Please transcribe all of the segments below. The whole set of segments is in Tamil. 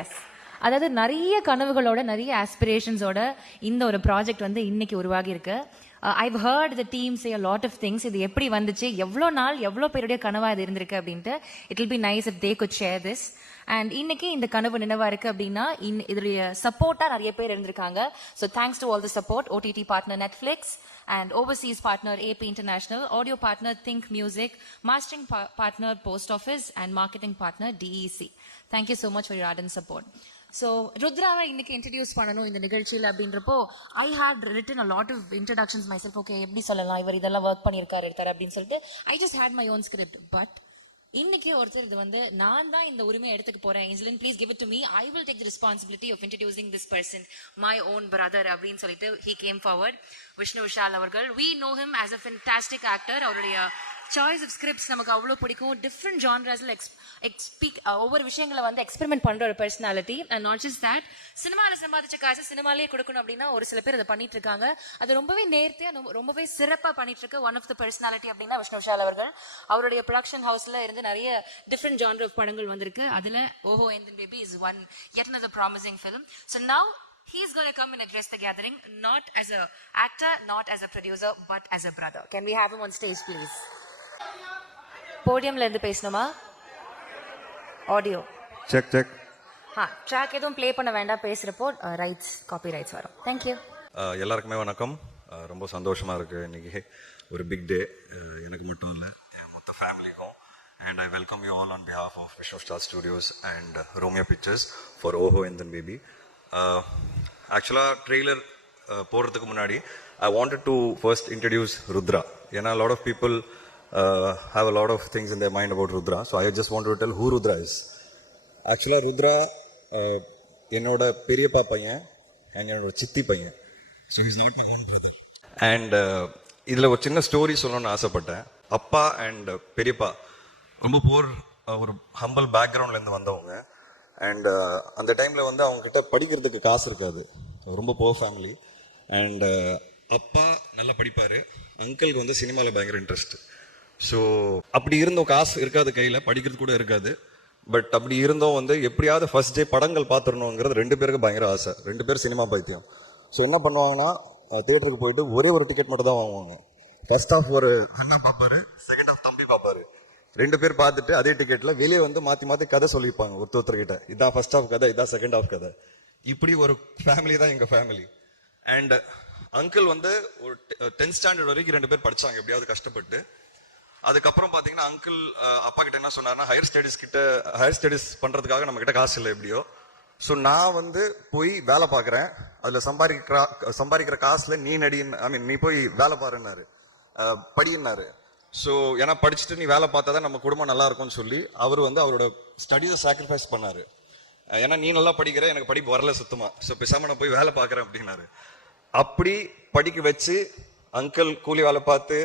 எஸ், அதாவது நிறைய கனவுகளோட நிறைய ஆஸ்பிரேஷன்ஸோட இந்த ஒரு ப்ராஜெக்ட் வந்து இன்னைக்கு உருவாகி இருக்கு. I've heard the team say a lot of things. இது எப்படி வந்துச்சு, எவ்வளோ நாள் எவ்வளோ பேருடைய கனவா இது இருந்திருக்கு அப்படின்ட்டு. It will be nice if they good share this. And இன்னைக்கு இந்த கனவு நினைவா இருக்கு அப்படின்னா இதோடைய சப்போர்ட்டா நிறைய பேர் இருந்திருக்காங்க. So thanks to all the support. OTT partner Netflix and overseas partner AP International, audio partner Think Music, mastering partner Post Office and marketing partner DEC. Thank you so much for your ardent support. So Rudraவை இன்னைக்கு இன்ட்ரடியூஸ் பண்ணணும் இந்த நிகழ்ச்சியில் அப்படின்றப்போ I had written a lot of introductions myself. Okay, எப்படி சொல்லலாம், இவர் இதெல்லாம் ஒர்க் பண்ணியிருக்காரு எடுத்தார் அப்படின்னு சொல்லிட்டு I just had my own script. But இன்னைக்கு ஒருத்தர் இது வந்து நான் தான் இந்த உரிமையை எடுத்துக்க போறேன், insulin please give it to me, I will take the responsibility of introducing this person, my own brother அப்படின்னு சொல்லிட்டு he came forward. Vishnu Vishal அவர்கள், we know him as a fantastic actor. அவருடைய சாய்ஸ் ஆஃப் ஸ்கிரிப்ட்ஸ் நமக்கு அவ்வளோ பிடிக்கும். டிஃப்ரெண்ட் ஜான்ரஸ்ல ஒவ்வொரு விஷயங்களை வந்து எக்ஸ்பெரிமெண்ட் பண்ற ஒரு personality. And not just that, சினிமாவில் சம்பாதிச்ச காசு சினிமாலேயே கொடுக்கணும் அப்படின்னா ஒரு சில பேர் அதை பண்ணிட்டு இருக்காங்க. அது ரொம்பவே நேர்த்தியா ரொம்பவே சிறப்பா பண்ணிட்டு இருக்கு ஒன் ஆஃப் த பர்சனாலிட்டி அப்படின்னா விஷ்ணு விஷால் அவர்கள். அவருடைய ப்ரொடக்ஷன் ஹவுஸ்ல இருந்து நிறைய டிஃப்ரெண்ட் ஜான்ர படங்கள் வந்திருக்கு. அதுல ஓஹோ Enthan baby is one yet another promising film. So now he's going to come and address the gathering, not as a actor, not as a producer, but as a brother. Can we have him on stage please? போடியம்ல இருந்து பேசணுமா? Audio check check. ட்ராக் எதுவும் ப்ளே பண்ண வேண்டாம், பேசுறப்போ ரைட்ஸ் காப்பி ரைட்ஸ் வரும். தேங்க்யூ. எல்லாருக்குமே வணக்கம். ரொம்ப சந்தோஷமா இருக்கு, இன்னைக்கு ஒரு பிக் டே. எனக்கு மட்டும் இல்லை, மொத்த ஃபேமிலிக்கும். And I welcome you all on behalf of Vishnu Star Studios and Romeo Pictures for Oho Enthan baby. ஆக்சுவலாக ட்ரெய்லர் போடுறதுக்கு முன்னாடி I wanted to first introduce Rudra. ஏன்னா lot of people have a lot of things in their mind about Rudra. So I just want to tell who Rudra is. Actually, Rudra என்னோட பெரியப்பா பையன் and என்னோட சித்தி பையன். So he's not my own brother. And இதில் ஒரு சின்ன ஸ்டோரி சொல்லணும்னு ஆசைப்பட்டேன். அப்பா அண்ட் பெரியப்பா ரொம்ப ஒரு ஹம்பிள் பேக்ரவுண்ட்லேருந்து வந்தவங்க. அண்ட் அந்த டைமில் வந்து அவங்கக்கிட்ட படிக்கிறதுக்கு காசு இருக்காது, ரொம்ப புவர் ஃபேமிலி. அண்ட் அப்பா நல்லா படிப்பார், அங்கிளுக்கு வந்து சினிமாவில் பயங்கர இன்ட்ரெஸ்ட். ஸோ அப்படி இருந்தோம், காசு இருக்காது கையில், படிக்கிறது கூட இருக்காது. பட் அப்படி இருந்தோம் வந்து எப்படியாவது ஃபர்ஸ்ட் டே படங்கள் பார்த்துடணுங்கிறது ரெண்டு பேருக்கு பயங்கர ஆசை. ரெண்டு பேர் சினிமா பைத்தியம். ஸோ என்ன பண்ணுவாங்கன்னா, தியேட்டருக்கு போயிட்டு ஒரே ஒரு டிக்கெட் மட்டும் தான் வாங்குவாங்க. ஃபர்ஸ்ட் ஆஃப் ஒரு அண்ணா பார்ப்பாரு, செகண்ட் ஆஃப் தம்பி பார்ப்பாரு. ரெண்டு பேர் பார்த்துட்டு அதே டிக்கெட்ல வெளியே வந்து மாற்றி மாற்றி கதை சொல்லிப்பாங்க ஒருத்தர்கிட்ட. இதான் ஃபர்ஸ்ட் ஆஃப் கதை, இதான் செகண்ட் ஆஃப் கதை. இப்படி ஒரு ஃபேமிலி தான் எங்கள் ஃபேமிலி. அண்ட் அங்கிள் வந்து ஒரு 10th ஸ்டாண்டர்ட் வரைக்கும் ரெண்டு பேர் படிச்சாங்க எப்படியாவது கஷ்டப்பட்டு. அதுக்கப்புறம் பார்த்தீங்கன்னா அங்கிள் அப்பா கிட்ட என்ன சொன்னார்னா, ஹையர் ஸ்டடீஸ் பண்ணுறதுக்காக நம்ம கிட்ட காசு இல்லை எப்படியோ. ஸோ நான் வந்து போய் வேலை பார்க்குறேன், அதில் சம்பாதிக்கிற காசுல நீ போய் வேலை பாருன்னாரு, படின்னாரு. ஸோ ஏன்னா படிச்சுட்டு நீ வேலை பார்த்தா தான் நம்ம குடும்பம் நல்லா இருக்கும்னு சொல்லி அவர் வந்து அவரோட ஸ்டடீஸை சாக்ரிஃபைஸ் பண்ணாரு. ஏன்னா நீ நல்லா படிக்கிற, எனக்கு படிப்பு வரல சுத்தமா, ஸோ பேசாம நான் போய் வேலை பார்க்குறேன் அப்படின்னாரு. அப்படி படிக்க வச்சு அங்கிள் கூலி வேலை பார்த்து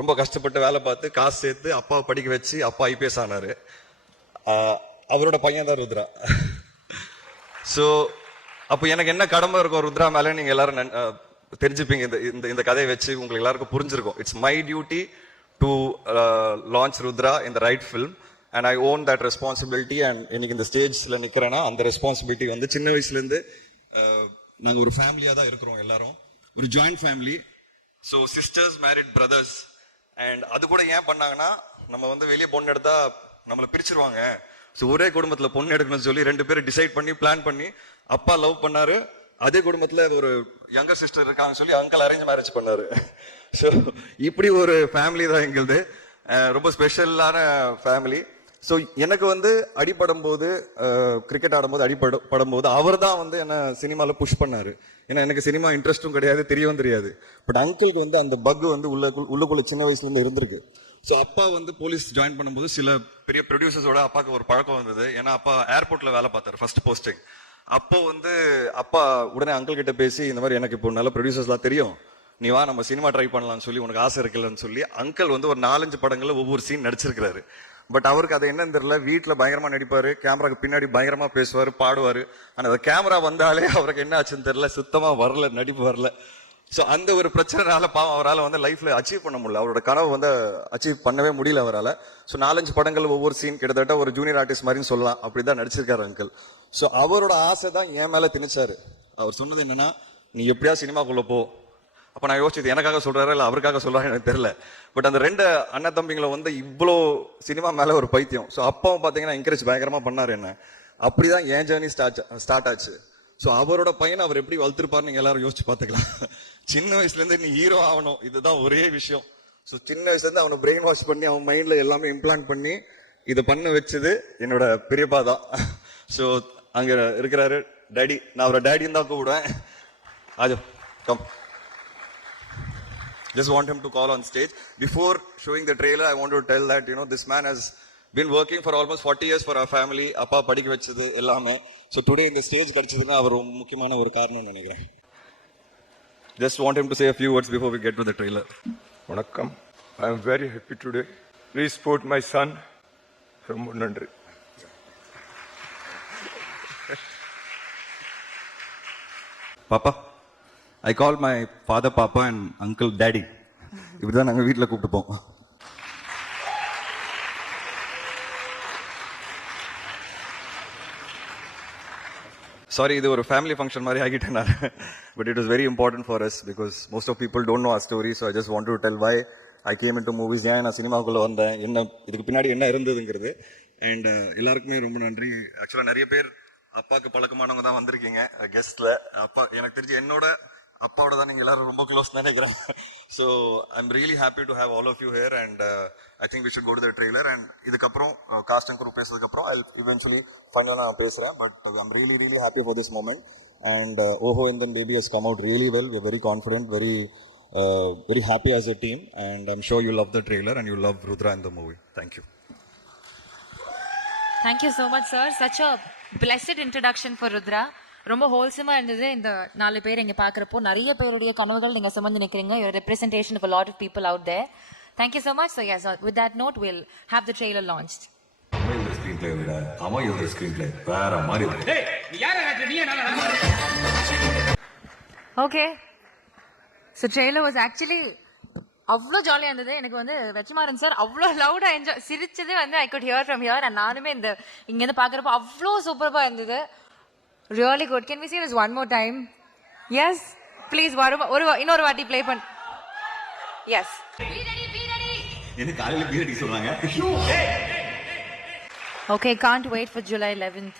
ரொம்ப கஷ்டப்பட்டு வேலை பார்த்து காசு சேர்த்து அப்பாவை படிக்க வச்சு அப்பா IPS ஆனாரு. அவரோட பையன் தான் ருத்ரா. ஸோ அப்போ எனக்கு என்ன கடமை இருக்கும் ருத்ரா மேலே, நீங்க எல்லாரும் தெரிஞ்சுப்பீங்க. இந்த கதையை வச்சு உங்களுக்கு எல்லாருக்கும் புரிஞ்சிருக்கும். It's my duty to launch Rudra in the right film and I own that responsibility. And இன்னைக்கு இந்த ஸ்டேஜ்ல நிக்கிறேன்னா அந்த ரெஸ்பான்சிபிலிட்டி வந்து சின்ன வயசுலேருந்து நாங்கள் ஒரு ஃபேமிலியாக தான் இருக்கிறோம், எல்லாரும் ஒரு joint family. So sisters, married, brothers. And அது கூட ஏன் பண்ணாங்கன்னா, நம்ம வந்து வெளியே பொண்ணு எடுத்தா நம்மளை பிரிச்சிருவாங்க. ஸோ ஒரே குடும்பத்தில் பொண்ணு எடுக்கணும்னு சொல்லி ரெண்டு பேரும் டிசைட் பண்ணி பிளான் பண்ணி அப்பா லவ் பண்ணாரு. அதே குடும்பத்தில் ஒரு யங்கர் சிஸ்டர் இருக்காங்கன்னு சொல்லி அங்கிள் அரேஞ்ச் மேரேஜ் பண்ணாரு. ஸோ இப்படி ஒரு ஃபேமிலி தான் எங்களுது, ரொம்ப ஸ்பெஷலான ஃபேமிலி. ஸோ எனக்கு வந்து அடிப்படும் போது, கிரிக்கெட் ஆடும்போது அடிப்படும் போது அவர் தான் வந்து என்ன சினிமாவில் புஷ் பண்ணாரு. ஏன்னா எனக்கு சினிமா இன்ட்ரெஸ்ட்டும் கிடையாது, தெரியவும் தெரியாது. பட் அங்கிளுக்கு வந்து அந்த பக் வந்து உள்ளுக்குள்ள சின்ன வயசுலேருந்து இருந்திருக்கு. ஸோ அப்பா வந்து போலீஸ் ஜாயின் பண்ணும்போது சில பெரிய ப்ரொடியூசர்ஸோட அப்பாவுக்கு ஒரு பழக்கம் வந்தது. ஏன்னா அப்பா ஏர்போர்ட்ல வேலை பார்த்தாரு ஃபர்ஸ்ட் போஸ்டிங். அப்போ வந்து அப்பா உடனே அங்கிள் கிட்ட பேசி, இந்த மாதிரி எனக்கு இப்போ நல்ல ப்ரொடியூசர்ஸ்லாம் தெரியும், நீ வா நம்ம சினிமா ட்ரை பண்ணலாம்னு சொல்லி, உனக்கு ஆசை இருக்குல்லன்னு சொல்லி அங்கிள் வந்து ஒரு 4-5 படங்கள்ல ஒவ்வொரு சீன் நடிச்சிருக்கிறாரு. பட் அவருக்கு அது என்னன்னு தெரியல, வீட்டில் பயங்கரமா நடிப்பாரு, கேமராக்கு பின்னாடி பயங்கரமா பேசுவாரு, பாடுவாரு. ஆனால் அந்த கேமரா வந்தாலே அவருக்கு என்ன ஆச்சுன்னு தெரியல, சுத்தமா வரல, நடிப்பு வரல. ஸோ அந்த ஒரு பிரச்சனைனால பாவம் அவரால் வந்து லைஃப்ல அச்சீவ் பண்ண முடியல, அவரோட கனவு வந்து அச்சீவ் பண்ணவே முடியல அவரால். ஸோ 4-5 படங்கள் ஒவ்வொரு சீன் கிட்டத்தட்ட ஒரு ஜூனியர் ஆர்டிஸ்ட் மாதிரின்னு சொல்லலாம், அப்படிதான் நடிச்சிருக்காரு அங்கிள். ஸோ அவரோட ஆசை தான் என் மேல திணிச்சாரு. அவர் சொன்னது என்னன்னா, நீ எப்படியா சினிமாக்குள்ள போ. அப்ப நான் யோசிச்சது எனக்காக சொல்றாரு இல்ல அவருக்காக சொல்றாரு எனக்கு தெரியல. பட் அந்த 2 அண்ணன் தம்பிங்களை வந்து இவ்வளோ சினிமா மேல ஒரு பைத்தியம். ஸோ அப்பாவும் பாத்தீங்கன்னா என்கரேஜ் பயங்கரமா பண்ணாரு என்ன. அப்படிதான் என் ஜேர்னி ஸ்டார்ட் ஆச்சு. ஸோ அவரோட பையனை அவர் எப்படி வளர்த்துருப்பாரு நீங்க எல்லாரும் யோசிச்சு பாத்துக்கலாம். சின்ன வயசுல இருந்து நீ ஹீரோ ஆகணும், இதுதான் ஒரே விஷயம். ஸோ சின்ன வயசுல இருந்து அவனை பிரெயின் வாஷ் பண்ணி அவன் மைண்ட்ல எல்லாமே இம்ப்ளான்ட் பண்ணி இதை பண்ண வச்சது என்னோட பெரியப்பா தான். ஸோ அங்க இருக்கிறாரு டேடி, நான் அவரை டேடின்னு தான் கூப்பிடுவேன். ஆஜோ come. Just want him to call on stage. Before showing the trailer, I want to tell that, you know, this man has been working for almost 40 years for our family. அப்பா படிக்க வச்சது எல்லாமே. So today இந்த ஸ்டேஜ் கிடைச்சதுன்னா அவர் முக்கியமான ஒரு காரணம் நினைக்கிறேன். Just want him to say a few words before we get to the trailer. வணக்கம். I am very happy today. Please support my son. ரொம்ப நன்றி. பாப்பா, I call my father Papa and uncle Daddy. இப்படிதான் நாங்க வீட்டுல கூப்பிட்டுப்போம். சாரி, இது ஒரு ஃபேமிலி ஃபங்க்ஷன் மாதிரி ஆகிட்டேன் நான். But it is very important for us because most of people don't know our story. So I just want to tell why I came in to movies, ஏன் நான் சினிமாக்குள்ளே வந்தேன், என்ன இதுக்கு பின்னாடி என்ன இருந்ததுங்கிறது. அண்ட் எல்லாருக்குமே ரொம்ப நன்றி. ஆக்சுவலாக நிறைய பேர் அப்பாவுக்கு பழக்கமானவங்க தான் வந்திருக்கீங்க கெஸ்ட்ல. அப்பா எனக்கு தெரிஞ்சு என்னோட அப்பாவோட தான் நீங்கள் எல்லாரும் ரொம்ப க்ளோஸ் நினைக்கிறேன். So I am really happy to have all of you here. And I think we should go to the trailer. And இதுக்கப்புறம் காஸ்ட் அண்ட் க்ரூ பேசுறதுக்கப்புறம் ஐ இவென்ச்சுவலி ஃபைனலாக நான் பேசுகிறேன். But I am really happy for this moment. And Oho Indhan baby has come out really well. We are very confident, very happy as a team, and I'm sure you love the trailer and you love Rudra in the movie. Thank you. Thank you so much, sir. Such a blessed introduction for Rudra. ரொம்ப ஹோல்சமா இருந்தது. இந்த 4 பேர் இங்க பாக்குறப்போ நிறைய பேருடைய கனவுகள் நீங்க சுமந்து நிக்கிறீங்க. You're a representation of a lot of people out there. Thank you so much. So yes, with that note, we'll have the trailer launched. இந்த ஸ்கிரீன் பிளே விட அம்மா ஸ்கிரீன் பிளே வேற மாதிரி இருக்கு. டேய் நீ யாரா காட்டு நீ என்ன? Okay. So trailer was actually அவ்வளோ ஜாலியாக இருந்தது. எனக்கு வந்து வெச்சமாறன் சார் அவ்வளோ லவுடாக என்ஜாய் சிரிச்சதே வந்து I could hear from here. And நானுமே இந்த இங்கேருந்து பார்க்குறப்போ அவ்வளோ சூப்பராக இருந்தது. Really good. Can we see this one more time? Yes, please. இன்னொரு வாட்டி ப்ளே பண்ண. எஸ். எனக்கு காலையில பீரடி சொல்றாங்க. Okay, can't wait for July 11th.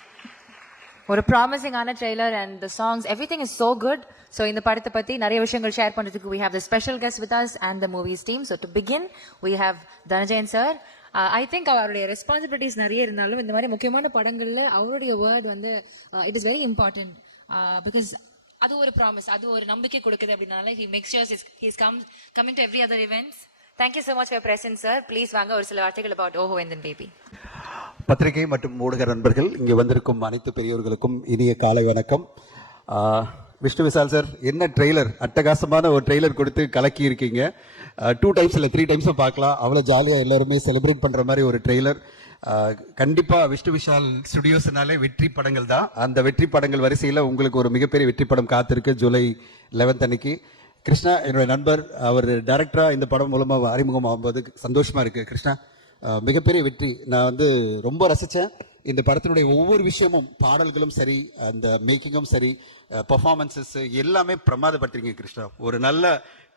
ஒரு ப்ராமிசிங்கான trailer and the songs everything is so good. So இந்த படத்தை பற்றி நிறைய விஷயங்கள் ஷேர் பண்ணுறதுக்கு we have the special guest with us and the movies team. So to begin, we have Dhananjayan sir. I think அவருடைய ரெஸ்பான்சிபிலிட்டிஸ் நிறைய இருந்தாலும் இந்த மாதிரி முக்கியமான படங்களில் அவருடைய வேர்ட் வந்து it is very important because அது ஒரு ப்ராமிஸ், அது ஒரு நம்பிக்கை கொடுக்குது. அப்படின்னால he makes sure he's coming to every other events. Thank you so much for your presence, sir. Please வாங்க ஒரு சில வார்த்தைகள் about ஓஹோ எந்தன் பேபி. பத்திரிகை மற்றும் ஊடக நண்பர்கள், இங்கே வந்திருக்கும் அனைத்து பெரியோர்களுக்கும் இனிய காலை வணக்கம். விஷ்ணு விஷால் சார், என்ன ட்ரெய்லர், அட்டகாசமான ஒரு ட்ரெய்லர் கொடுத்து கலக்கி இருக்கீங்க. 2 டைம்ஸ் இல்லை 3 டைம்ஸும் பார்க்கலாம். அவ்வளோ ஜாலியாக எல்லாருமே செலிப்ரேட் பண்ணுற மாதிரி ஒரு ட்ரெய்லர். கண்டிப்பாக விஷ்ணு விஷால் ஸ்டுடியோஸ்னாலே வெற்றி படங்கள் தான். அந்த வெற்றி படங்கள் வரிசையில் உங்களுக்கு ஒரு மிகப்பெரிய வெற்றி படம் காத்திருக்கு ஜூலை 11 அன்னைக்கு. கிருஷ்ணா என்னுடைய நண்பர், அவர் டைரக்டராக இந்த படம் மூலமாக அறிமுகம் ஆகும்போது சந்தோஷமாக இருக்குது. கிருஷ்ணா மிகப்பெரிய வெற்றி. நான் வந்து ரொம்ப ரசித்தேன் இந்த படத்தினுடைய ஒவ்வொரு விஷயமும், பாடல்களும் சரி, அந்த மேக்கிங்கும் சரி, பர்ஃபார்மன்ஸஸ் எல்லாமே பிரமாதப்படுத்துறீங்க கிருஷ்ணா. ஒரு நல்ல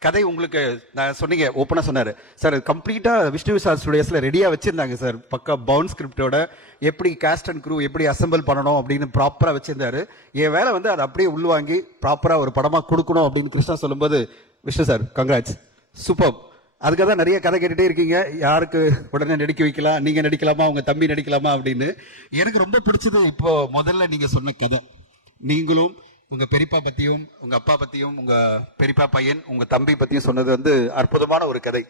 கதை உங்களுக்கு நான் சொன்னீங்க, ஓப்பனாக சொன்னார் சார். கம்ப்ளீட்டாக விஷ்ணு விஷால் ஸ்டுடியோஸில் ரெடியாக வச்சுருந்தாங்க சார். பக்கா பவுன் ஸ்கிரிப்டோட எப்படி காஸ்ட் அண்ட் க்ரூ எப்படி அசம்பிள் பண்ணணும் அப்படின்னு ப்ராப்பராக வச்சுருந்தாரு. என் வேலை வந்து அதை அப்படியே உள்வாங்கி ப்ராப்பராக ஒரு படமாக கொடுக்கணும் அப்படின்னு கிருஷ்ணா சொல்லும்போது, விஷ்ணு சார் கங்க்ராட்ஸ், சூப்பர். அதுக்காக தான் நிறைய கதை கேட்டுகிட்டே இருக்கீங்க, யாருக்கு உடனே நடிக்க வைக்கலாம், நீங்கள் நடிக்கலாமா, உங்கள் தம்பி நடிக்கலாமா அப்படின்னு. எனக்கு ரொம்ப பிடிச்சது இப்போ முதல்ல நீங்கள் சொன்ன கதை. நீங்களும் உங்கள் பெரியப்பா பற்றியும் உங்கள் அப்பா பற்றியும் உங்கள் பெரியப்பா பையன் உங்கள் தம்பி பற்றியும் சொன்னது வந்து அற்புதமான ஒரு கதை.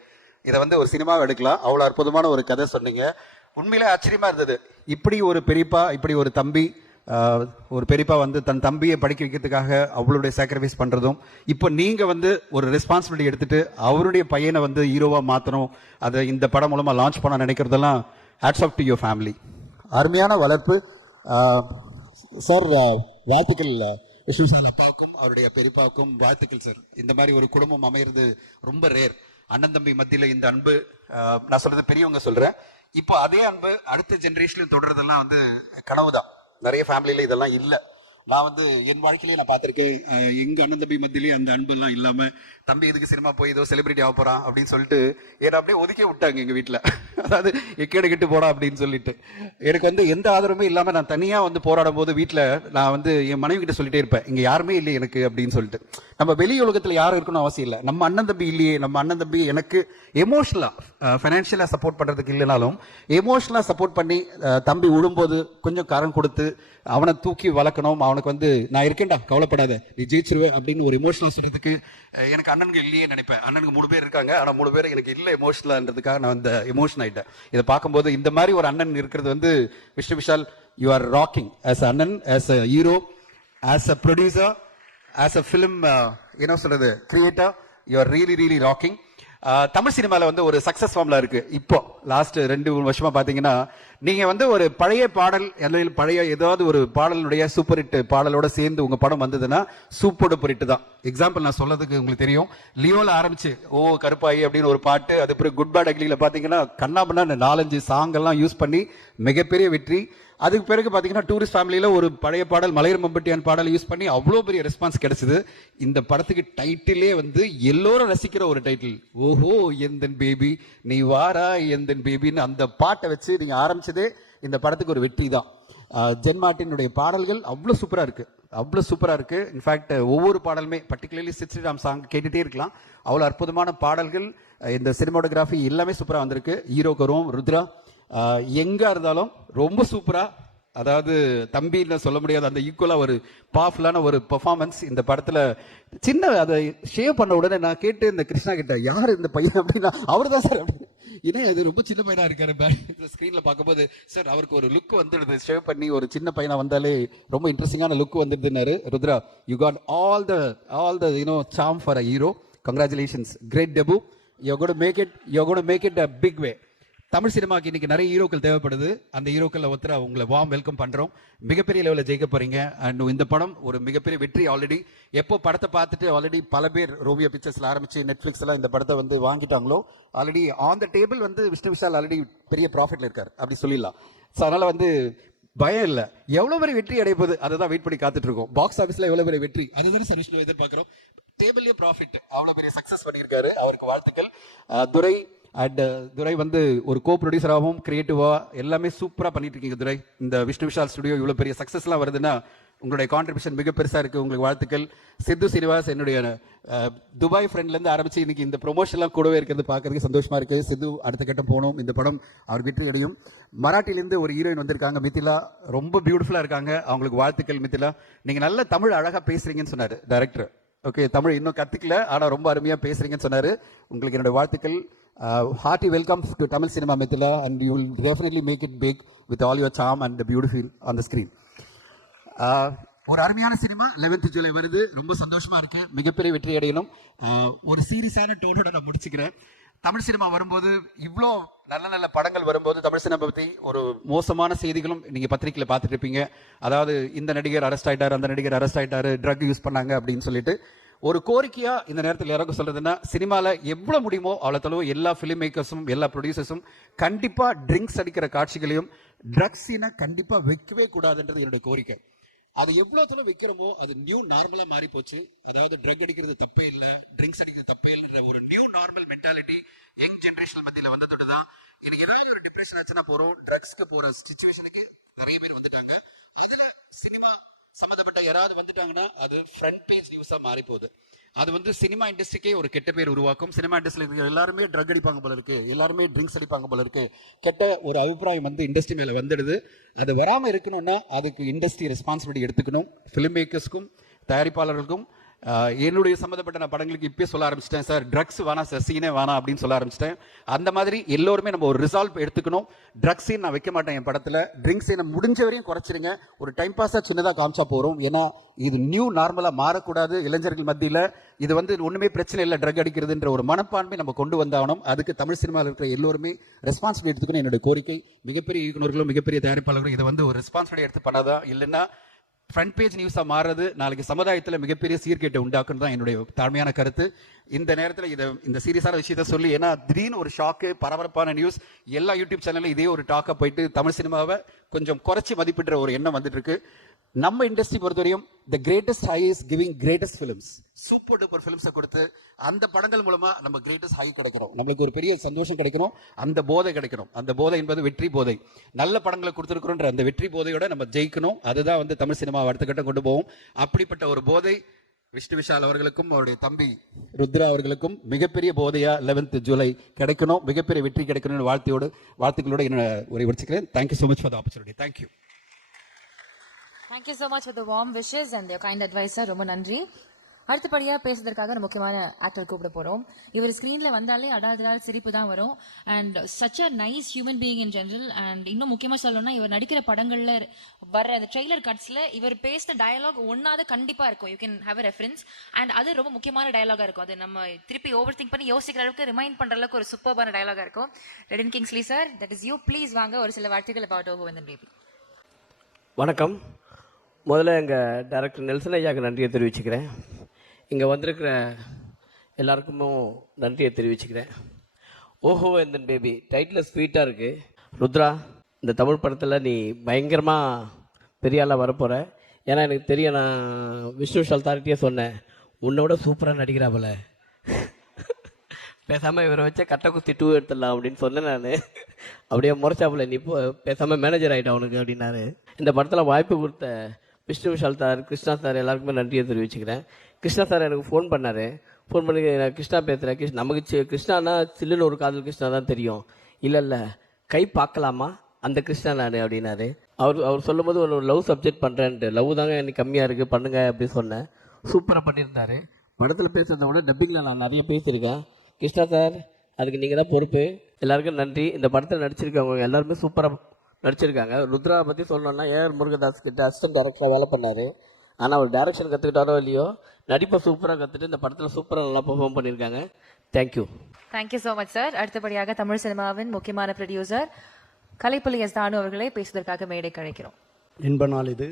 இதை வந்து ஒரு சினிமாவை எடுக்கலாம், அவ்வளோ அற்புதமான ஒரு கதை சொன்னீங்க. உண்மையிலே ஆச்சரியமாக இருந்தது. இப்படி ஒரு பெரியப்பா, இப்படி ஒரு தம்பி, ஒரு பெரியப்பா வந்து தன் தம்பியை படிக்க வைக்கிறதுக்காக அவளுடைய சாக்ரிஃபைஸ் பண்ணுறதும், இப்போ நீங்கள் வந்து ஒரு ரெஸ்பான்சிபிலிட்டி எடுத்துகிட்டு அவருடைய பையனை வந்து ஹீரோவாக மாற்றணும், அதை இந்த படம் மூலமாக லான்ச் பண்ண நினைக்கிறதெல்லாம் hats off to your family. அருமையான வளர்ப்பு சார். வாழ்த்துக்கள் விஷ்ணு சார் அப்பாவுக்கும் அவருடைய பெரியப்பாவுக்கும் வாழ்த்துக்கள் சார். இந்த மாதிரி ஒரு குடும்பம் அமைகிறது ரொம்ப ரேர். அண்ணன் தம்பி மத்தியில் இந்த அன்பு, நான் சொல்றது பெரியவங்க சொல்கிறேன், இப்போ அதே அன்பு அடுத்த ஜென்ரேஷன்லையும் தொடர்றதெல்லாம் வந்து கனவு தான். நிறைய ஃபேமிலியில இதெல்லாம் இல்லை. நான் வந்து என் வாழ்க்கையிலேயே நான் பார்த்திருக்கேன். எங்க அண்ணன் தம்பி மத்தியிலேயே அந்த அன்பெல்லாம் இல்லாம, தம்பி எதுக்கு சினிமா போய் ஏதோ செலிபிரிட்டி ஆக போறான் அப்படின்னு சொல்லிட்டு என்னை அப்படியே ஒதுக்கி விட்டாங்க எங்க வீட்டுல. அதாவது எக்கேடு கெட்டு போடா அப்படின்னு சொல்லிட்டு எனக்கு வந்து எந்த ஆதரவுமே இல்லாம நான் தனியா வந்து போராடும் போது வீட்டுல நான் வந்து என் மனைவி கிட்ட சொல்லிட்டே இருப்பேன், இங்க யாருமே இல்லை எனக்கு அப்படின்னு சொல்லிட்டு. நம்ம வெளி உலகத்துல யாரும் இருக்கணும் அவசியம் இல்லை. நம்ம அண்ணன் தம்பி இல்லையே, நம்ம அண்ணன் தம்பி எனக்கு எமோஷனலா ஃபைனான்சியலா சப்போர்ட் பண்றதுக்கு இல்லைனாலும் எமோஷனலா சப்போர்ட் பண்ணி தம்பி விழும்போது கொஞ்சம் கரம் கொடுத்து அவனை தூக்கி வளர்க்கணும். அவனுக்கு வந்து நான் இருக்கேன்டா கவலைப்படாத நீ ஜெயிச்சிருவேன் அப்படின்னு ஒரு எமோஷனல் சொல்றதுக்கு எனக்கு அண்ணனுக்கு இல்லையே நினைப்பேன். அண்ணனுக்கு 3 பேர் இருக்காங்க, ஆனா 3 பேர் எனக்கு இல்லை எமோஷனல்ன்றதுக்காக நான் அந்த எமோஷன் ஆயிட்டேன். இதை பார்க்கும்போது இந்த மாதிரி ஒரு அண்ணன் இருக்கிறது வந்து Vishnu Vishal, you are rocking as அண்ணன், as a hero, as a producer, as a film என்ன சொல்றது creator, you are really really rocking. Tamil சினிமாவில் வந்து ஒரு சக்சஸ் ஃபார்ம்ல இருக்கு. இப்போ லாஸ்ட் 2-3 வருஷமா பாத்தீங்கன்னா நீங்க வந்து ஒரு பழைய பாடல் அல்லது பழைய ஏதாவது ஒரு பாடலுடைய சூப்பர் ஹிட் பாடலோட சேர்ந்து உங்க படம் வந்ததுன்னா சூப்பர் டூப்பர் ஹிட் தான். எக்ஸாம்பிள் நான் சொல்லதுக்கு உங்களுக்கு தெரியும், லியோல ஆரம்பிச்சு ஓ கருப்பாயி அப்படின்னு ஒரு பாட்டு, அது பிறகு குட் பேட் அக்லியில பாத்தீங்கன்னா கண்ணாபண்ணா 4-5 சாங் எல்லாம் யூஸ் பண்ணி மிகப்பெரிய வெற்றி. அதுக்கு பிறகு பாத்தீங்கன்னா டூரிஸ்ட் ஃபேமிலியில ஒரு பழைய பாடல் மலையர் மம்பட்டியான் பாடல் யூஸ் பண்ணி அவ்வளோ பெரிய ரெஸ்பான்ஸ் கிடைச்சது. இந்த படத்துக்கு டைட்டிலே வந்து எல்லோரும் ரசிக்கிற ஒரு டைட்டில், ஓஹோ எந்தன் பேபி நீ வாரா எந்தன் பேபின்னு அந்த பாட்டை வச்சு நீங்க ஆரம்பிச்சதே இந்த படத்துக்கு ஒரு வெற்றி தான். ஜென் மார்ட்டினுடைய பாடல்கள் அவ்வளோ சூப்பரா இருக்கு, அவ்வளோ சூப்பரா இருக்கு. இன்ஃபேக்ட் ஒவ்வொரு பாடலுமே பர்டிகுலர்லி சித்ஸ்ரீராம் சாங் கேட்டுட்டே இருக்கலாம், அவ்வளோ அற்புதமான பாடல்கள். இந்த சினிமாட்டோகிராஃபி எல்லாமே சூப்பரா வந்திருக்கு. ஹீரோக்கு வரும் ருத்ரா, எங்க இருந்தாலும் ரொம்ப சூப்பரா, அதாவது தம்பின்னு சொல்ல முடியாது அந்த ஈக்குவலா ஒரு பவர்ஃபுல்லான ஒரு பெர்ஃபார்மன்ஸ் இந்த படத்துல. சின்ன அதை ஷேவ் பண்ண உடனே நான் கேட்டு இந்த கிருஷ்ணா கிட்ட யார் இந்த பையன் அப்படின்னா அவர் தான் சார் அப்படின்னு. ஏன்னா அது ரொம்ப சின்ன பையனா இருக்காரு ஸ்கிரீன்ல பார்க்கும்போது, சார் அவருக்கு ஒரு லுக் வந்துடுது, ஷேவ் பண்ணி ஒரு சின்ன பையனா வந்தாலே ரொம்ப இன்ட்ரெஸ்டிங்கான லுக் வந்துடுதுன்னாரு. Rudra, you got all the charm for a hero. Congratulations, great debut. You got make it a big way. Tamil சினிமாக்கு இன்னைக்கு நிறைய ஹீரோக்கள் தேவைப்படுது. அந்த ஹீரோக்கள் ஒருத்தர உங்களை வார்ம் வெல்கம் பண்றோம். மிகப்பெரிய லெவலில் ஜெயிக்க போறீங்க. அண்ட் இந்த படம் ஒரு மிகப்பெரிய வெற்றி. ஆல்ரெடி எப்போ படத்தை பார்த்துட்டு ஆல்ரெடி பல பேர் ரோமியோ பிக்சர்ஸ்ல ஆரம்பிச்சு நெட்ஃபிளிக்ஸ் எல்லாம் இந்த படத்தை வந்து வாங்கிட்டாங்களோ, ஆல்ரெடி ஆன் த டேபிள் வந்து விஷ்ணு விஷால் ஆல்ரெடி பெரிய ப்ராஃபிட்ல இருக்காரு அப்படி சொல்லிடலாம். ஸோ அதனால வந்து பயம் இல்லை. எவ்வளவு பெரிய வெற்றி அடைப்பது அதை தான் வெயிட் பண்ணி காத்துட்டு இருக்கோம். பாக்ஸ் ஆஃபீஸ்ல எவ்வளவு பெரிய வெற்றி அதுதானே சார் விஷ்ணு எதிர்பார்க்கிறோம். டேபிள்லயே ப்ராஃபிட் அவ்வளவு பெரிய சக்சஸ் பண்ணியிருக்காரு, அவருக்கு வாழ்த்துக்கள். துரை அண்ட் துரை வந்து ஒரு கோ ப்ரொடியூசராகவும் கிரியேட்டிவா எல்லாமே சூப்பரா பண்ணிட்டு இருக்கீங்க துரை. இந்த விஷ்ணு விஷால் ஸ்டுடியோ இவ்வளவு பெரிய சக்சஸ்லாம் வருதுன்னா உங்களுடைய கான்ட்ரிபியூஷன் மிக பெருசா இருக்கு, உங்களுக்கு வாழ்த்துக்கள். சித்து சீனிவாஸ் என்னுடைய துபாய் ஃப்ரெண்ட்ல இருந்து ஆரம்பிச்சு இன்னைக்கு இந்த ப்ரொமோஷன்லாம் கூடவே இருக்கிறது பார்க்கறதுக்கு சந்தோஷமா இருக்கு. சித்து அடுத்த கட்டம் போகணும், இந்த படம் அவர் வெற்றி அடையும். மராட்டிலிருந்து ஒரு ஹீரோயின் வந்திருக்காங்க மித்திலா, ரொம்ப பியூட்டிஃபுல்லா இருக்காங்க, அவங்களுக்கு வாழ்த்துக்கள். மித்திலா, நீங்க நல்ல தமிழ் அழகா பேசுறீங்கன்னு சொன்னாரு டைரக்டர். ஓகே, தமிழ் இன்னும் கத்துக்கல ஆனா ரொம்ப அருமையா பேசுறீங்கன்னு சொன்னாரு, உங்களுக்கு என்னோட வாழ்த்துக்கள். Hearty welcome to Tamil cinema, Mithila, and you will definitely make it big with all your charm and the beautiful on the screen. ஒரு அருமையான சினிமா 11th ஜூலை வருது, ரொம்ப சந்தோஷமா இருக்கு, மிகப்பெரிய வெற்றி அடையணும். ஒரு சீரியஸான டோனோட நான் முடிச்சுக்கிறேன். தமிழ் சினிமா வரும்போது இவ்வளோ நல்ல நல்ல படங்கள் வரும்போது தமிழ் சினிமா பற்றி ஒரு மோசமான செய்திகளும் நீங்கள் பத்திரிக்கையில் பார்த்துட்டு இருப்பீங்க. அதாவது இந்த நடிகர் அரெஸ்ட் ஆயிட்டாரு, அந்த நடிகர் அரெஸ்ட் ஆயிட்டாரு, ட்ரக் யூஸ் பண்ணாங்க அப்படின்னு சொல்லிட்டு. ஒரு கோரிக்கையா இந்த நேரத்தில் யாராவது சொல்றதுன்னா, சினிமால எவ்வளவு முடியுமோ அவ்வளவு எல்லா ஃபிலிம் மேக்கர்ஸும் எல்லா ப்ரொடியூசர்ஸும் கண்டிப்பா ட்ரிங்க்ஸ் அடிக்கிற காட்சிகளையும் ட்ரக்ஸ் கண்டிப்பா வைக்கவே கூடாதுன்றது என்னுடைய கோரிக்கை. அது எவ்வளவு தூரம் வைக்கிறோமோ அது நியூ நார்மலா மாறி போச்சு. அதாவது ட்ரக் அடிக்கிறது தப்பே இல்லை, ட்ரிங்க்ஸ் அடிக்கிறது தப்பே இல்லை, ஒரு new normal mentality young generation மத்தியில வந்ததோடு தான் எனக்கு ஏதாவது ஒரு டிப்ரெஷன் ஆச்சுன்னா போறோம், ட்ரக்ஸ்க்கு போற சிச்சுவேஷனுக்கு நிறைய பேர் வந்துட்டாங்க. அதுல சினிமா சம்பந்தப்பட்ட யாராவது வந்துட்டாங்கன்னா அது ஃப்ரண்ட் பேஜ் நியூஸா மாறி போகுது. அது வந்து சினிமா இண்டஸ்ட்ரிக்கே ஒரு கெட்ட பேர் உருவாக்கும். சினிமா இண்டஸ்ட்ரியில் இருக்கிற எல்லாருமே ட்ரக் அடிப்பாங்க போல இருக்கு, எல்லாருமே ட்ரிங்க்ஸ் அடிப்பாங்க போல இருக்கு, கெட்ட ஒரு அபிப்பிராயம் வந்து இண்டஸ்ட்ரி மேல வந்துடுது. அது வராம இருக்கணும்னா அதுக்கு இண்டஸ்ட்ரி ரெஸ்பான்சிபிலிட்டி எடுத்துக்கணும். ஃபிலிம் மேக்கர்ஸ்க்கும் தயாரிப்பாளர்களுக்கும் என்னுடைய சம்மந்தப்பட்ட நான் படங்களுக்கு இப்பயே சொல்ல ஆரம்பிச்சிட்டேன், சார் ட்ரக்ஸ் வேணாம் சார், சீனே வேணாம் அப்படின்னு சொல்ல ஆரம்பிச்சிட்டேன். அந்த மாதிரி எல்லோருமே நம்ம ஒரு ரிசால்வ் எடுத்துக்கணும். ட்ரக்ஸ் சீன் நான் வைக்க மாட்டேன் என் படத்துல, ட்ரிங்க்ஸ் சீனை முடிஞ்ச வரையும் குறைச்சிருங்க, ஒரு டைம் பாஸா சின்னதாக காமிச்சா போறோம். ஏன்னா இது நியூ நார்மலா மாறக்கூடாது இளைஞர்கள் மத்தியில். இது வந்து ஒண்ணுமே பிரச்சனை இல்லை ட்ரக் அடிக்கிறதுன்ற ஒரு மனப்பான்மை நம்ம கொண்டு வந்தாகணும். அதுக்கு தமிழ் சினிமாவில் இருக்கிற எல்லோருமே ரெஸ்பான்சிபிலிட்டி எடுத்துக்கணும் என்னுடைய கோரிக்கை. மிகப்பெரிய இயக்குநர்களும் மிகப்பெரிய தயாரிப்பாளர்களும் இதை வந்து ஒரு ரெஸ்பான்சிபிலிட்டி எடுத்து பண்ணாதான், இல்லைன்னா ஃப்ரண்ட் பேஜ் நியூஸாக மாறுறது நாளைக்கு சமுதாயத்தில் மிகப்பெரிய சீர்கேட்டை உண்டாக்குன்னு தான் என்னுடைய தாழ்மையான கருத்து. இந்த நேரத்தில் இந்த சீரியஸான விஷயத்த சொல்லி, ஏன்னா திடீர்னு ஒரு ஷாக்கு, பரபரப்பான நியூஸ், எல்லா யூடியூப் சேனல்லும் இதே ஒரு டாக்கை போயிட்டு தமிழ் சினிமாவை கொஞ்சம் குறைச்சி மதிப்பிடுற ஒரு எண்ணம் வந்துட்டு இருக்கு. நம்ம இண்டஸ்ட்ரி பொறுத்தவரையும் the greatest he is giving greatest films. Super duper ஃபிலிம்ஸை கொடுத்து அந்த படங்கள் மூலமா நம்ம கிரேட்டஸ்ட் ஹை கிடைக்கிறோம். நம்மளுக்கு ஒரு பெரிய சந்தோஷம் கிடைக்கணும், அந்த போதை கிடைக்கணும். அந்த போதை என்பது வெற்றி போதை. நல்ல படங்களை கொடுத்துருக்கிறோன்ற அந்த வெற்றி போதையோட நம்ம ஜெயிக்கணும். அதுதான் வந்து தமிழ் சினிமா அடுத்த கட்டம் கொண்டு போவோம். அப்படிப்பட்ட ஒரு போதை விஷ்ணு விஷால் அவர்களுக்கும் அவருடைய தம்பி ருத்ரா அவர்களுக்கும் மிகப்பெரிய போதையா 11th ஜூலை கிடைக்கணும், மிகப்பெரிய வெற்றி கிடைக்கணும்னு வாழ்த்துக்களோட என்னோட உரை முடிச்சுக்கிறேன். Thank you so much for the opportunity. Thank you. Thank you so much for the warm wishes and your kind advice, sir. ரொம்ப நன்றி. அடுத்தபடியா பேசுறதுக்காக ஒரு முக்கியமான ஆக்டர் கூப்பிட போறோம். இவர் ஸ்கிரீன்ல வந்தாலே அடாதடால் சிரிப்பு தான் வரும். And such a nice human being in general. And இன்னும் முக்கியமா சொல்லணும்னா, இவர் நடிக்கிற படங்கள்ல வர அந்த ட்ரெய்லர் கட்ஸ்ல இவர் பேசின டயலாக் ஒன்னாவது கண்டிப்பா இருக்கும். You can have a reference. And அது ரொம்ப முக்கியமான டயலாகா இருக்கும். அது நம்ம திருப்பி ஓவர் திங்க் பண்ணி யோசிக்கிற அளவுக்கு, ரிமைண்ட் பண்ற அளவுக்கு ஒரு சூப்பரான டயலாகா இருக்கும். Redin Kingsley sir, that is you. Please வாங்க, ஒரு சில வார்த்தைகள் about ஓஹோ and பேபி. வணக்கம். முதல்ல எங்கள் டைரக்டர் நெல்சன் ஐயாவுக்கு நன்றியை தெரிவிச்சுக்கிறேன். இங்கே வந்திருக்கிற எல்லாருக்குமே நன்றியை தெரிவிச்சுக்கிறேன். ஓஹோ அண்ட் தென் பேபி டைட்டில் ஸ்வீட்டாக இருக்குது. ருத்ரா, இந்த தமிழ் படத்தில் நீ பயங்கரமாக பெரிய ஆளாக வரப்போகிற. ஏன்னா எனக்கு தெரியும், நான் விஷ்ணு விஷால்தார்கிட்டயே சொன்னேன், உன்னோட சூப்பராக நடிக்கிறாப்புல, பேசாமல் இவரை வச்ச கட்டை குத்தி 2 எடுத்துடலாம் அப்படின்னு சொன்னேன். நான் அப்படியே முறைச்சாப்புல, நீ இப்போ பேசாமல் மேனேஜர் ஆகிட்டா அவனுக்கு அப்படின்னாரு. இந்த படத்தில் வாய்ப்பு கொடுத்த விஷ்ணு விஷால் சார், கிருஷ்ணா சார் எல்லாருக்குமே நன்றியை தெரிவிச்சுக்கிறேன். கிருஷ்ணா சார் எனக்கு ஃபோன் பண்ணார். ஃபோன் பண்ணி, நான் கிருஷ்ணா பேசுகிறேன், நமக்கு கிருஷ்ணானா சில்லுன்னு ஒரு காதல் கிருஷ்ணா தான் தெரியும், இல்லை கை பார்க்கலாமா அந்த கிருஷ்ணா நான் அப்படின்னாரு. அவர் சொல்லும் போது ஒரு லவ் சப்ஜெக்ட் பண்ணுறேன்ட்டு, லவ் தாங்க எனக்கு கம்மியாக இருக்குது பண்ணுங்க அப்படின்னு சொன்னேன். சூப்பராக பண்ணியிருந்தாரு. படத்தில் பேசுகிறத விட டப்பிங்கில் நான் நிறைய பேசியிருக்கேன். கிருஷ்ணா சார், அதுக்கு நீங்கள் தான் பொறுப்பு. எல்லாருக்கும் நன்றி. இந்த படத்தில் நடிச்சிருக்கவங்க எல்லாருமே சூப்பராக நடிச்சிருக்காங்க. ருத்ரா பற்றி சொல்லணும்னா, ஏஆர் முருகதாஸ் கிட்ட அசிஸ்டன்ட் டைரக்டராக வேலை பண்ணார். ஆனால் அவர் டைரக்ஷன் கற்றுக்கிட்டாரோ இல்லையோ, நடிப்பை சூப்பராக கற்றுட்டு இந்த படத்தில் சூப்பராக நல்லா பெர்ஃபார்ம் பண்ணியிருக்காங்க. Thank you. Thank you so much sir. அடுத்தபடியாக தமிழ் சினிமாவின் முக்கியமான ப்ரொடியூசர் கலைப்புலி எஸ் தானு அவர்களை பேசுவதற்காக மேடை கழைக்கிறோம். இன்ப நாள் இது,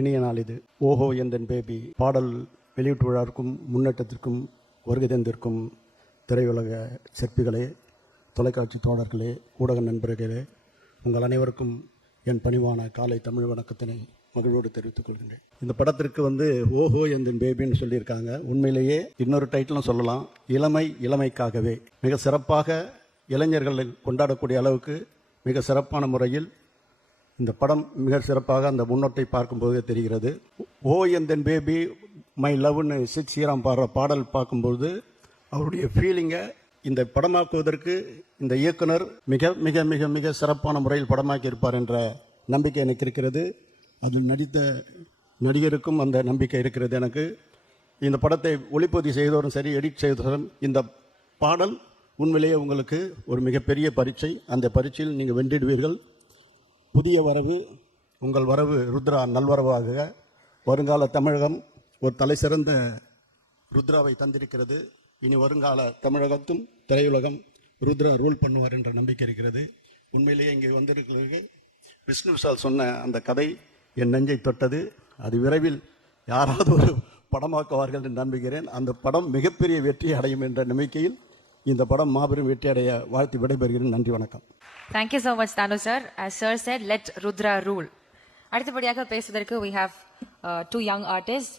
இனிய நாள் இது. ஓஹோ எந்தன் பேபி பாடல் வெளியீட்டு விழாவிற்கும் முன்னேற்றத்திற்கும் வருகை தந்திருக்கும் திரையுலக சிற்பிகளே, தொலைக்காட்சி தோழர்களே, ஊடக நண்பர்களே, உங்கள் அனைவருக்கும் என் பணிவான காலை தமிழ் வணக்கத்தினை மகிழ்வோடு தெரிவித்துக் கொள்கின்றேன். இந்த படத்திற்கு ஓஹோ எந்தன் பேபின்னு சொல்லியிருக்காங்க. உண்மையிலேயே இன்னொரு டைட்டிலும் சொல்லலாம், இளமைக்காகவே. மிக சிறப்பாக இளைஞர்கள் கொண்டாடக்கூடிய அளவுக்கு மிக சிறப்பான முறையில் இந்த படம் மிக சிறப்பாக அந்த முன்னோட்டை பார்க்கும்போதே தெரிகிறது. ஓ எந்தன் பேபி மை லவ்னு சித் ஸ்ரீராம் பாடுற பாடல் பார்க்கும்போது அவருடைய ஃபீலிங்கை இந்த படமாக்குவதற்கு இந்த இயக்குனர் மிக மிக மிக மிக சிறப்பான முறையில் படமாக்கி இருப்பார் என்ற நம்பிக்கை எனக்கு இருக்கிறது. அதில் நடித்த நடிகருக்கும் அந்த நம்பிக்கை இருக்கிறது எனக்கு. இந்த படத்தை ஒளிப்பதிவு செய்தவரும் சரி, எடிட் செய்தவரும், இந்த பாடல் உண்மையிலேயே உங்களுக்கு ஒரு மிகப்பெரிய பரீட்சை. அந்த பரீட்சையில் நீங்கள் வென்றிடுவீர்கள். புதிய வரவு, உங்கள் வரவு ருத்ரா நல்வரவாக. வருங்கால தமிழகம் ஒரு தலை சிறந்த ருத்ராவை தந்திருக்கிறது. இனி வருங்கால தமிழகத்தும் திரையுலகம் ருத்ரா ரூல் பண்ணுவார் என்ற நம்பிக்கை இருக்கிறது. உண்மையிலேயே இங்கே வந்திருக்கிறது விஷ்ணு விஷால் சொன்ன அந்த கதை என் நெஞ்சை தொட்டது. அது விரைவில் யாராவது ஒரு படமாக்குவார்கள் என்று நம்புகிறேன். அந்த படம் மிகப்பெரிய வெற்றி அடையும் என்ற நம்பிக்கையில் இந்த படம் மாபெரும் வெற்றி அடைய வாழ்த்து விடைபெறுகிறேன். நன்றி, வணக்கம். தேங்க்யூ ஸோ மச் தானு sir. as sir said, let Rudra rule. அடுத்தபடியாக பேசுவதற்கு we have two young artists,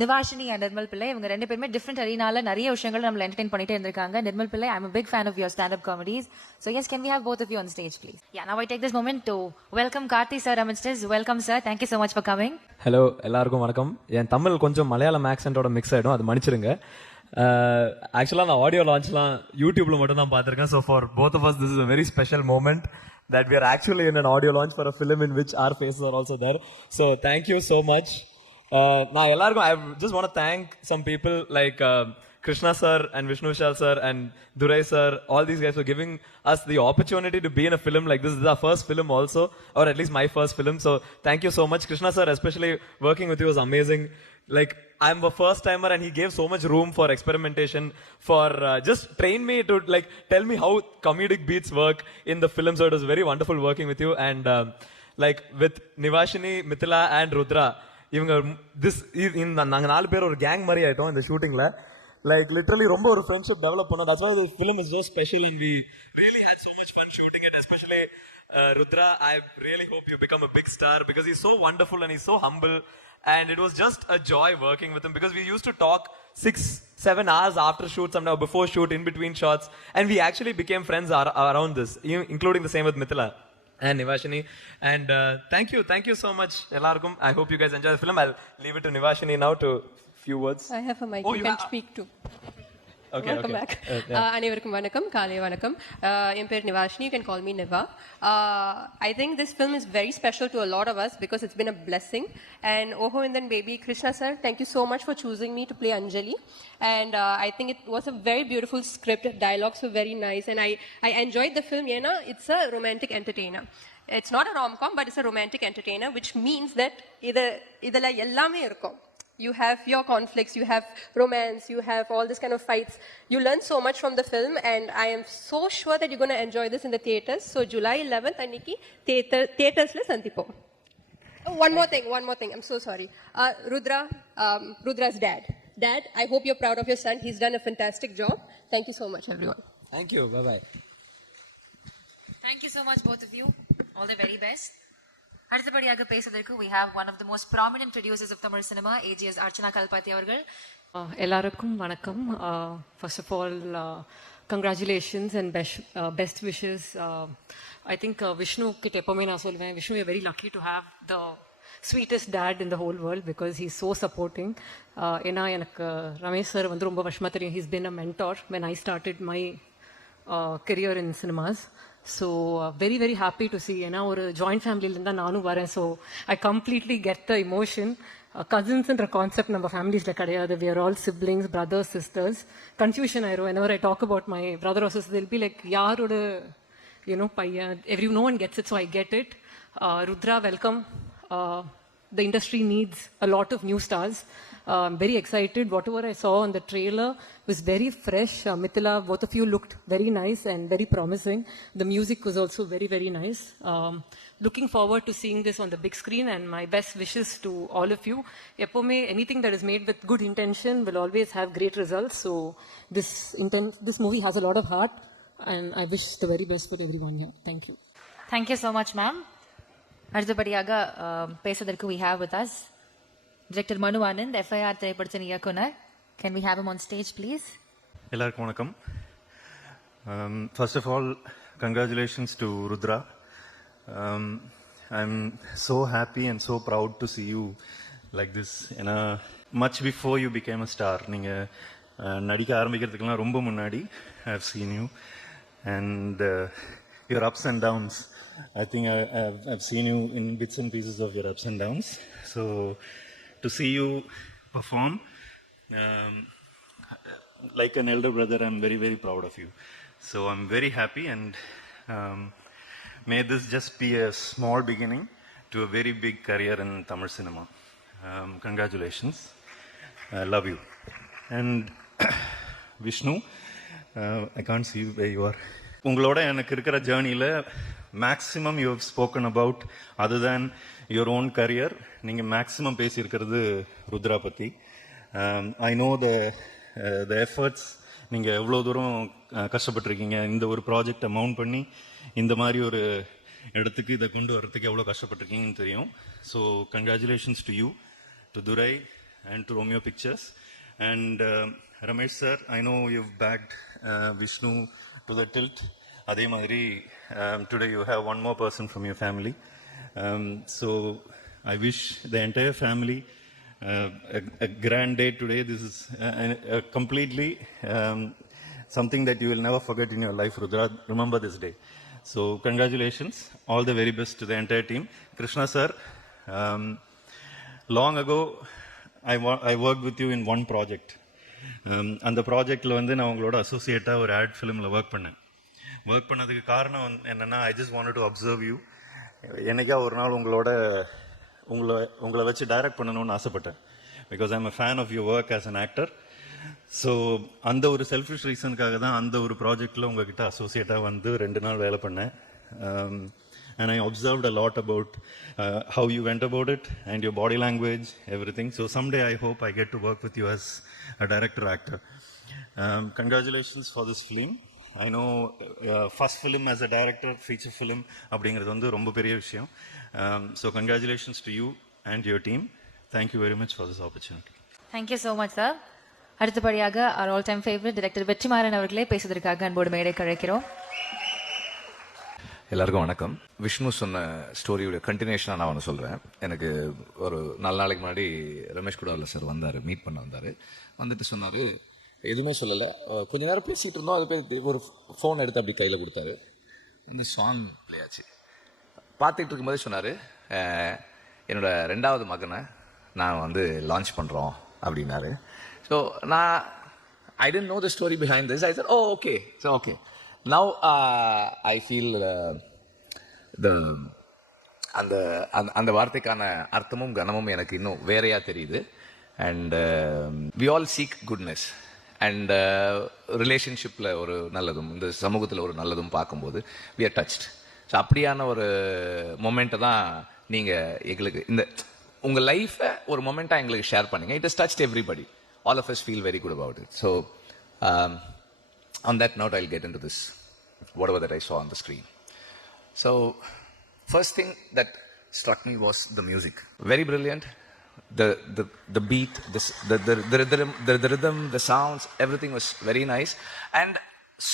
Nivashini and Nirmal பிள்ளை. இவங்க ரெண்டு பேருமே டிஃப்ரெண்ட் அரீனால நிறைய விஷயங்கள் நம்மள என்டர்டெயின் பண்ணிட்டே இருந்திருக்காங்க. நிர்மல் பிள்ளை, I'm a big fan of your stand-up comedies. So yes, can we have both of you on stage, please? Yeah, now I take this moment to welcome Karthi sir amidst us. Welcome sir. Thank you so much for coming. Hello, எல்லாருக்கும் வணக்கம். என் தமிழ் கொஞ்சம் மலையாளம் ஆக்சென்ட்டோட மிக்ஸ் ஆகிடும், அது மன்னிச்சிருங்க. ஆக்சுவலாக நான் ஆடியோ லான்ச்லாம் யூடியூப்ல மட்டும் தான் பார்த்துருக்கேன். So for both of us this is a very special moment that we are actually in an audio launch for a film in which our faces are also there. So thank you so much. Now I just want to thank some people like Krishna sir and Vishnu Vishal sir and Durai sir, all these guys for giving us the opportunity to be in a film like this. This is our first film also, or at least my first film. So thank you so much. Krishna sir, especially working with you was amazing. Like, I'm a first timer and he gave so much room for experimentation, for just train me to like tell me how comedic beats work in the film. So it was very wonderful working with you. And like with Nivashini, Mithila and Rudra, இவங்க நாங்கள் 4 பேர் ஒரு கேங் மாதிரி ஆயிட்டோம் இந்த ஷூட்டிங்கில். லைக் லிட்டரலி ரொம்ப ஒரு ஃப்ரெண்ட்ஷிப் டெவலப் பண்ணோம். That's why the film is so special and we really had so much fun shooting it, especially Rudra. I really hope you become a big star because he's so wonderful and he's so humble, and it was just a joy working with him because we used to talk 6-7 hours after shoot, sometimes before shoot, in between shots, and we actually became friends around this, including the same with Mithila and Nivashini. And thank you so much ellarkum. I hope you guys enjoy the film. I'll leave it to Nivashini now to few words. I have a mic. You can speak too. Okay, Welcome back. அனைவருக்கும் வணக்கம், காலை வணக்கம். என் பேர் Nivashini. You can call me Niva. I think this film is very special to a lot of us because it's been a blessing. And Oho and then baby, Krishna sir, thank you so much for choosing me to play Anjali. And I think it was a very beautiful script. Dialogues were very nice, and I enjoyed the film. Yena, it's a romantic entertainer. It's not a rom-com, but it's a romantic entertainer, which means that idala ellame irukum. You have your conflicts, you have romance, you have all this kind of fights. You learn so much from the film, and I am so sure that you're going to enjoy this in the theaters. So July 11th, Aniki, theaters le santipo. One more thing. I'm so sorry. Rudra's dad. Dad, I hope you're proud of your son. He's done a fantastic job. Thank you so much, everyone. Thank you. Bye-bye. Thank you so much, both of you. All the very best. அடுத்தபடியாக பேசுவதற்கு we have one of the most prominent producers of Tamil cinema, AGS Archana Kalpathy அவர்கள். எல்லாருக்கும் வணக்கம். First of all, congratulations and best wishes. I think Vishnu கிட்ட எப்பவுமே நான் சொல்வேன், Vishnu, you're very lucky to have the sweetest dad in the whole world because he's so supporting. ஏன்னா எனக்கு ரமேஷ் சார் வந்து ரொம்ப வருஷமா தெரியும். He's been a mentor when I started my career in cinemas. So very very happy to see. ஏன்னா ஒரு ஜாயிண்ட் ஃபேமிலியிலேருந்து தான் நானும் வரேன். So I completely get the emotion. கசின்ஸ்ன்ற கான்செப்ட் நம்ம ஃபேமிலிஸில் கிடையாது. We are all siblings, brothers, sisters. Confusion ஆயிரும். whenever I talk about my brother or sister, they'll be like, யாரோட பையன், no one gets it, so I get it. Rudra, welcome. The industry needs a lot of new stars. I'm very excited. Whatever I saw on the trailer was very fresh. Mithila, both of you looked very nice and very promising. The music was also very, very nice. Looking forward to seeing this on the big screen, and my best wishes to all of you. Epome, anything that is made with good intention will always have great results. So this movie has a lot of heart, and I wish the very best for everyone here. Thank you. Thank you so much, ma'am. அடுத்தபடியாக பேசுவதற்கு we have with us Director Manu Anand, FIR திரைப்படத்தின் இயக்குனர். Can we have him on stage, please? எல்லாருக்கும் வணக்கம். First of all, congratulations to Rudra. I'm so happy and so proud to see you like this. Much before you became a star, நீங்கள் நடிக்க ஆரம்பிக்கிறதுக்கெல்லாம் ரொம்ப முன்னாடி I have seen you and your ups and downs. I think I've seen you in bits and pieces of your ups and downs. So to see you perform like an elder brother, I'm very, very proud of you. So I'm very happy, and may this just be a small beginning to a very big career in Tamil cinema. Congratulations. I love you. And Vishnu, I can't see where you are. உங்களோட எனக்கு இருக்கிற ஜேர்னியில் maximum you have spoken about other than your own career. நீங்கள் மேக்ஸிமம் பேசியிருக்கிறது ருத்ரா பற்றி. ஐ நோ த எஃபர்ட்ஸ், நீங்கள் எவ்வளோ தூரம் கஷ்டப்பட்டிருக்கீங்க இந்த ஒரு ப்ராஜெக்டை மவுண்ட் பண்ணி இந்த மாதிரி ஒரு இடத்துக்கு இதை கொண்டு வர்றதுக்கு எவ்வளோ கஷ்டப்பட்டிருக்கீங்கன்னு தெரியும். So congratulations to you, to Durai and to Romeo Pictures. And Ramesh sir, I know you've backed Vishnu to the tilt. அதே மாதிரி today you have one more person from your family. So I wish the entire family a grand day today. This is completely something that you will never forget in your life, Rudra. Remember this day. So congratulations. All the very best to the entire team. Krishna sir, long ago I worked with you in one project. அந்த ப்ராஜெக்டில் வந்து நான் உங்களோட அசோசியேட்டாக ஒரு ஆட் ஃபிலிமில் ஒர்க் பண்ணதுக்கு காரணம் என்னென்னா, I just wanted to observe you. என்னைக்கா ஒரு நாள் உங்களை வச்சு டைரக்ட் பண்ணணும்னு ஆசைப்பட்டேன். Because I am a fan of your work as an actor. So அந்த ஒரு செல்ஃபிஷ் ரீசனுக்காக தான் அந்த ஒரு ப்ராஜெக்டில் உங்ககிட்ட அசோசியேட்டாக வந்து 2 நாள் வேலை பண்ணேன். and I observed a lot about how you went about it and your body language, everything. So someday I hope I get to work with you as a director-actor. Congratulations for this film. I know first film as a director, feature film, அப்படிங்கிறது வந்து ரொம்ப பெரிய விஷயம். So congratulations to you and your team. Thank you very much for this opportunity. Thank you so much, sir. அடுத்தபடியாக our all time favorite director Vetrimaaran அவர்களே பேசுவதற்காக அன்போடு மேடை கழைக்கிறோம். எல்லாருக்கும் வணக்கம். விஷ்ணு சொன்ன ஸ்டோரியோட கண்டினியூஷனாக நான் ஒன்று சொல்கிறேன். எனக்கு ஒரு 4 நாளைக்கு முன்னாடி ரமேஷ் குடாரில் சார் வந்தார், மீட் பண்ண வந்தார். வந்துட்டு சொன்னார், எதுவுமே சொல்லலை, கொஞ்ச நேரம் பேசிகிட்டு இருந்தோம். அது போய் ஒரு ஃபோன் எடுத்து அப்படி கையில் கொடுத்தாரு. அந்த சாங் ப்ளே ஆச்சு. பார்த்துக்கிட்டு இருக்கும்போதே சொன்னார், என்னோட 2வது மகனை நான் வந்து லான்ச் பண்ணுறோம் அப்படின்னாரு. ஸோ நான் I didn't know the story behind this. I said, oh, okay. So, okay. Now I feel அந்த வார்த்தைக்கான அர்த்தமும் கனமும் எனக்கு இன்னும் வேறையாக தெரியுது. And we all seek goodness and ரிலேஷன்ஷிப்பில் ஒரு நல்லதும் இந்த சமூகத்தில் ஒரு நல்லதும் பார்க்கும்போது வி ஆர் டச்ட். ஸோ அப்படியான ஒரு மொமெண்ட்டை தான் நீங்கள் எங்களுக்கு இந்த உங்கள் லைஃப்பை ஒரு மொமெண்ட்டாக எங்களுக்கு ஷேர் பண்ணுங்க. It is touched everybody. All of us feel very good about it. So, on that note, I'll get into this, whatever that I saw on the screen. So, first thing that struck me was the music. Very brilliant. The beat, the rhythm, the sounds, everything was very nice. And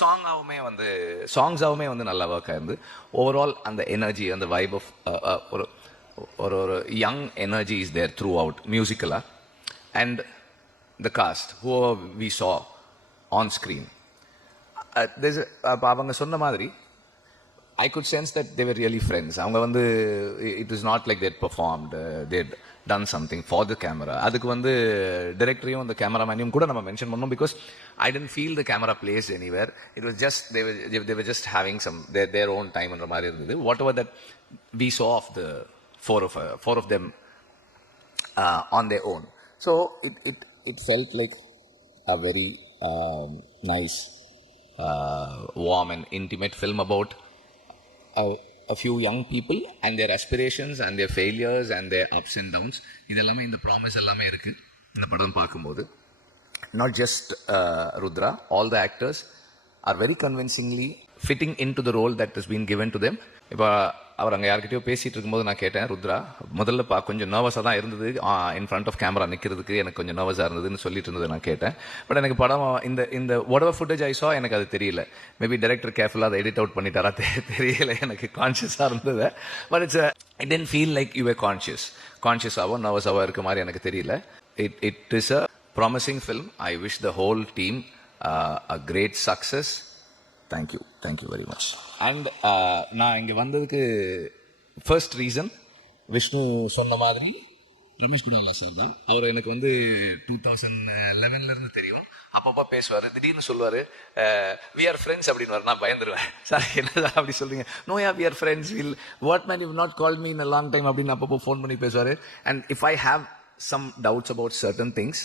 songs ஆவுமே வந்து நல்லா work ஆயிருந்து. Overall, and the energy and the vibe of or young energy is there throughout musically. And the cast, who we saw on screen, அவங்க சொன்ன மாதிரி I could sense that they were really friends. அவங்க வந்து it was not like they had performed, they had done something for the camera. அதுக்கு வந்து டைரக்டரையும் அந்த கேமராமேனையும் கூட நம்ம மென்ஷன் பண்ணோம், because I didn't feel the camera placed anywhere. It was just they were just having some their own time என்ற மாதிரி இருந்தது. Whatever that we saw of the four of them on their own. So it felt like a very nice, warm and intimate film about a few young people and their aspirations and their failures and their ups and downs. இதெல்லாமே இந்த ப்ராமிஸ் எல்லாமே இருக்கு இந்த படம் பார்க்கும்போது. Not just Rudra, all the actors are very convincingly fitting into the role that has been given to them. இப்போ அவர் அங்கே யார்கிட்டயோ பேசிகிட்டு இருக்கும்போது நான் கேட்டேன், ருத்ரா முதல்ல கொஞ்சம் நர்வஸாக தான் இருந்தது, இன் ஃப்ரண்ட் ஆஃப் கேமரா நிற்கிறதுக்கு எனக்கு கொஞ்சம் நர்வஸாக இருந்ததுன்னு சொல்லிட்டு இருந்தது நான் கேட்டேன். பட் எனக்கு படம் இந்த whatever footage I saw எனக்கு அது தெரியல. மேபி டைரக்டர் கேர்ஃபுல்லாக அதை எடிட் அவுட் பண்ணிட்டாரா தெரியல, எனக்கு கான்ஷியஸாக இருந்தது. But it tend feel like you were கான்ஷியஸாவோ நர்வஸாவோ இருக்க மாதிரி எனக்கு தெரியல. It is a promising film. I wish the whole team a great success. Thank you very much. And நான் இங்கே வந்ததுக்கு ஃபர்ஸ்ட் ரீசன் விஷ்ணு சொன்ன மாதிரி ரமேஷ் குடாலா சார் தான். அவர் எனக்கு வந்து 2011 தெரியும். அப்பப்போ பேசுவார், திடீர்னு சொல்லுவார் we are friends அப்படின்னு. நான் பயந்துருவேன், சார் என்னதா அப்படி சொல்றீங்க? No, yeah, we are friends. What man, you've not called me in a long time அப்படின்னு அப்பப்போ ஃபோன் பண்ணி பேசுவார். And if I have some doubts about certain things,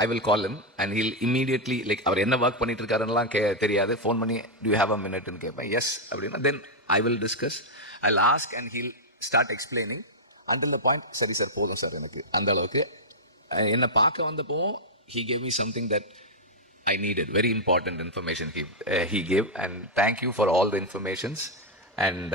I will call him and he'll immediately, like, அவர் என்ன ஒர்க் பண்ணிட்டு இருக்காருன்னெல்லாம் தெரியாது, ஃபோன் பண்ணி do you have a minute ன்னு கேட்பேன். எஸ் அப்படின்னா then I will discuss, I'll ask and he'll start explaining until the point, சரி சார் போதும் சார் எனக்கு அந்த அளவுக்கு. என்னை பார்க்க வந்தப்போ he gave me something that I needed, very important information he gave, and thank you for all the informations and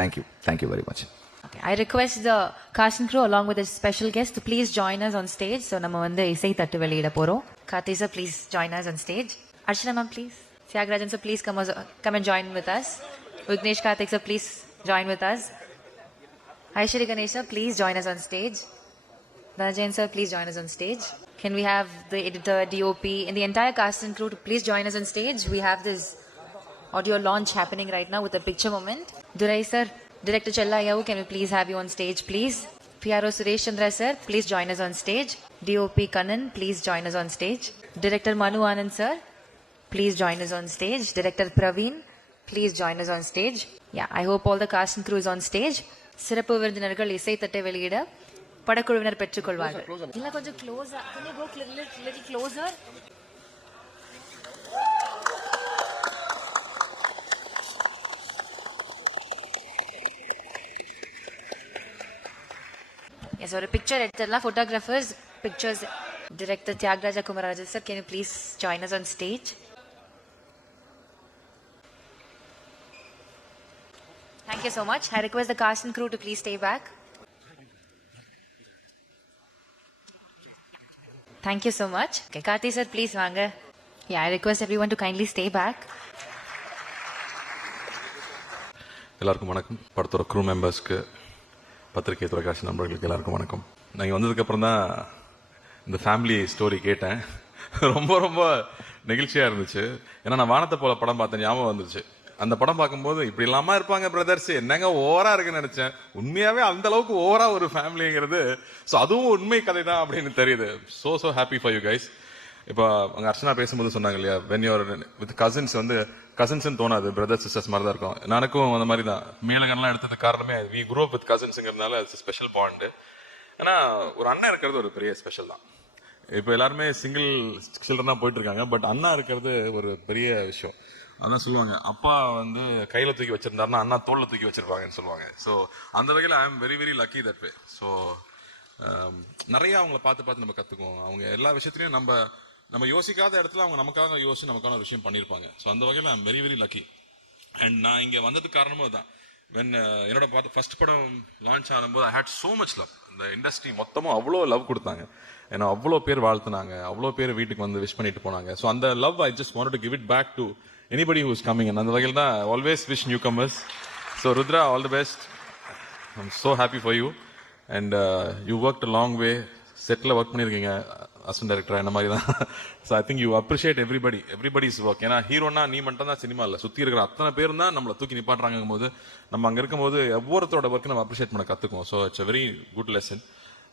thank you very much. Okay, I request the cast and crew along with the special guest to please join us on stage. So நம்ம வந்து இசை தட்டு வெளியிட போறோம். Karthi sir, please join us on stage. Archana ma'am, please. Tyagarajan sir, please come and join with us. Vignesh Karthik sir, please join with us. Aishwarya Ganesh sir, please join us on stage. Rajan sir, please join us on stage. Can we have the editor, DOP, and the entire cast and crew to please join us on stage? We have this audio launch happening right now with a picture moment. Durai sir, Director Chella Ayavu, can we please have you on stage, please? PRO Suresh Chandra sir, please join us on stage. DOP Kannan, please join us on stage. Director Manu Anand sir, please join us on stage. Director Praveen, please join us on stage. Yeah, I hope all the cast and crew is on stage. சிறப்பு விருந்தினர்கள் இசை தட்டை வெளியிட படக்குழுவினர் பெற்றுக்கொள்வார்கள். இல்ல கொஞ்சம் க்ளோஸா, can you go little closer? Yes, ஒரு பிக்சர் எடுத்துடலாம். Photographers, pictures, director Thiagaraja Kumararajan sir, can you please join us on stage? Thank you so much. I request the cast and crew to please stay back. Thank you so much. Okay, Karthi sir, please vaanga. Yeah, I request everyone to kindly stay back. எல்லாருக்கும் வணக்கம். படத்தோட க்ரூ மெம்பர்ஸ்க்கு, பத்திரிகை தொலைக்காட்சி நண்பர்களுக்கு எல்லாருக்கும் வணக்கம். நான் இங்கே வந்ததுக்கப்புறம் தான் இந்த ஃபேமிலி ஸ்டோரி கேட்டேன். ரொம்ப ரொம்ப நெகிழ்ச்சியாக இருந்துச்சு. ஏன்னா நான் வானத்தை போல படம் பார்த்தேன், ஞாபகம் வந்துருச்சு. அந்த படம் பார்க்கும்போது இப்படி இல்லாம இருப்பாங்க பிரதர்ஸ், என்னங்க ஓவரா இருக்குன்னு நினைச்சேன். உண்மையாவே அந்த அளவுக்கு ஓவரா ஒரு ஃபேமிலிங்கிறது, ஸோ அதுவும் உண்மை கதை தான் அப்படின்னு தெரியுது. So happy for you guys. இப்போ அங்கே அர்ச்சனா பேசும்போது சொன்னாங்க இல்லையா, வென் யூர் வித் கசின்ஸ் வந்து கசின்ஸ்ன்னு தோணாது, பிரதர்ஸ் சிஸ்டர்ஸ் மாதிரி தான் இருக்கும். எனக்கும் அந்த மாதிரி தான். மேலகன்லாம் எடுத்தது காரணமே வி குரோ அப் வித் கசின்ஸுங்கிறதுனால அது ஸ்பெஷல் பாயிண்ட். ஏன்னா ஒரு அண்ணன் இருக்கிறது ஒரு பெரிய ஸ்பெஷல் தான். இப்போ எல்லாருமே சிங்கிள் சில்ட்ரனா போயிட்டு இருக்காங்க, பட் அண்ணா இருக்கிறது ஒரு பெரிய விஷயம். அதான் சொல்லுவாங்க, அப்பா வந்து கையில தூக்கி வச்சிருந்தாருன்னா அண்ணா தோல்ல தூக்கி வச்சிருப்பாங்கன்னு சொல்லுவாங்க. ஸோ அந்த வகையில் ஐ am very very lucky that way. So நிறைய அவங்கள பார்த்து நம்ம கற்றுக்குவோம். அவங்க எல்லா விஷயத்துலையும் நம்ம யோசிக்காத இடத்துல அவங்க நமக்காக யோசிச்சு நமக்கான ஒரு விஷயம் பண்ணியிருப்பாங்க. ஸோ அந்த வகையில் ஐ am very very lucky. And நான் இங்கே வந்ததுக்கு காரணமும் அதுதான். வென் என்னோட ஃபர்ஸ்ட் படம் லான்ச் ஆகும்போது ஐ ஹேட் சோ மச் லவ். இந்த இண்டஸ்ட்ரி மொத்தமும் அவ்வளோ லவ் கொடுத்தாங்க. ஏன்னா அவ்வளோ பேர் வாழ்த்துனாங்க, அவ்வளோ பேர் வீட்டுக்கு வந்து விஷ் பண்ணிட்டு போனாங்க. ஸோ அந்த love I just wanted to give it back to anybody who is coming. And அந்த வகையில் தான் always wish newcomers. So Rudra, all the best. I'm so happy for you. And you worked a long way. Settle work பண்ணியிருக்கீங்க அசிஸ்டன்ட் டைரக்டர், இந்த மாதிரி தான். So I think you appreciate everybody's work. ஏன்னா ஹீரோனா நீ மட்டும் தான் சினிமா இல்லை, சுற்றி இருக்கிற அத்தனை பேரும் தான் நம்மளை தூக்கி நிப்பாட்டுறாங்கும் போது நம்ம அங்கே இருக்கும்போது ஒவ்வொருத்தரோட ஒர்க்கு நம்ம அப்ரிஷியேட் பண்ண கற்றுக்குவோம். So it's a very good lesson.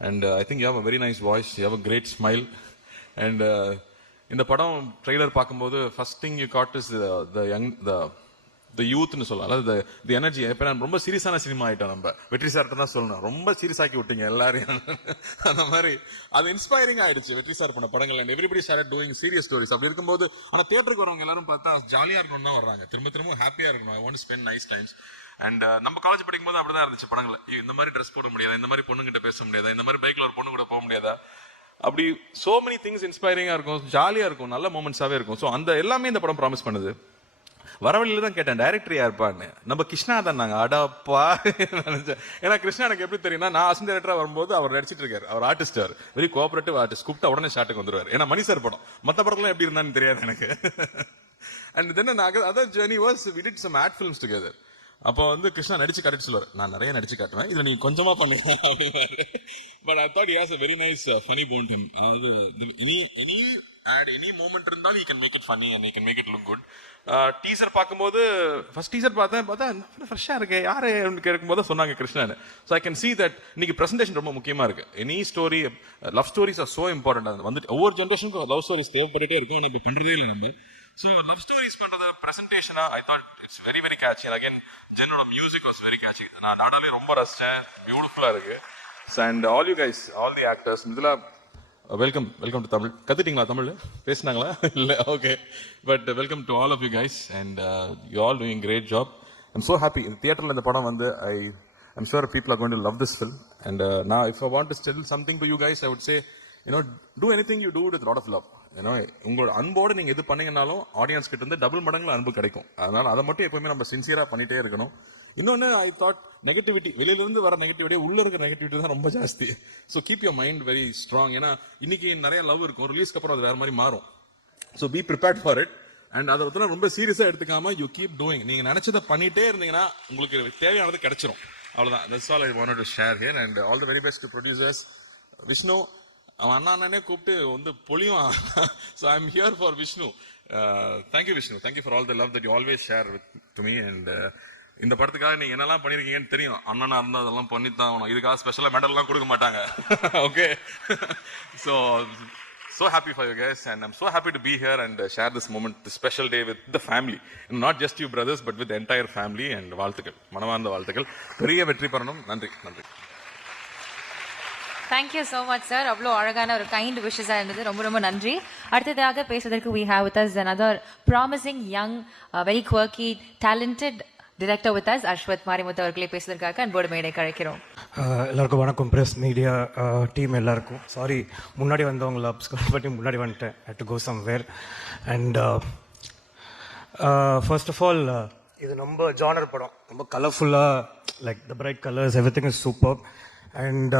And I think you have a very nice voice, you have a great smile. And இந்த படம் ட்ரெய்லர் பார்க்கும்போது first thing you got is the யூத்னு சொல்லலாம், அதாவது தி எனர்ஜி. இப்போ நான் ரொம்ப சீரியஸான சினிமா ஆகிட்டோம். நம்ம வெற்றி சார்ட்ட தான் சொல்லணும், ரொம்ப சீரியஸ் ஆக்கி விட்டீங்க எல்லாரையும். அந்த மாதிரி அது இன்ஸ்பைரிங் ஆயிடுச்சு வெற்றி சார் பண்ண படங்கள். And everybody started doing serious stories. அப்படி இருக்கும்போது ஆனால் தியேட்டருக்கு வரவங்க எல்லாரும் பார்த்தா ஜாலியாக இருக்கணும் தான் வர்றாங்க, திரும்ப ஹாப்பியாக இருக்கணும். ஐ want to spend nice times. And நம்ம காலேஜ் படிக்கும்போது அப்படிதான் இருந்துச்சு படங்கள். இந்த மாதிரி ட்ரெஸ் போட முடியாதா, இந்த மாதிரி பொண்ணுகிட்ட பேச முடியாதா, இந்த மாதிரி பைக்ல ஒரு பொண்ணு கூட போக முடியாதா, அப்படி சோ மெனி திங்ஸ் இன்ஸ்பைரிங்கா இருக்கும், ஜாலியா இருக்கும், நல்ல மூமெண்ட்ஸாவே இருக்கும். ஸோ அந்த எல்லாமே இந்த படம் ப்ராமிஸ் பண்ணுது. வரவழியில தான் கேட்டேன் டைரக்டர் யாருப்பான்னு, நம்ம கிருஷ்ணா தான். நாங்க அடாப்பா நினைச்சேன். ஏன்னா கிருஷ்ணா எனக்கு எப்படி தெரியும்னா, நான் அசிஸ்டன்ட் டைரக்டரா வரும்போது அவர் நடிச்சிட்டு இருக்காரு. அவர் ஆர்டிஸ்ட், வெரி கோஆபரேட்டிவ் ஆர்டிஸ்ட். கூப்பிட்டா உடனே ஷாட்டுக்கு வந்துருவாரு. ஏன்னா மணி சார் படம், மற்ற படத்துல எப்படி இருந்தான்னு தெரியாது எனக்கு. And then other journey was we did some ad films together. அப்போ வந்து கிருஷ்ணா நடிச்சு காட்டிட்டு சொல்லுவார், நான் நிறைய நடிச்சு காட்டுவேன், இதுல நீங்க கொஞ்சமா பண்ணுங்க அப்படின்னாரு. But I thought he has a very nice funny bone to him. அதாவது எனி ஆட் எனி மூமெண்ட் இருந்தாலும் he can make it funny and he can make it look good. Teaser பார்க்கும்போது ஃபர்ஸ்ட் டீசர் பார்த்தா ஃப்ரெஷ்ஷா இருக்கு, யாரு கேட்கும்போது சொன்னாங்க கிருஷ்ணான்னு. So I can see that இன்னைக்கு பிரசன்டேஷன் ரொம்ப முக்கியமா இருக்கு. Any story, love stories are so important. வந்து ஒவ்வொரு ஜென்ரேஷனுக்கும் லவ் ஸ்டோரிஸ் தேவைப்பட்டுட்டே இருக்கும், நம்ம பண்றதே இல்லை நம்ம. So love stories பண்றது பிரசன்டேஷனா I thought it's very very catchy. And again ஜென்னோட மியூசிக் was very catchy. நான் நாடாலே ரொம்ப ரசிச்சேன், பியூட்டிஃபுல்லா இருக்கு. And all you guys, all the actors, இதுல வெல்கம் டு தமிழ். கத்துட்டீங்களா தமிழ்? பேசினாங்களா? இல்லை, okay. But welcome to all of you guys. And you all doing great job. I'm so happy. இந்த தியேட்டரில் இந்த படம் வந்து I'm sure people are going to love this film. And now if I want to tell something to you guys, I would say, do anything you do with a lot of love. உங்களோட அன்போடு நீங்க எது பண்ணீங்கன்னாலும் ஆடியன்ஸ் கிட்ட இருந்து டபுள் மடங்குல அன்பு கிடைக்கும். அதனால அதை மட்டும் எப்பவுமே நம்ம சின்சியரா பண்ணிட்டே இருக்கணும். இன்னொன்னு ஐ தாட் நெகட்டிவிட்டி, வெளியில இருந்து வர நெகட்டிவிட்டி உள்ள இருக்கிற நெகட்டிவிட்டி தான் ரொம்ப ஜாஸ்தி. So keep your mind very strong. ஏன்னா இன்னைக்கு நிறைய லவ் இருக்கும், ரிலீஸ்க்கு அப்புறம் அது வேற மாதிரி மாறும். So be prepared for it. And அதை வந்து ரொம்ப சீரியஸா எடுத்துக்காம யூ கீப் டூயிங். நீங்க நினைச்சதை பண்ணிட்டே இருந்தீங்கன்னா உங்களுக்கு தேவையானது கிடைச்சிரும். அவ்வளவுதான். That's all I wanted to share here. And all the very best to producers. Vishnu அவன் அண்ணானே கூப்பிட்டு வந்து பொழியும். So I'm here for Vishnu. Thank you Vishnu. Thank you for all the love that you always share to me. And இந்த படத்துக்காக நீங்க என்னெல்லாம் பண்ணிருக்கீங்கன்னு தெரியும். அண்ணனா இருந்தா அதெல்லாம் பண்ணித்தான் ஆகணும். இதுக்காக ஸ்பெஷலா மெடல் எல்லாம் கொடுக்க மாட்டாங்க. Okay. So happy for you guys, and I'm so happy to be here and share this moment, this special day with the family. And not just you brothers, but with the entire family. And வாழ்த்துக்கள், மனமார்ந்த வாழ்த்துக்கள். பெரிய வெற்றி பெறணும். நன்றி. Thank you so much sir. அவ்வளோ அழகான ஒரு கைண்ட் விஷஸாக இருந்தது. ரொம்ப நன்றி. அடுத்ததாக பேசுவதற்கு we have with us another promising young, very quirky, talented director with us Ashwath Marimuthu அவர்களை பேசுவதற்காக அன்போடு மேடை அழைக்கிறோம். எல்லாருக்கும் வணக்கம். ப்ரெஸ் மீடியா டீம் எல்லாருக்கும் சாரி, முன்னாடி வந்தவங்களை அப்ஸ்கால் பண்ணி முன்னாடி வந்துட்டேன். Had to go somewhere. And first of all இது ரொம்ப ஜானர் படம், ரொம்ப கலர்ஃபுல்லாக, like the bright colours, everything is super. And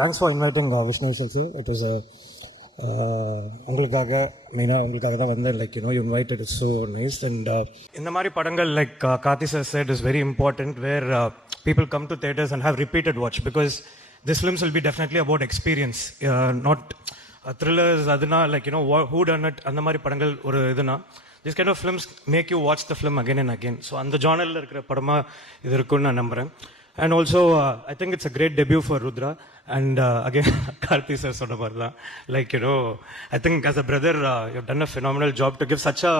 thanks for inviting Vishnu sir. It was உங்களுக்காக, மெயினாக உங்களுக்காக தான் வந்தேன். Like you invited, it's so nice. And இந்த மாதிரி படங்கள் like Karthi sir said is very important, where people come to theatres and have repeated watch, because this films will be definitely about experience, not thrillers. aduna like who done it, அந்த மாதிரி படங்கள் ஒரு இதுனா, this kind of films make you watch the film again and again. So அந்த ஜானரில் இருக்கிற படமாக இது இருக்குன்னு நான் நம்புகிறேன். And also I think it's a great debut for Rudra. And again Karthi sir சொன்ன மாதிரி தான், like I think as a brother you've done a phenomenal job to give such a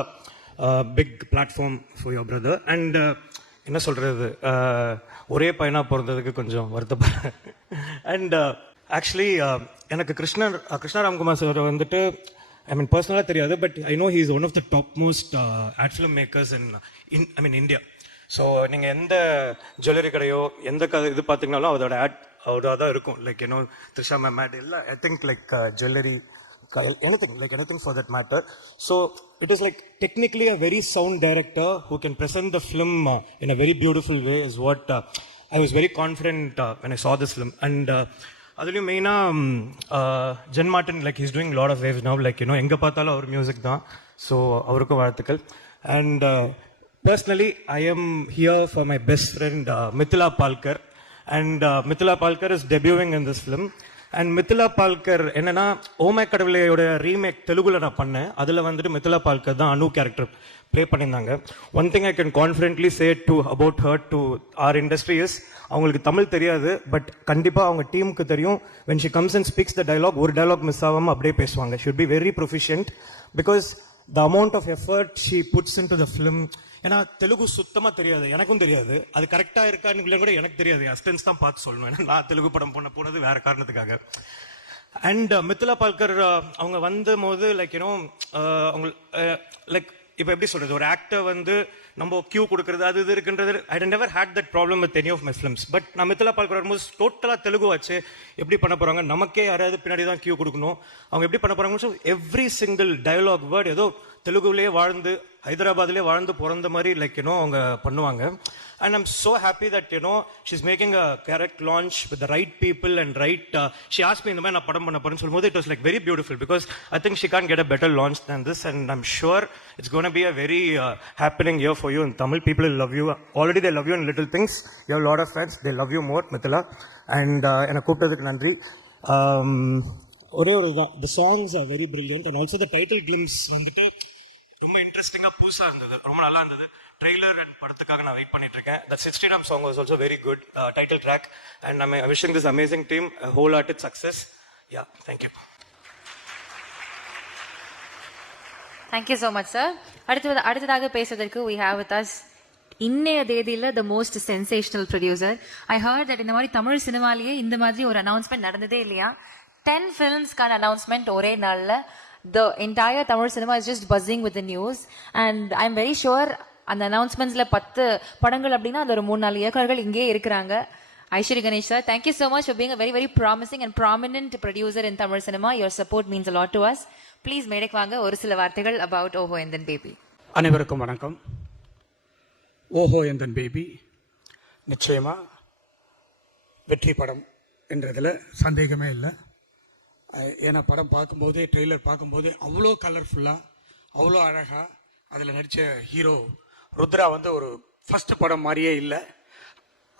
big platform for your brother. And என்ன சொல்கிறது, ஒரே பையனாக பிறந்ததுக்கு கொஞ்சம் வருத்தப்படுறேன். அண்ட் ஆக்சுவலி எனக்கு கிருஷ்ணா ராம்குமார் சார் வந்துட்டு I mean personally தெரியாது, but I know he is one of the topmost ad film makers in India. So நீங்கள் எந்த ஜுவல்லரி கடையோ எந்த இது பார்த்தீங்கனாலும் அதோட தான் இருக்கும். லைக் த்ரிஷா மேம் ஆட் எல்லாம், I think like jewellery, anything for that matter. So it is like technically a very sound director who can present the film in a very beautiful way is what I was very confident when I saw this film. And அதுலேயும் மெயினாக Jen Martin, like he's doing lot of waves now, like எங்கே பார்த்தாலும் அவர் மியூசிக் தான். ஸோ அவருக்கும் வாழ்த்துக்கள். And personally I am here for my best friend Mithila Palkar. And Mithila Palkar is debuting in this film. And Mithila Palkar என்னன்னா, ஓமை கடவுளையோட ரீமேக் தெலுங்குல நான் பண்ணேன். அதில் வந்துட்டு மித்திலா பால்கர் தான் அனு கேரக்டர் ப்ளே பண்ணியிருந்தாங்க. One thing I can confidently say to about her to our industry is, அவங்களுக்கு தமிழ் தெரியாது, பட் கண்டிப்பாக அவங்க டீமுக்கு தெரியும். when she comes and speaks the dialogue, ஒரு dialogue மிஸ் ஆகாமல் அப்படியே பேசுவாங்க. she should be very proficient because the amount of effort she puts into the film. ஏன்னா தெலுங்கு சுத்தமாக தெரியாது, எனக்கும் தெரியாது, அது கரெக்டாக இருக்கான்னு கூட எனக்கு தெரியாது. அஸ்டன்ஸ் தான் பார்த்து சொல்லணும், ஏன்னா நான் தெலுங்கு படம் போனது வேற காரணத்துக்காக. அண்ட் மித்திலா பால்கர் அவங்க வந்த போது லைக் அவங்க லைக் இப்போ எப்படி சொல்றது, ஒரு ஆக்டர் வந்து நம்ம கியூ கொடுக்கறது அது இது இருக்குன்றது, I never had that problem with any of my films. But நான் மித்திலா பால்கர் வரும்போது டோட்டலாக தெலுங்கு வச்சு எப்படி பண்ண போறாங்க, நமக்கே யாராவது பின்னாடி தான் கியூ கொடுக்கணும், அவங்க எப்படி பண்ண போறாங்க. So every single dialogue word ஏதோ தெலுங்குலேயே வாழ்ந்து ஹைதராபாத்லேயே வாழ்ந்து பிறந்த மாதிரி லைக் அவங்க பண்ணுவாங்க. And I'm so happy that she's making a correct launch with the right people and right she asked me இந்த மாதிரி நான் படம் பண்ண போறேன்னு சொல்லும்போது it was like very beautiful because I think she can't get a better launch than this. And I'm sure it's going to be a very happening year for you in Tamil. People will love you. Already they love you in little things. You have a lot of fans. They love you more, Mithila. And என்னை கூப்பிட்டதுக்கு நன்றி. ஒரே ஒரு தான், the songs are very brilliant and also the title glimpse வந்துட்டு ரொம்ப இன்ட்ரெஸ்டிங்காக புதுசாக இருந்தது, ரொம்ப நல்லா இருந்தது. ட்ரெய்லர் அண்ட் படத்துக்காக நான் வெயிட் பண்ணிட்டு இருக்கேன். The 16th song was also very good title track and I'm wishing this amazing team a wholehearted success. Yeah, thank you. Thank you so much, sir. அடுத்ததாக பேசுவதற்கு we have with us இன்னைய தேதியில் the most sensational producer. I heard that இந்த மாதிரி தமிழ் சினிமாலேயே இந்த மாதிரி ஒரு அனௌன்ஸ்மெண்ட் நடந்ததே இல்லையா. 10 filmsக்கான அனௌன்ஸ்மெண்ட் ஒரே நாளில். The entire Tamil cinema is just buzzing with the news and I'm very sure அந்த அனௌன்ஸ்மெண்ட்ஸ்ல 10 படங்கள் அப்படின்னா அந்த ஒரு 3-4 இயக்குனர்கள் இங்கே இருக்கிறாங்க. Ishari Ganesh sir, thank you so much for being a very very promising and prominent producer in Tamil cinema. Your support means a lot to us. Please மேடைக்கு வாங்க, ஒரு சில வார்த்தைகள் about ஓஹோ எந்தன் பேபி. அனைவருக்கும் வணக்கம். ஓஹோ எந்தன் பேபி நிச்சயமா வெற்றி படம் என்றதில் சந்தேகமே இல்லை. ஏன்னா படம் பார்க்கும்போதே, ட்ரெய்லர் பார்க்கும்போதே அவ்வளோ கலர்ஃபுல்லாக, அவ்வளோ அழகாக அதில் நடித்த ஹீரோ ருத்ரா வந்து ஒரு ஃபர்ஸ்ட் படம் மாதிரியே இல்லை.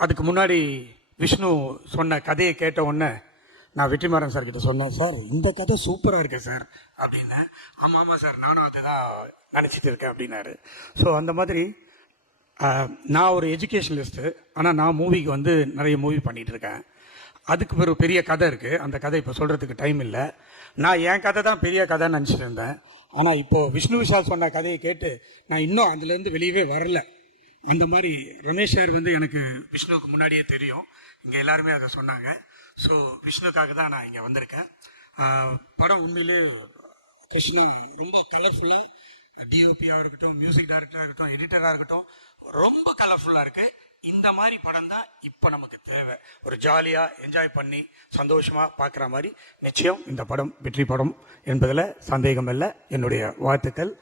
அதுக்கு முன்னாடி விஷ்ணு சொன்ன கதையை கேட்ட உடனே நான் வெற்றிமாறன் சார் கிட்ட சொன்னேன், சார் இந்த கதை சூப்பராக இருக்கு சார் அப்படின்னு. ஆமாம் ஆமாம் சார், நானும் அதை தான் நினச்சிட்டு இருக்கேன் அப்படின்னாரு. ஸோ அந்த மாதிரி நான் ஒரு எஜுகேஷனலிஸ்ட்டு, ஆனால் நான் மூவிக்கு வந்து நிறைய மூவி பண்ணிகிட்டு இருக்கேன். அதுக்கு ஒரு பெரிய கதை இருக்குது, அந்த கதை இப்போ சொல்கிறதுக்கு டைம் இல்லை. நான் என் கதை தான் பெரிய கதைன்னு நினச்சிட்டு இருந்தேன். ஆனால் இப்போது விஷ்ணு விஷால் சொன்ன கதையை கேட்டு நான் இன்னும் அதுலேருந்து வெளியவே வரல. அந்த மாதிரி ரமேஷ் சார் வந்து எனக்கு விஷ்ணுவுக்கு முன்னாடியே தெரியும், இங்கே எல்லாருமே அதை சொன்னாங்க. ஸோ விஷ்ணுக்காக தான் நான் இங்கே வந்திருக்கேன். படம் உண்மையிலே கிருஷ்ணா ரொம்ப கலர்ஃபுல்லாக, டிஓபியாக இருக்கட்டும், மியூசிக் டைரக்டராக இருக்கட்டும், எடிட்டராக இருக்கட்டும், ரொம்ப கலர்ஃபுல்லாக இருக்குது. இந்த மாதிரி படம் தான் இப்போ நமக்கு தேவை. ஒரு ஜாலியாக என்ஜாய் பண்ணி சந்தோஷமாக பார்க்குற மாதிரி நிச்சயம் இந்த படம் வெற்றி படம் என்பதில் சந்தேகம் இல்லை. என்னுடைய வாழ்த்துக்கள்.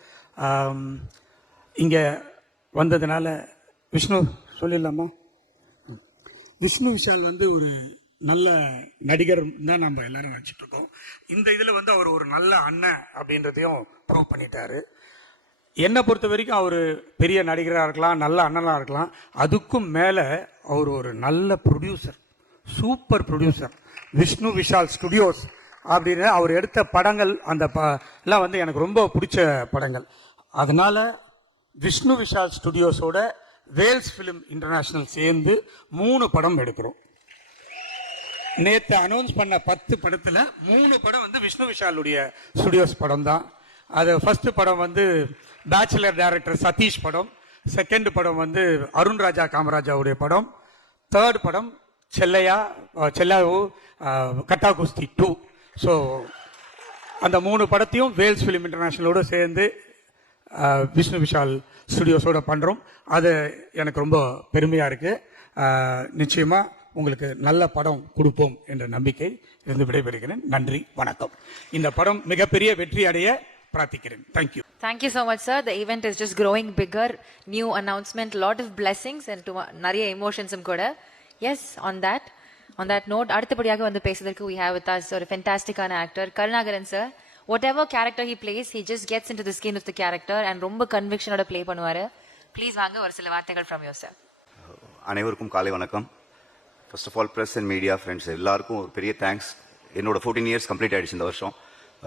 இங்கே வந்ததுனால விஷ்ணு சொல்லிடலாமா? விஷ்ணு விஷால் வந்து ஒரு நல்ல நடிகர் தான் நம்ம எல்லாரும் நினச்சிட்டு இருக்கோம். இந்த இதில் வந்து அவர் ஒரு நல்ல அண்ணன் அப்படின்றதையும் ப்ரூவ் பண்ணிட்டாரு. என்னை பொறுத்த வரைக்கும் அவர் பெரிய நடிகராக இருக்கலாம், நல்ல அண்ணனாக இருக்கலாம். அதுக்கும் மேலே அவர் ஒரு நல்ல producer, super producer. Vishnu Vishal studios அப்படின்னு அவர் எடுத்த படங்கள் அந்த எல்லாம் வந்து எனக்கு ரொம்ப பிடிச்ச படங்கள். அதனால விஷ்ணு விஷால் ஸ்டுடியோஸோட வேல்ஸ் ஃபிலிம் இன்டர்நேஷ்னல் சேர்ந்து 3 படம் எடுக்கிறோம். நேற்று அனௌன்ஸ் பண்ண 10 படத்தில் 3 படம் வந்து விஷ்ணு விஷாலுடைய ஸ்டுடியோஸ் படம் தான். அது ஃபர்ஸ்ட் படம் வந்து பேச்சுலர் டைரக்டர் சதீஷ் படம், செகண்ட் படம் வந்து அருண் ராஜா காமராஜாவுடைய படம், தேர்ட் படம் செல்லாவு கட்டா குஸ்தி 2. ஸோ அந்த 3 படத்தையும் வேல்ஸ் ஃபிலிம் இன்டர்நேஷ்னலோடு சேர்ந்து விஷ்ணு விஷால் ஸ்டுடியோஸோடு பண்ணுறோம். அது எனக்கு ரொம்ப பெருமையாக இருக்குது. நிச்சயமாக உங்களுக்கு நல்ல படம் கொடுப்போம் என்ற நம்பிக்கை இருந்து விடைபெறுகிறேன். நன்றி, வணக்கம். இந்த படம் மிகப்பெரிய வெற்றி அடைய பிரார்த்திக்கிறேன். Thank you. Thank you so much, sir. The event is just growing bigger. New announcement, lot of blessings and நிறைய emotionsum கூட. Yes, on that note, அடுத்தபடியாக வந்து பேசுவதற்கு we have with us ஒரு fantastic-ஆன actor Karunakaran sir. Whatever character he plays, he just gets into the skin of the character and ரொம்ப conviction-ஓட play பண்ணுவாரு. Please வாங்க ஒரு சில வார்த்தைகள் from you, sir. அனைவருக்கும் காலை வணக்கம். First of all press and media friends எல்லாருக்கும் ஒரு பெரிய தேங்க்ஸ். என்னோட 14 இயர்ஸ் கம்ப்ளீட் ஆகிடுச்சு இந்த வருஷம்.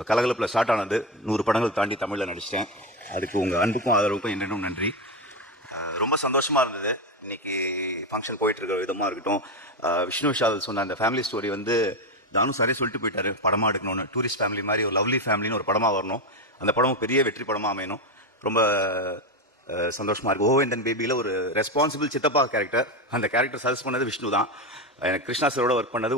கலகலப்பில் ஸ்டார்ட் ஆனது 100 படங்கள் தாண்டி தமிழில் நடிச்சிட்டேன். அதுக்கு உங்கள் அன்புக்கும் ஆதரவுக்கும் என்னென்னும் நன்றி. ரொம்ப சந்தோஷமாக இருந்தது. இன்னைக்கு ஃபங்க்ஷன் போயிட்டு இருக்கிற விதமாக இருக்கட்டும். விஷ்ணு விஷால் சொன்ன அந்த ஃபேமிலி ஸ்டோரி வந்து தானு சாரே சொல்லிட்டு போயிட்டாரு, படமாக எடுக்கணும்னு. டூரிஸ்ட் ஃபேமிலி மாதிரி ஒரு லவ்லி ஃபேமிலின்னு ஒரு படமாக வரணும். அந்த படமும் பெரிய வெற்றி படமாக அமையணும். ரொம்ப சந்தோஷமாக இருக்குது. ஓ என் பேபியில் ஒரு ரெஸ்பான்சிபிள் சித்தப்பா கேரக்டர். அந்த கேரக்டர் சஜஸ்ட் பண்ணது விஷ்ணு தான். எனக்கு கிருஷ்ணா சாரோட ஒர்க் பண்ணது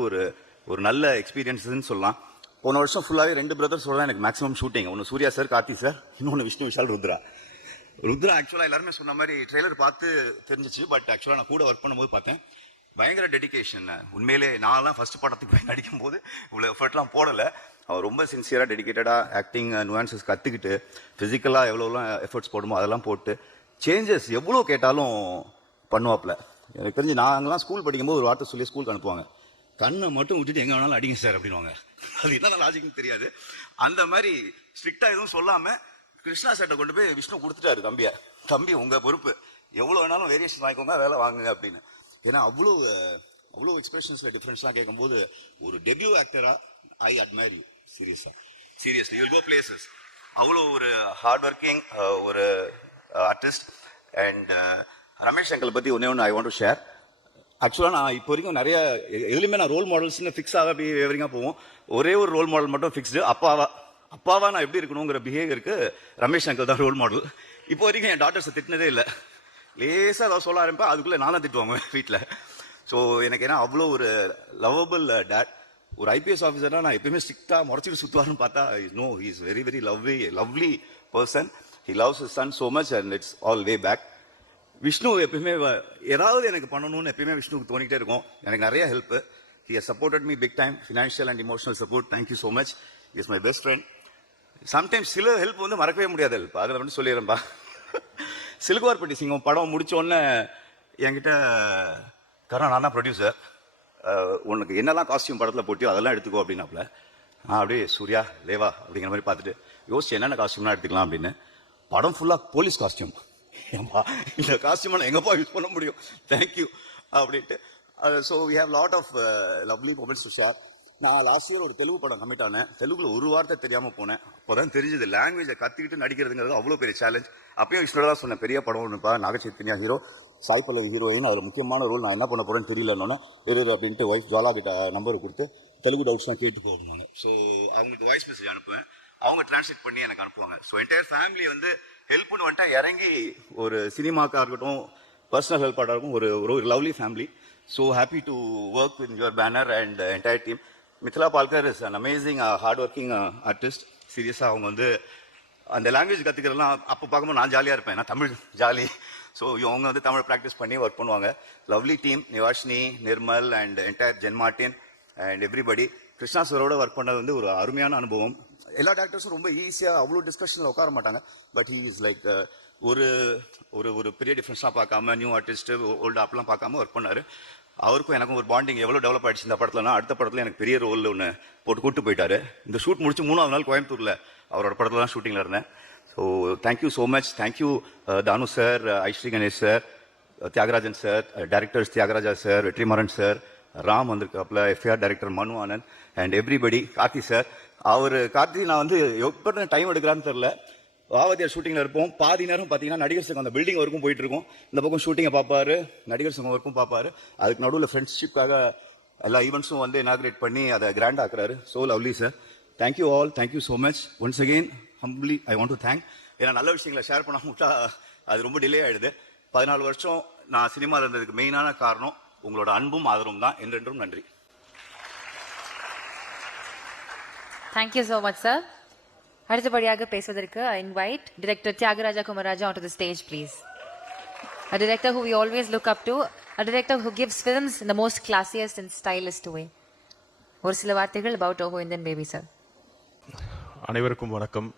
ஒரு நல்ல எக்ஸ்பீரியன்ஸ்ன்னு சொல்லலாம். போன வருஷம் ஃபுல்லாகவே 2 பிரதர்ஸோட தான் எனக்கு மேக்ஸிமம் ஷூட்டிங். ஒன்று சூர்யா சார், கார்த்தி சார், இன்னொன்று விஷ்ணு விஷால், ருத்ரா. ஆக்சுவலாக எல்லாருமே சொன்ன மாதிரி ட்ரெய்லர் பார்த்து தெரிஞ்சிச்சு. பட் ஆக்சுவலாக நான் கூட ஒர்க் பண்ணும்போது பார்த்தேன், பயங்கர டெடிகேஷன். உண்மையிலே நான்லாம் ஃபர்ஸ்ட் படத்துக்கு போய் நடிக்கும் போது இவ்வளோ எஃபர்ட்லாம் போடலை. அவர் ரொம்ப சின்சியராக டெடிகேட்டடாக ஆக்டிங் நுவான்சஸ் கற்றுக்கிட்டு ஃபிசிக்கலாக எவ்வளோலாம் எஃபர்ட்ஸ் போடுமோ அதெல்லாம் போட்டு சேஞ்சஸ் எவ்வளோ கேட்டாலும் பண்ணுவாப்பில். எனக்கு தெரிஞ்சு நாங்களாம் ஸ்கூல் படிக்கும்போது ஒரு வார்த்தை சொல்லி ஸ்கூலுக்கு அனுப்புவாங்க, கண்ணை மட்டும் விட்டுட்டு எங்கே வேணாலும் அடிங்க சார் அப்படின்வாங்க. அது என்ன லாஜிக்னு தெரியாது. அந்த மாதிரி ஸ்ட்ரிக்டாக எதுவும் சொல்லாமல் கிருஷ்ணா சார்ட்ட கொண்டு போய் விஷ்ணு கொடுத்துட்டாரு தம்பி உங்கள் பொறுப்பு, எவ்வளோ வேணாலும் வேரியேஷன் வாங்கிக்கோங்க, வேலை வாங்குங்க அப்படின்னு. ஏன்னா அவ்வளோ எக்ஸ்பிரஷன்ஸில் டிஃப்ரென்ஸ்லாம் கேட்கும்போது ஒரு டெபியூ ஆக்டராக I admire you. Seriously you will go places. அவ்வளோ ஒரு ஹார்ட் ஒர்க்கிங் ஒரு ஆர்டிஸ்ட். அண்ட் ரமேஷ் சங்கரை பற்றி ஒன்று ஐ வாண்ட் டு ஷேர். ஆக்சுவலாக நான் இப்போ வரைக்கும் நிறைய எதுலையுமே நான் ரோல் மாடல்ஸ்னு ஃபிக்ஸாக அப்படி வேவரிங்காக போவோம். ஒரே ஒரு ரோல் மாடல் மட்டும் ஃபிக்ஸ்டு, அப்பாவா நான் எப்படி இருக்கணுங்கிற பிஹேவியருக்கு ரமேஷ் சங்கர் தான் ரோல் மாடல். இப்போ வரைக்கும் என் டாட்டர்ஸை திட்டினதே இல்லை. லேசாக ஏதாவது சொல்ல ஆரம்பிப்பேன், அதுக்குள்ளே நான் தான் திட்டுவாங்க வீட்டில். ஸோ எனக்கு ஏன்னா அவ்வளோ ஒரு லவ்வபிள் டேட். ஒரு ஐபிஎஸ் ஆஃபீஸர்னா நான் எப்பயுமே ஸ்ட்ரிக்டாக முறைச்சிட்டு சுற்றுவாருன்னு பார்த்தா no, he is very very lovely person. He loves his son so much and it's all way back. Vishnu எப்பயுமே ஏதாவது எனக்கு பண்ணணும்னு எப்பயுமே விஷ்ணுக்கு தோணிக்கிட்டே இருக்கும். எனக்கு நிறைய help. He has supported me big time, financial and emotional support. Thank you so much. Is my best friend. Sometimes சில ஹெல்ப் வந்து மறக்கவே முடியாது ஹெல்ப். அதில் வந்து சொல்லிடுறேன்ப்பா. சிலுக்குவார்பட்டி சிங்கம் படம் முடிச்சோடனே என்கிட்ட நான் தான் ப்ரொடியூசர், உனக்கு என்னெல்லாம் காஸ்டியூம் படத்தில் போட்டியோ அதெல்லாம் எடுத்துக்கோ அப்படின்னாப்புல. அப்படியே சூர்யா லேவா அப்படிங்கிற மாதிரி பார்த்துட்டு யோசிச்சு என்னென்ன காஸ்டியூம்லாம் எடுத்துக்கலாம் அப்படின்னு. படம் ஃபுல்லாக போலீஸ் காஸ்டியூம். ஏன்பா இந்த காஸ்டியூமெல்லாம் எங்கப்பா யூஸ் பண்ண முடியும், தேங்க்யூ அப்படின்ட்டு. So we have lot of lovely moments to share. நான் லாஸ்ட் இயர் ஒரு தெலுங்கு படம் கமிட் ஆனேன். தெலுங்குல ஒரு வார்த்தை தெரியாமல் போனேன். அப்போ தான் தெரிஞ்சது லாங்குவேஜை கற்றுக்கிட்டு நடிக்கிறதுங்கிறது அவ்வளோ பெரிய சேலஞ்ச். அப்பயும் விஷ்ணு தான் சொன்னேன், பெரிய படம் ஒன்றுப்பா, நாகச்சைத்தன்யா ஹீரோ, சாய் பல்லவி ஹீரோயின், அதில் முக்கியமான ரோல், நான் என்ன பண்ண போகிறேன்னு தெரியலன்னொன்னே அப்படின்ட்டு ஒய்ஃப் ஜாலா கிட்ட நம்பர் கொடுத்து தெலுங்கு டவுட்ஸ்லாம் கேட்டு போடுவாங்க. ஸோ அவங்களுக்கு வாய்ஸ் மெசேஜ் அனுப்புவேன், அவங்க டிரான்ஸ்லேட் பண்ணி எனக்கு அனுப்புவாங்க. ஸோ என்டையர் ஃபேமிலி வந்து ஹெல்ப்னு வந்துட்டா இறங்கி ஒரு சினிமாக்காக இருக்கட்டும், பர்சனல் ஹெல்ப்பாக இருக்கும், ஒரு lovely family. So happy to work with your banner and entire team. Mithila Palkar is an amazing hard working artist. சீரியஸாக அவங்க வந்து அந்த லாங்குவேஜ் கற்றுக்கிறதுலாம் அப்போ பார்க்கும்போது நான் ஜாலியாக இருப்பேன், நான் தமிழ் ஜாலி. ஸோ இவங்க வந்து தமிழ் ப்ராக்டிஸ் பண்ணி ஒர்க் பண்ணுவாங்க. Lovely team, Nivashini, Nirmal and entire Jen Martin and everybody. Krishna சாரோட ஒர்க் பண்ணது வந்து ஒரு அருமையான அனுபவம். எல்லா டேரக்டர்ஸும் ரொம்ப ஈஸியாக அவ்வளோ டிஸ்கஷனில் உட்கார மாட்டாங்க. பட் ஹீ இஸ் லைக் ஒரு ஒரு ஒரு பெரிய டிஃப்ரென்ஸ்லாம் பார்க்காம, நியூ ஆர்டிஸ்ட்டு ஓல்டு ஆப்லாம் பார்க்காம ஒர்க் பண்ணார். அவருக்கும் எனக்கும் ஒரு பாண்டிங் எவ்வளோ டெவலப் ஆகிடுச்சு இந்த படத்துலனா, அடுத்த படத்தில் எனக்கு பெரிய ரோல் ஒன்று போட்டு கூப்பிட்டு போயிட்டாரு. இந்த ஷூட் முடிச்சு 3ஆவது நாள் கோயம்புத்தூரில் அவரோட படத்தில் தான் ஷூட்டிங்கில் இருந்தேன். So thank you so much. Thank you Thanu sir, Ishari Ganesh sir, Thiyagarajan sir, directors Thiyagaraja sir, Vetrimaaran sir, Ram வந்திருக்காப்புல, FIR director Manu Anand and everybody. Karthi sir, Karthi நான் வந்து எப்போ டைம் எடுக்கிறான்னு தெரில. வாவதியார் ஷூட்டிங்கில் இருப்போம். பாதி நேரம் பார்த்தீங்கன்னா நடிகர் சங்கம் அந்த பில்டிங் வரைக்கும் போயிட்டு இருக்கோம். இந்த பக்கம் ஷூட்டிங்கை பார்ப்பாரு, நடிகர் சங்கம் வரைக்கும் பார்ப்பாரு. அதுக்கு நடுவில் ஃப்ரெண்ட்ஷிப்காக எல்லா ஈவெண்ட்ஸும் வந்து இனாகிரேட் பண்ணி அதை கிராண்ட் ஆக்குறாரு. So lovely sir. Thank you all. Thank you so much. Once again humbly I want to thank. ஏன்னா நல்ல விஷயங்களை ஷேர் பண்ண விட்டா அது ரொம்ப டிலே ஆகிடுது. 14 வருஷம் நான் சினிமாவில் இருந்ததுக்கு மெயினான காரணம் உங்களோட அன்பும் ஆதரவும் தான். என்றென்றும் நன்றி. Thank you so much sir. அடுத்தபடியாக பேசுவதற்கு I invite Director Tyagaraja Kumaraja onto the stage, please. A director who we always look up to, a director who gives films in the most classiest and stylist way. ஒரு சில வார்த்தைகள் about Oho Indian Baby, sir. அனைவருக்கும் வணக்கம்.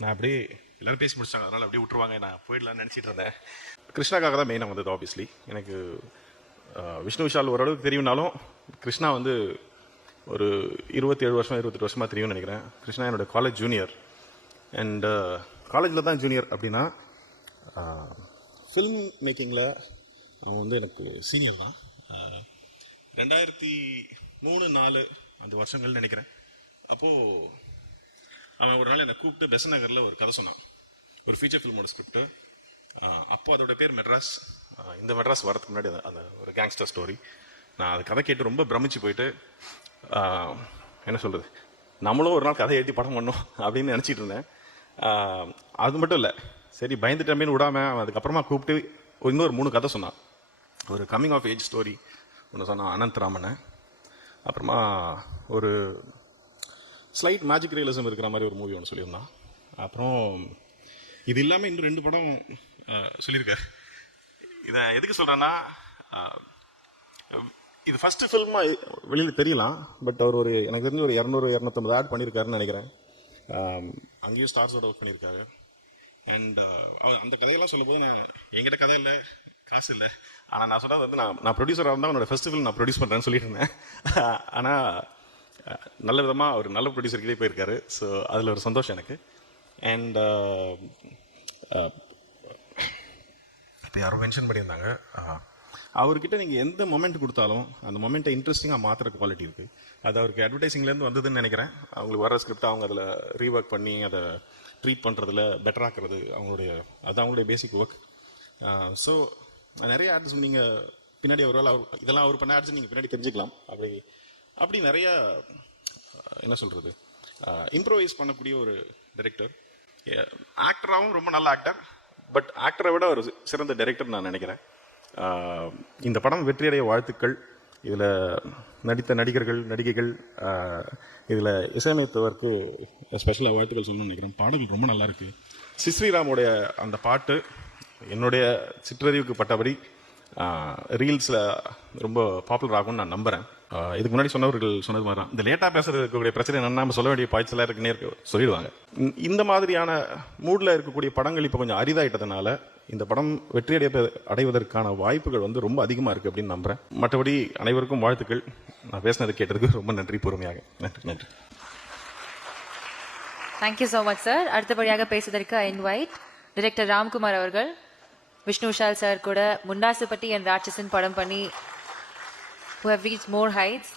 நான் அப்படியே எல்லாரும் பேசி முடிச்சாங்க, அதனால் அப்படியே விட்டுருவாங்க, நான் போயிடலான்னு நினச்சிட்டு இருந்தேன். கிருஷ்ணாக்காக தான் மெயினாக வந்தது. ஆப்வியஸ்லி எனக்கு விஷ்ணு விஷால் ஓரளவுக்கு தெரியும்னாலும் கிருஷ்ணா வந்து ஒரு 27 வருஷம் 28 வருஷமாக தெரியும்னு நினைக்கிறேன். கிருஷ்ணா என்னோட காலேஜ் ஜூனியர். அண்ட் காலேஜில் தான் ஜூனியர் அப்படின்னா ஃபில்ம் மேக்கிங்கில் அவன் வந்து எனக்கு சீனியர் தான். 2003-04 அந்த வருஷங்கள் நினைக்கிறேன். அப்போது அவன் ஒரு நாள் என்னை கூப்பிட்டு பெசன் நகரில் ஒரு கதை சொன்னான், ஒரு ஃபீச்சர் ஃபில்மோட ஸ்கிரிப்ட். அப்போது அதோட பேர் மெட்ராஸ். இந்த மெட்ராஸ் வரதுக்கு முன்னாடி அந்த ஒரு கேங்ஸ்டர் ஸ்டோரி. நான் அது கதை கேட்டு ரொம்ப பிரமிச்சு போயிட்டு, என்ன சொல்கிறது, நம்மளும் ஒரு நாள் கதை எழுதி படம் பண்ணோம் அப்படின்னு நினச்சிட்டு இருந்தேன். அது மட்டும் இல்லை, சரி பயந்துட்டமேன்னு விடாமல் அவன் அதுக்கப்புறமா கூப்பிட்டு இன்னொரு 3 கதை சொன்னான். ஒரு கம்மிங் ஆஃப் ஏஜ் ஸ்டோரி ஒன்று சொன்னான், அனந்தராமனை. அப்புறமா ஒரு ஸ்லைட் மேஜிக் ரியலிசம் இருக்கிற மாதிரி ஒரு மூவி ஒன்று சொல்லியிருந்தான். அப்புறம் இது இல்லாமல் இன்னும் 2 படம் சொல்லியிருக்கார். இதை எதுக்கு சொல்கிறேன்னா, இது ஃபஸ்ட்டு ஃபில்மாக வெளியில் தெரியலாம், பட் அவர் ஒரு எனக்கு தெரிஞ்சு ஒரு 200-250 ஆட் பண்ணியிருக்காருன்னு நினைக்கிறேன். அங்கேயும் ஸ்டார்ஸோட ஒர்க் பண்ணியிருக்காரு. அண்ட் அவர் அந்த கதையெல்லாம் சொல்லும்போது என்கிட்ட கதை இல்லை, காசு இல்லை. ஆனால் நான் சொன்னது வந்து நான் ப்ரொடியூசராக இருந்தால் அவனோட ஃபஸ்ட்டு ஃபில்ம் நான் ப்ரொடியூஸ் பண்ணுறேன்னு சொல்லிட்டு இருந்தேன். ஆனால் நல்ல விதமாக அவர் நல்ல ப்ரொடியூசர்கிட்டே போயிருக்காரு. ஸோ அதில் ஒரு சந்தோஷம் எனக்கு. அண்ட் இப்போ யாரும் மென்ஷன் பண்ணியிருந்தாங்க, அவர்கிட்ட நீங்கள் எந்த மொமெண்ட் கொடுத்தாலும் அந்த மொமெண்ட்டை இன்ட்ரெஸ்டிங்காக மாற்றுற குவாலிட்டி இருக்குது. அது அவருக்கு அட்வர்டைஸிங்லேருந்து வந்ததுன்னு நினைக்கிறேன். அவங்களுக்கு வர ஸ்கிரிப்ட் அவங்க அதில் ரீஒர்க் பண்ணி அதை ட்ரீட் பண்ணுறதுல பெட்டராக்கிறது அவங்களுடைய பேசிக் ஒர்க். ஸோ நிறைய ஆட்ஸ் நீங்கள் பின்னாடி இதெல்லாம் அவர் பண்ண ஆட்ஸ் நீங்கள் பின்னாடி தெரிஞ்சுக்கலாம். அப்படி நிறையா என்ன சொல்கிறது, இம்ப்ரோவைஸ் பண்ணக்கூடிய ஒரு டைரக்டர். ஆக்டராகவும் ரொம்ப நல்ல ஆக்டர், பட் ஆக்டரை விட ஒரு சிறந்த டைரக்டர் நான் நினைக்கிறேன். இந்த படம் வெற்றியடைய வாழ்த்துக்கள். இதில் நடித்த நடிகர்கள், நடிகைகள், இதில் இசையமைத்தவருக்கு ஸ்பெஷலாக வாழ்த்துக்கள் சொல்லணும்னு நினைக்கிறேன். பாடல்கள் ரொம்ப நல்லா இருக்குது. ஸ்ரீராமுடைய அந்த பாட்டு என்னுடைய சிற்றறிவுக்கு பட்டபடி ரீல்ஸில் ரொம்ப பாப்புலர் ஆகும்னு நான் நம்புகிறேன். இதுக்கு முன்னாடி சொன்னவர்கள் சொன்னது மாதிரி தான், இந்த லேட்டாக பேசுறதுக்கூடிய பிரச்சனை என்னென்னா, நம்ம சொல்ல வேண்டிய பாய்ச்சலாக இருக்குன்னே சொல்லிடுவாங்க. இந்த மாதிரியான மூடில் இருக்கக்கூடிய படங்கள் இப்போ கொஞ்சம் அரிதாயிட்டதுனால இந்த படம் வெற்றி அடைவதற்கான வாய்ப்புகள் வந்து ரொம்ப அதிகமாக இருக்குது அப்படின்னு நம்புகிறேன். மற்றபடி அனைவருக்கும் வாழ்த்துக்கள். நான் பேசினது கேட்டதுக்கு ரொம்ப நன்றி. பொறுமையாக நன்றி. Thank you so much sir. அடுத்தபடியாக பேசுவதற்கு ஐ இன்வைட் டைரக்டர் ராம்குமார் அவர்கள். விஷ்ணு விஷால் சார் கூட முண்டாசுப்பட்டி and ராட்சசன் படம் பண்ணி who have reached more heights.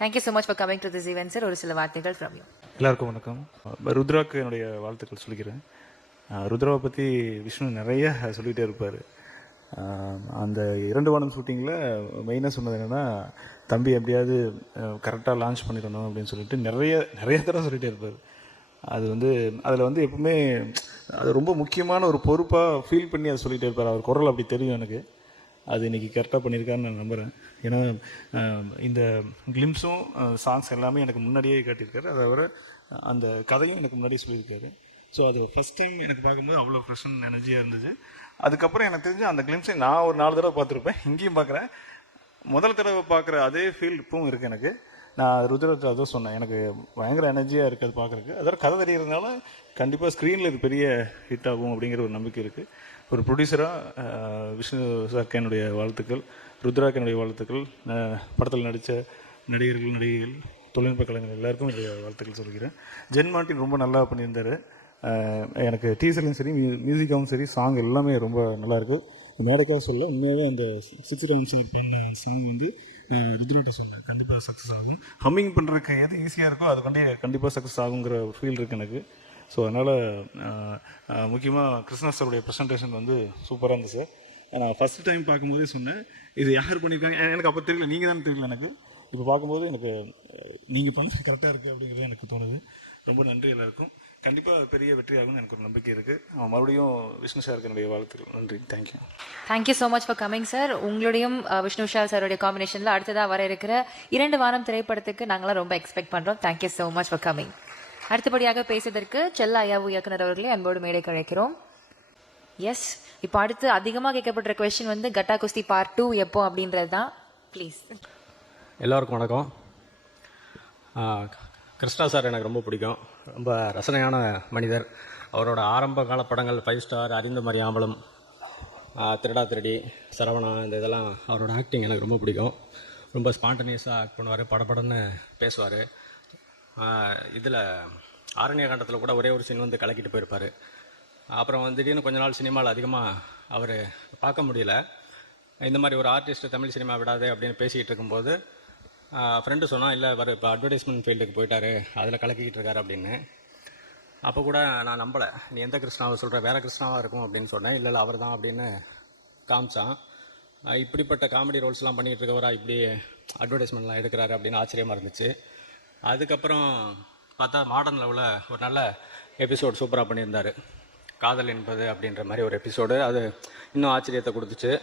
Thank you so much for coming to this event, sir. ஒரு சில வார்த்தைகள் from you. எல்லாருக்கும் வணக்கம். ருத்ராக்கு என்னுடைய வாழ்த்துக்கள் சொல்லிக்கிறேன். ருத்ராவை பற்றி விஷ்ணு நிறைய சொல்லிகிட்டே இருப்பார். அந்த 2 வானம் ஷூட்டிங்கில் மெயினாக சொன்னது என்னென்னா, தம்பி எப்படியாவது கரெக்டாக லான்ச் பண்ணிடணும் அப்படின்னு சொல்லிட்டு நிறைய தடவை சொல்லிகிட்டே இருப்பார். அது வந்து அதில் வந்து எப்பவுமே அது ரொம்ப முக்கியமான ஒரு பொறுப்பாக ஃபீல் பண்ணி அதை சொல்லிகிட்டே இருப்பார். அவர் குரல் அப்படி தெரியும் எனக்கு. அது இன்றைக்கி கரெக்டாக பண்ணியிருக்காருன்னு நான் நம்புகிறேன். ஏன்னா இந்த கிளிம்ஸும் சாங்ஸ் எல்லாமே எனக்கு முன்னாடியே காட்டியிருக்காரு. அதை தவிர அந்த கதையும் எனக்கு முன்னாடியே சொல்லியிருக்காரு. ஸோ அது ஃபஸ்ட் டைம் எனக்கு பார்க்கும்போது அவ்வளோ ஃப்ரெஷ் அண்ட் எனர்ஜியாக இருந்துச்சு. அதுக்கப்புறம் எனக்கு தெரிஞ்சு அந்த கிளிம்ஸை நான் ஒரு 4 தடவை பார்த்துருப்பேன், இங்கேயும் பார்க்குறேன். முதல் தடவை பார்க்குற அதே ஃபீல் இப்பவும் இருக்குது எனக்கு. நான் ருத்ரத்தை அதுவும் சொன்னேன், எனக்கு பயங்கர எனர்ஜியாக இருக்குது அது பார்க்குறதுக்கு. அதாவது கதை தெரியறதுனால கண்டிப்பாக ஸ்க்ரீனில் இது பெரிய ஹிட் ஆகும் அப்படிங்கிற ஒரு நம்பிக்கை இருக்குது. ஒரு ப்ரொடியூசராக விஷ்ணு சாருக்கு என்னுடைய வாழ்த்துக்கள், ருத்ராக்கு என்னுடைய வாழ்த்துக்கள், படத்தில் நடித்த நடிகர்கள் நடிகைகள் தொழில்நுட்ப கலைஞர்கள் எல்லாருக்கும் என்னுடைய வாழ்த்துக்கள் சொல்லிக்கிறேன். ஜென் மார்ட்டின் ரொம்ப நல்லா பண்ணியிருந்தார். எனக்கு டீசர்லையும் சரி மியூசிக்காகவும் சரி சாங் எல்லாமே ரொம்ப நல்லாயிருக்கு. மேடைக்காக சொல்ல உண்மையாகவே அந்த 6 ரவுண்ட்ஸ் பண்ண சாங் வந்து ருத்ராட்ட சொன்னேன் கண்டிப்பாக சக்ஸஸ் ஆகும். ஹம்மிங் பண்ணுறதுக்கு எது ஈஸியாக இருக்கோ அது கண்டிப்பாக சக்ஸஸ் ஆகுங்கிற ஃபீல் இருக்குது எனக்கு. ஸோ அதனால் முக்கியமாக கிருஷ்ணா சாருடைய ப்ரெசன்டேஷன் வந்து சூப்பராக இருந்துச்சு சார். நான் ஃபஸ்ட் டைம் பார்க்கும்போதே சொன்னேன் இது யார் பண்ணியிருக்காங்க எனக்கு அப்போ தெரியல, நீங்கள் தானே தெரியல எனக்கு. இப்போ பார்க்கும்போது எனக்கு நீங்கள் பண்ணது கரெக்டாக இருக்குது அப்படிங்கிறது எனக்கு தோணுது. ரொம்ப நன்றி எல்லாருக்கும். கண்டிப்பாக பெரிய வெற்றி ஆகும்னு எனக்கு ஒரு நம்பிக்கை இருக்குது. மறுபடியும் விஷ்ணு சாருக்கு என்னுடைய வாழ்த்துக்கள். நன்றி. Thank you. Thank you so much for coming sir. உங்களுடையும் விஷ்ணு விஷால் சாருடைய காம்பினேஷனில் அடுத்ததாக வர இருக்கிற 2 வாரம் திரைப்படத்துக்கு நாங்களாம் ரொம்ப எக்ஸ்பெக்ட் பண்ணுறோம். Thank you so much for coming. அடுத்தபடியாக பேசுவதற்கு செல்ல ஐயாவு இயக்குனர் அவர்களே அன்போடு மேடை கழைக்கிறோம். எஸ், இப்போ அடுத்து அதிகமாக கேட்கப்படுற கொஸ்டின் வந்து கட்டா குஸ்தி பார்ட் 2 எப்போ அப்படின்றது தான். ப்ளீஸ். எல்லோருக்கும் வணக்கம். கிருஷ்ணா சார் எனக்கு ரொம்ப பிடிக்கும். ரொம்ப ரசனையான மனிதர். அவரோட ஆரம்ப கால படங்கள் 5 ஸ்டார், அறிந்த மரியாமலும், திருடா திருடி, சரவணா, இந்த இதெல்லாம் அவரோட ஆக்டிங் எனக்கு ரொம்ப பிடிக்கும். ரொம்ப ஸ்பான்டனியஸாக ஆக்ட் பண்ணுவார், படப்படன்னு பேசுவார். இதில் ஆரண்ய காண்டத்தில் கூட ஒரே ஒரு சீன் வந்து கலக்கிட்டு போயிருப்பார். அப்புறம் திடீர்னு கொஞ்ச நாள் சினிமாவில் அதிகமாக அவர் பார்க்க முடியல. இந்த மாதிரி ஒரு ஆர்டிஸ்ட்டு தமிழ் சினிமா விடாதே அப்படின்னு பேசிக்கிட்டு இருக்கும்போது ஃப்ரெண்டு சொன்னால், இல்லை அவர் இப்போ அட்வர்டைஸ்மெண்ட் ஃபீல்டுக்கு போயிட்டார், அதில் கலக்கிக்கிட்டு இருக்காரு அப்படின்னு. அப்போ கூட நான் நம்பலை. நீ எந்த கிருஷ்ணாவை சொல்கிற, வேறு கிருஷ்ணாவாக இருக்கும் அப்படின்னு சொன்னேன். இல்லை அவர் தான் அப்படின்னு காமிச்சான். இப்படிப்பட்ட காமெடி ரோல்ஸ்லாம் பண்ணிகிட்டு இருக்கவரா இப்படி அட்வர்டைஸ்மெண்ட்லாம் எடுக்கிறாரு அப்படின்னு ஆச்சரியமாக இருந்துச்சு. அதுக்கப்புறம் பார்த்தா மாடர்ன் லெவலில் ஒரு நல்ல எபிசோடு சூப்பராக பண்ணியிருந்தார். காதல் என்பது அப்படின்ற மாதிரி ஒரு எபிசோடு, அது இன்னும் ஆச்சரியத்தை கொடுத்துச்சு.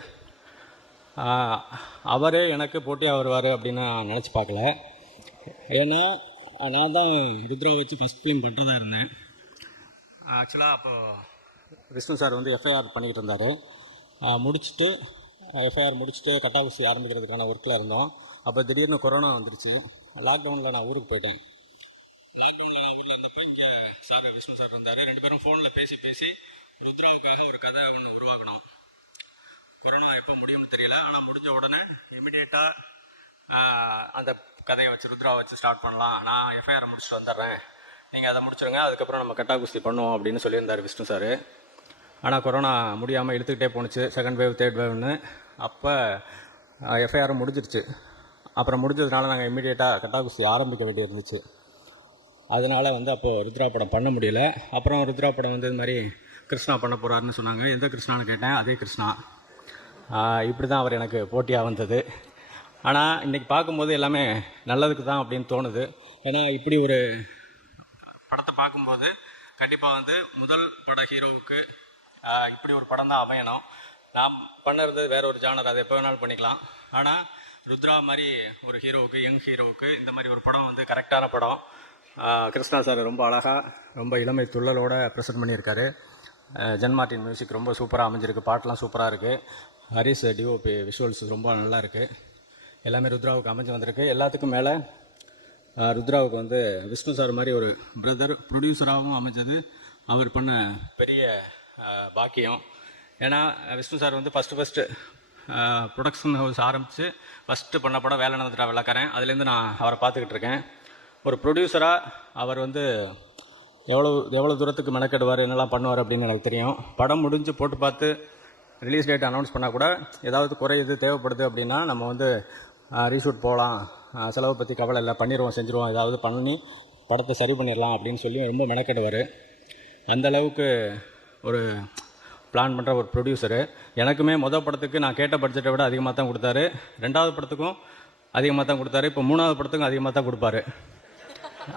அவரே எனக்கு போட்டியாக வருவார் அப்படின்னு நான் நினச்சி பார்க்கல. ஏன்னா நான் தான் ருத்ரா வச்சு ஃபஸ்ட் ஃபிலிம் பண்ணுறதா இருந்தேன். ஆக்சுவலாக அப்போ விஷ்ணு சார் வந்து எஃப்ஐஆர் பண்ணிக்கிட்டு இருந்தார். எஃப்ஐஆர் முடிச்சுட்டு கட்டாகுசி ஆரம்பிக்கிறதுக்கான ஒர்க்கில் இருந்தோம். அப்போ திடீர்னு கொரோனா வந்துருச்சு. லாக்டவுனில் நான் ஊருக்கு போயிட்டேன். லாக்டவுனில் நான் ஊரில் இருந்தப்போ இங்கே சார் விஷ்ணு சார் இருந்தார். 2 பேரும் ஃபோனில் பேசி ருத்ராவுக்காக ஒரு கதை ஒன்று உருவாக்கணும். கொரோனா எப்போ முடியும்னு தெரியல, ஆனால் முடிஞ்ச உடனே இமிடியேட்டாக அந்த கதையை வச்சு ருத்ரா வச்சு ஸ்டார்ட் பண்ணலாம், நான் எஃப்ஐஆர் முடிச்சுட்டு வந்துடுறேன், நீங்கள் அதை முடிச்சுருங்க, அதுக்கப்புறம் நம்ம கட்டா குஸ்தி பண்ணுவோம் அப்படின்னு சொல்லியிருந்தார் விஷ்ணு சார். ஆனால் கொரோனா முடியாமல் இழுத்துக்கிட்டே போணுச்சு, 2nd வேவ் 3rd வேவ்னு. அப்போ எஃப்ஐஆர் முடிஞ்சிருச்சு. அப்புறம் முடிஞ்சதுனால நாங்கள் இமிடியேட்டாக கட்டா குஸ்தி ஆரம்பிக்க வேண்டி இருந்துச்சு. அதனால் வந்து அப்போது ருத்ரா படம் பண்ண முடியல. அப்புறம் ருத்ரா படம் வந்து இது மாதிரி கிருஷ்ணா பண்ண போகிறாருன்னு சொன்னாங்க. எந்த கிருஷ்ணான்னு கேட்டேன், அதே கிருஷ்ணா. இப்படி தான் அவர் எனக்கு போட்டியாக வந்தது. ஆனால் இன்றைக்கி பார்க்கும்போது எல்லாமே நல்லதுக்கு தான் அப்படின்னு தோணுது. ஏன்னா இப்படி ஒரு படத்தை பார்க்கும்போது கண்டிப்பாக வந்து முதல் பட ஹீரோவுக்கு இப்படி ஒரு படம் தான் அமையணும். நான் பண்ணுறது வேற ஒரு ஜானர், அதை எப்போ வேணாலும் பண்ணிக்கலாம். ஆனால் ருத்ரா மாதிரி ஒரு ஹீரோவுக்கு, யங் ஹீரோவுக்கு இந்த மாதிரி ஒரு படம் வந்து கரெக்டான படம். கிருஷ்ணா சார் ரொம்ப அழகாக ரொம்ப இளமை துள்ளலோடு ப்ரெசென்ட் பண்ணியிருக்காரு. ஜென் மார்ட்டின் மியூசிக் ரொம்ப சூப்பராக அமைஞ்சிருக்கு, பாட்டெலாம் சூப்பராக இருக்குது. ஹரிஸ் டிஓபி விஷுவல்ஸ் ரொம்ப நல்லா இருக்குது. எல்லாமே ருத்ராவுக்கு அமைஞ்சு வந்திருக்கு. எல்லாத்துக்கும் மேலே ருத்ராவுக்கு வந்து விஷ்ணு சார் மாதிரி ஒரு பிரதர் ப்ரொடியூசராகவும் அமைஞ்சது அவர் பண்ண பெரிய பாக்கியம். ஏன்னா விஷ்ணு சார் வந்து ஃபஸ்ட்டு ப்ரொடக்ஷன் ஹவுஸ் ஆரம்பித்து ஃபஸ்ட்டு பண்ண படம் வேலை நடந்துட்டா விளக்கறேன். அதுலேருந்து நான் அவரை பார்த்துக்கிட்டு இருக்கேன். ஒரு ப்ரொடியூசராக அவர் வந்து எவ்வளோ தூரத்துக்கு மெனக்கெடுவார், என்னெல்லாம் பண்ணுவார் அப்படின்னு எனக்கு தெரியும். படம் முடிஞ்சு போட்டு பார்த்து ரிலீஸ் டேட் அனௌன்ஸ் பண்ணால் கூட ஏதாவது குறையுது தேவைப்படுது அப்படின்னா நம்ம வந்து ரீஷூட் போகலாம், செலவை பற்றி கவலை இல்லை, பண்ணிடுவோம், செஞ்சுருவோம், ஏதாவது பண்ணி படத்தை சரி பண்ணிடலாம் அப்படின்னு சொல்லி ரொம்ப மெனக்கெடுவார். அந்தளவுக்கு ஒரு பிளான் பண்ணுற ஒரு ப்ரொடியூசரு. எனக்குமே மொதல் படத்துக்கு நான் கேட்ட பட்ஜெட்டை விட அதிகமாக தான் கொடுத்தாரு. 2வது படத்துக்கும் அதிகமாக தான் கொடுத்தாரு. இப்போ 3வது படத்துக்கும் அதிகமாக தான் கொடுப்பாரு.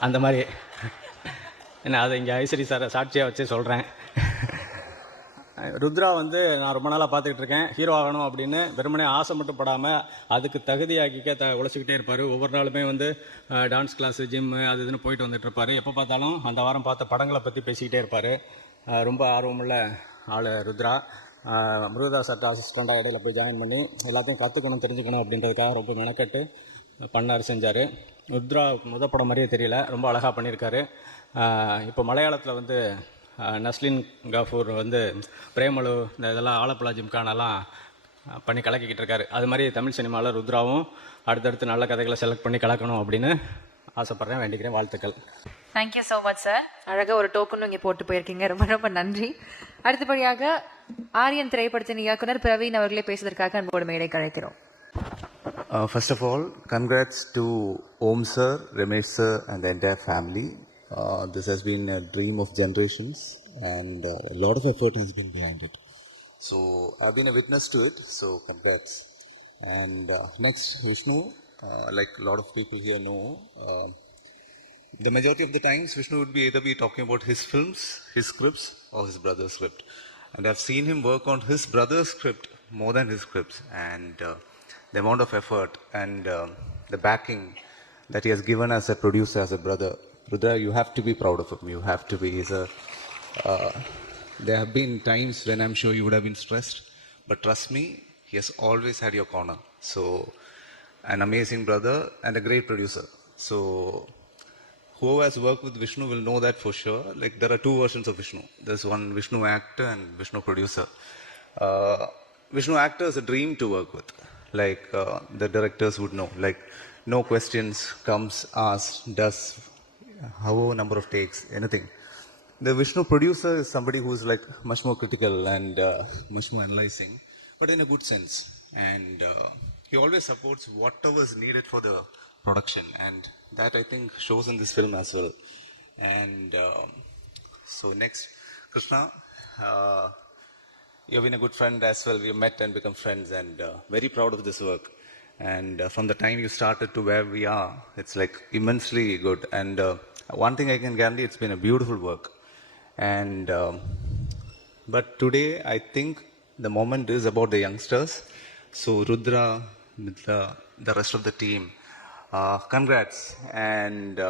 அந்த மாதிரி என்ன, அதை இங்கே ஐஸ்வரி சாரை சாட்சியாக வச்சு சொல்கிறேன். ருத்ரா வந்து நான் ரொம்ப நாளாக பார்த்துக்கிட்டு இருக்கேன், ஹீரோ ஆகணும் அப்படின்னு வெறுமனே ஆசை மட்டும் படாமல் அதுக்கு தகுதியாக்கிக்க உழைச்சிக்கிட்டே இருப்பார். ஒவ்வொரு நாளுமே வந்து டான்ஸ் கிளாஸு, ஜிம்மு அது இதுன்னு போயிட்டு வந்துட்டு இருப்பார். எப்போ பார்த்தாலும் அந்த வாரம் பார்த்த படங்களை பற்றி பேசிக்கிட்டே இருப்பார். ரொம்ப ஆர்வமுள்ள ஆள் ருத்ரா. மிருகதாஸ் சார்ட்ட அசிஸ்டண்ட்டாக இடையில போய் ஜாயின் பண்ணி எல்லாத்தையும் கற்றுக்கணும், தெரிஞ்சுக்கணும் அப்படின்றதுக்காக ரொம்ப மெனக்கட்டு பண்ணார், செஞ்சார். ருத்ரா படம் மாதிரியே தெரியல, ரொம்ப அழகாக பண்ணியிருக்காரு. இப்போ மலையாளத்தில் வந்து நஸ்லின் கஃபூர் வந்து பிரேமலு இந்த இதெல்லாம் ஆலப்புழா ஜிம்கானெல்லாம் பண்ணி கலக்கிக்கிட்டு இருக்காரு. அது மாதிரி தமிழ் சினிமாவில் ருத்ராவும் அடுத்தடுத்து நல்ல கதைகளை செலக்ட் பண்ணி கலக்கணும் அப்படின்னு ஆசைப்பட்றேன், வேண்டிக்கிறேன். வாழ்த்துக்கள். Thank you so much sir. அழகாக ஒரு டோக்கனும் இங்கே போட்டு போயிருக்கீங்க, ரொம்ப ரொம்ப நன்றி. அடுத்தபடியாக ஆரியன் திரைப்படத்தின் இயக்குனர் பிரவீன் அவர்களே பேசுவதற்காக அன்போடு மேடை கழைக்கிறோம். First of all, congrats to Om sir, Ramesh sir and the entire family. This has been a dream of generations and a lot of effort has been behind it. So I've been a witness to it, so congrats. And next, Vishnu, like a lot of people here know, the majority of the times Vishnu would be either be talking about his films, his scripts or his brother's script. And I've seen him work on his brother's script more than his scripts, and the amount of effort and the backing that he has given as a producer, as a brother. Rudra, you have to be proud of him. You have to be. There have been times when I'm sure you would have been stressed, but trust me, he has always had your corner. So, an amazing brother and a great producer. So, whoever has worked with Vishnu will know that for sure. Like, there are two versions of Vishnu. There's one Vishnu actor and Vishnu producer. Vishnu actor is a dream to work with. Like, the directors would know. Like, no questions, comes, asks, does, however number of takes, anything. The Vishnu producer is somebody who's like much more critical and much more analyzing, but in a good sense. And he always supports whatever is needed for the production, and that I think shows in this film as well. And so next, Krishna, you've been a good friend as well. We met and become friends, and very proud of this work. And from the time you started to where we are, it's like immensely good. And one thing I can guarantee, it's been a beautiful work. And but today I think the moment is about the youngsters. So Rudra, with the rest of the team, congrats and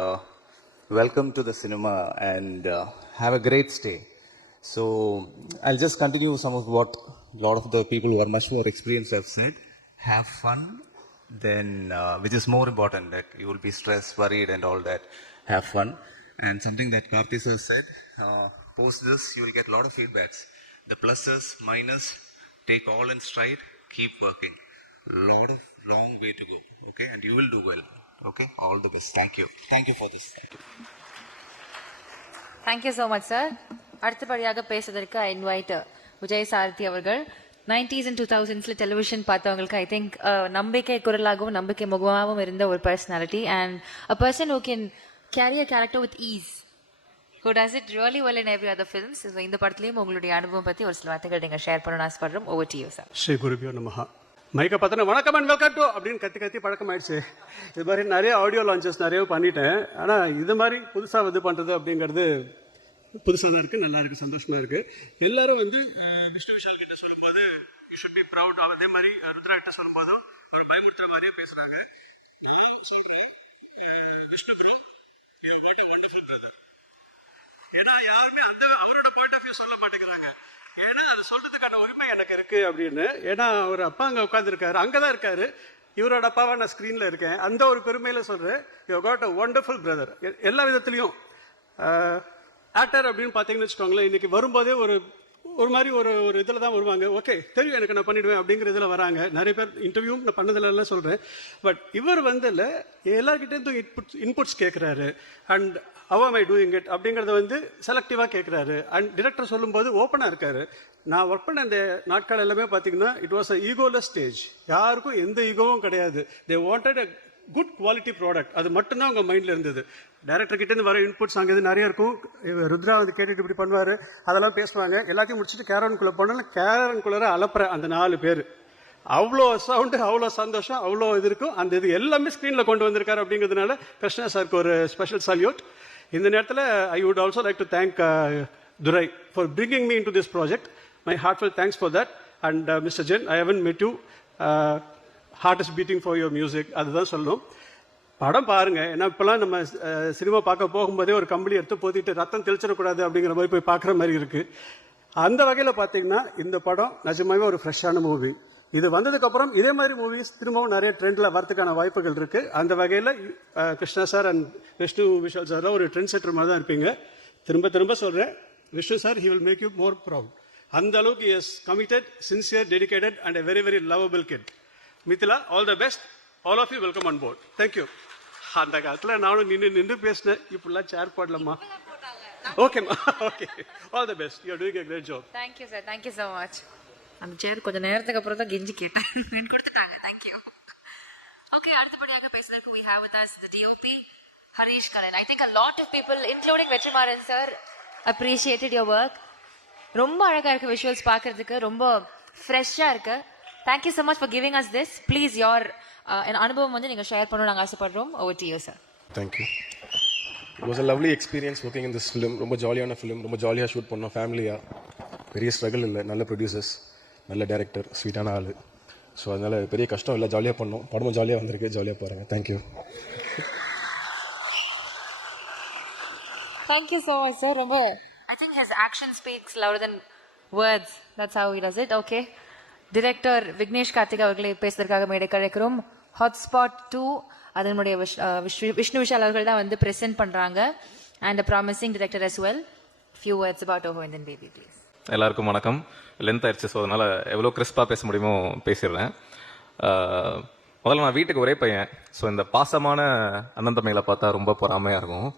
welcome to the cinema, and have a great stay. So I'll just continue some of what a lot of the people who are much more experienced have said. Have fun, then which is more important. Like, you will be stressed, worried and all that. Have fun. And something that Karthi sir said, post this you will get a lot of feedbacks. The pluses, minus, take all in stride, keep working. Lot of long way to go, okay? And you will do well, okay? All the best. Thank you. Thank you for this. Thank you. Thank you so much sir. அடுத்தபடியாக பேசுவதற்கு ஐ இன்வைட் விஜய் சாரதி அவர்கள். 90s and 2000s டெலிவிஷன் பார்த்தவங்களுக்கு ஐ திங்க் நம்பிக்கை குரலாகவும் நம்பிக்கை முகமாகவும் இருந்த ஒரு personality, and a person who can carry a character with is, who does it really well in every other films. So இந்த படத்துலயும் உங்களுடைய அனுபவம் பத்தி ஒரு சில வார்த்தைகள் நீங்க ஷேர் பண்ணணும்னு ஆசைப்படுறோம். Over to you sir. ஸ்ரீ குருபியோ நமஹ. மைக்கை பார்த்தோன்னா வணக்கம் அண்ட் வெல்கம் டு அப்படின்னு கத்தி பழக்கம் ஆயிடுச்சு. இது மாதிரி நிறைய ஆடியோ லான்ச்சஸ் நிறைய பண்ணிட்டேன். ஆனால் இது மாதிரி புதுசாக இது பண்ணுறது அப்படிங்கிறது புதுசாக தான் இருக்குது, நல்லா இருக்குது, சந்தோஷமாக இருக்குது. எல்லாரும் வந்து விஷ்ணு விஷால் கிட்ட சொல்லும்போது யூ ஷுட் பி ப்ரவுட், அதே மாதிரி ருத்ரா கிட்ட சொல்லும்போதும் ஒரு பயமுறுத்துற மாதிரியே பேசுகிறாங்க. நான் சொல்கிறேன், Vishnu bro, you what a wonderful brother. ஏன்னா யாருமே அவரோட பாயிண்ட் ஆஃப் வியூ சொல்ல மாட்டேங்கிறாங்க. ஏன்னா அது சொல்றதுக்கான உரிமை எனக்கு இருக்கு அப்படின்னு. ஏன்னா அவர் அப்பா அங்கே உட்காந்துருக்காரு, அங்கே தான் இருக்காரு. இவரோட அப்பாவை நான் ஸ்க்ரீனில் இருக்கேன். அந்த ஒரு பெருமையில சொல்கிறேன், you got a wonderful brother. எல்லா விதத்துலையும் ஆக்டர் அப்படின்னு பார்த்தீங்கன்னு வச்சுக்கோங்களேன், இன்னைக்கு வரும்போதே ஒரு மாதிரி ஒரு இதில் தான் வருவாங்க. ஓகே, தெரியும் எனக்கு, நான் பண்ணிவிடுவேன் அப்படிங்கிற இதில் வராங்க. நிறைய பேர் இன்டர்வியூவும் நான் பண்ணதில்லாம் சொல்கிறேன். பட் இவர் வந்து இல்லை, எல்லாருக்கிட்டேருந்து இன்புட்ஸ் கேட்குறாரு. And how am I doing it அப்படிங்கிறத வந்து செலக்டிவாக கேட்குறாரு. அண்ட் டிரெக்டர் சொல்லும்போது ஓப்பனாக இருக்காரு. நான் ஒர்க் பண்ண அந்த நாட்கள் எல்லாமே பார்த்தீங்கன்னா it was a egoless stage. யாருக்கும் எந்த ஈகோவும் கிடையாது. They wanted a good quality product. அது மட்டும்தான் அவங்க மைண்டில் இருந்தது. டைரக்டர் கிட்டேருந்து வர இன்புட்ஸ் அங்கே இது நிறைய இருக்கும். ருத்ரா வந்து கேட்டுட்டு இப்படி பண்ணுவார், அதெல்லாம் பேசுவாங்க. எல்லாத்தையும் முடிச்சுட்டு கேரவனுக்குள்ளே போனாலும் கேரவனுக்குள்ளே அலப்புற அந்த 4 பேர். அவ்வளோ சவுண்டு, அவ்வளோ சந்தோஷம், அவ்வளோ இது இருக்கும். அந்த இது எல்லாமே ஸ்க்ரீனில் கொண்டு வந்திருக்காரு. அப்படிங்கிறதுனால கிருஷ்ணா சாருக்கு ஒரு ஸ்பெஷல் சல்யூட். இந்த நேரத்தில் I would also like to thank Durai for bringing me in to this project. My heartfelt thanks for that. And Mr. Jen, I haven't met you. Heart is beating for your music. அதுதான் சொல்லணும். படம் பாருங்க. ஏன்னா இப்பெல்லாம் நம்ம சினிமா பார்க்க போகும்போதே ஒரு கம்பளி எடுத்து போத்திட்டு ரத்தம் தெளிச்சிடக்கூடாது அப்படிங்கிற மாதிரி போய் பார்க்குற மாதிரி இருக்கு. அந்த வகையில் பார்த்தீங்கன்னா இந்த படம் நிஜமாவே ஒரு ஃப்ரெஷ்ஷான மூவி. இது வந்ததுக்கப்புறம் இதே மாதிரி மூவிஸ் திரும்பவும் நிறைய ட்ரெண்டில் வரதுக்கான வாய்ப்புகள் இருக்கு. அந்த வகையில் கிருஷ்ணா சார் அண்ட் விஷ்ணு விஷால் சார்லாம் ஒரு ட்ரெண்ட் செட்டர் மாதிரி தான் இருப்பீங்க. திரும்ப திரும்ப சொல்கிறேன், Vishnu sir he will make you more proud. அந்த அளவுக்கு he is committed, sincere, dedicated and a very very lovable kid. Mithila, all the best. All of you welcome on board. Thank you. அந்த காலத்தில் நானும் நின்று பேசினேன். இப்படிலாம் சேர் போடலாமா? ஓகேம்மா, okay. All the best. You are doing a great job. Thank you sir. Thank you so much. அந்த சேர் கொஞ்ச நேரத்துக்கு அப்புறம் தான் கெஞ்சி கேட்டேன். எனக்கு கொடுத்துட்டாங்க. Thank you. Okay, அடுத்தபடியாக பேசுறதுக்கு we have with us the DOP Harish Kalan. I think a lot of people including Vetrimaran sir appreciated your work. ரொம்ப அழகா இருக்கு விஷுவல்ஸ் பார்க்கிறதுக்கு, ரொம்ப ஃப்ரெஷ்ஷா இருக்கு. Thank you so much for giving us this. Please your அனுபவம் வந்து நீங்க ஷேர் பண்ணனும் நாங்க ஆசைப்படுறோம். Over to you sir. Thank you. It was a lovely experience working in this film. ரொம்ப ஜாலியான ஃபிலிம், ரொம்ப ஜாலியாக ஷூட் பண்ணோம் ஃபேமிலியாக. பெரிய ஸ்ட்ரகிள் இல்லை, நல்ல ப்ரொடியூசர்ஸ், நல்ல டைரக்டர், ஸ்வீட்டான ஆள். ஸோ அதனால் பெரிய கஷ்டம் இல்லை, ஜாலியாக பண்ணோம். படமும் ஜாலியாக வந்திருக்கு, ஜாலியாக பாருங்கள். Thank you. Thank you so much sir. ரொம்ப I think his action speaks louder than words. That's how he does it. Okay. Director Vignesh Karthik அவர்களை பேசுவதற்காக மேடை கழைக்கிறோம். ஹாட்ஸ்பாட் 2 அதனுடைய விஷ்ணு விஷால் அவர்கள் தான் வந்து பிரசன்ட் பண்றாங்க. And a promising director as well. Few words about Oho and then Baby please. எல்லாருக்கும் வணக்கம். லென்த் ஆயிடுச்சு, ஸோ அதனால எவ்வளோ கிறிஸ்பாக பேச முடியுமோ பேசிடுறேன். முதல்ல நான் வீட்டுக்கு ஒரே பையன். ஸோ இந்த பாசமான அண்ணன் தம்பிகளை பார்த்தா ரொம்ப பொறாமையாக இருக்கும்.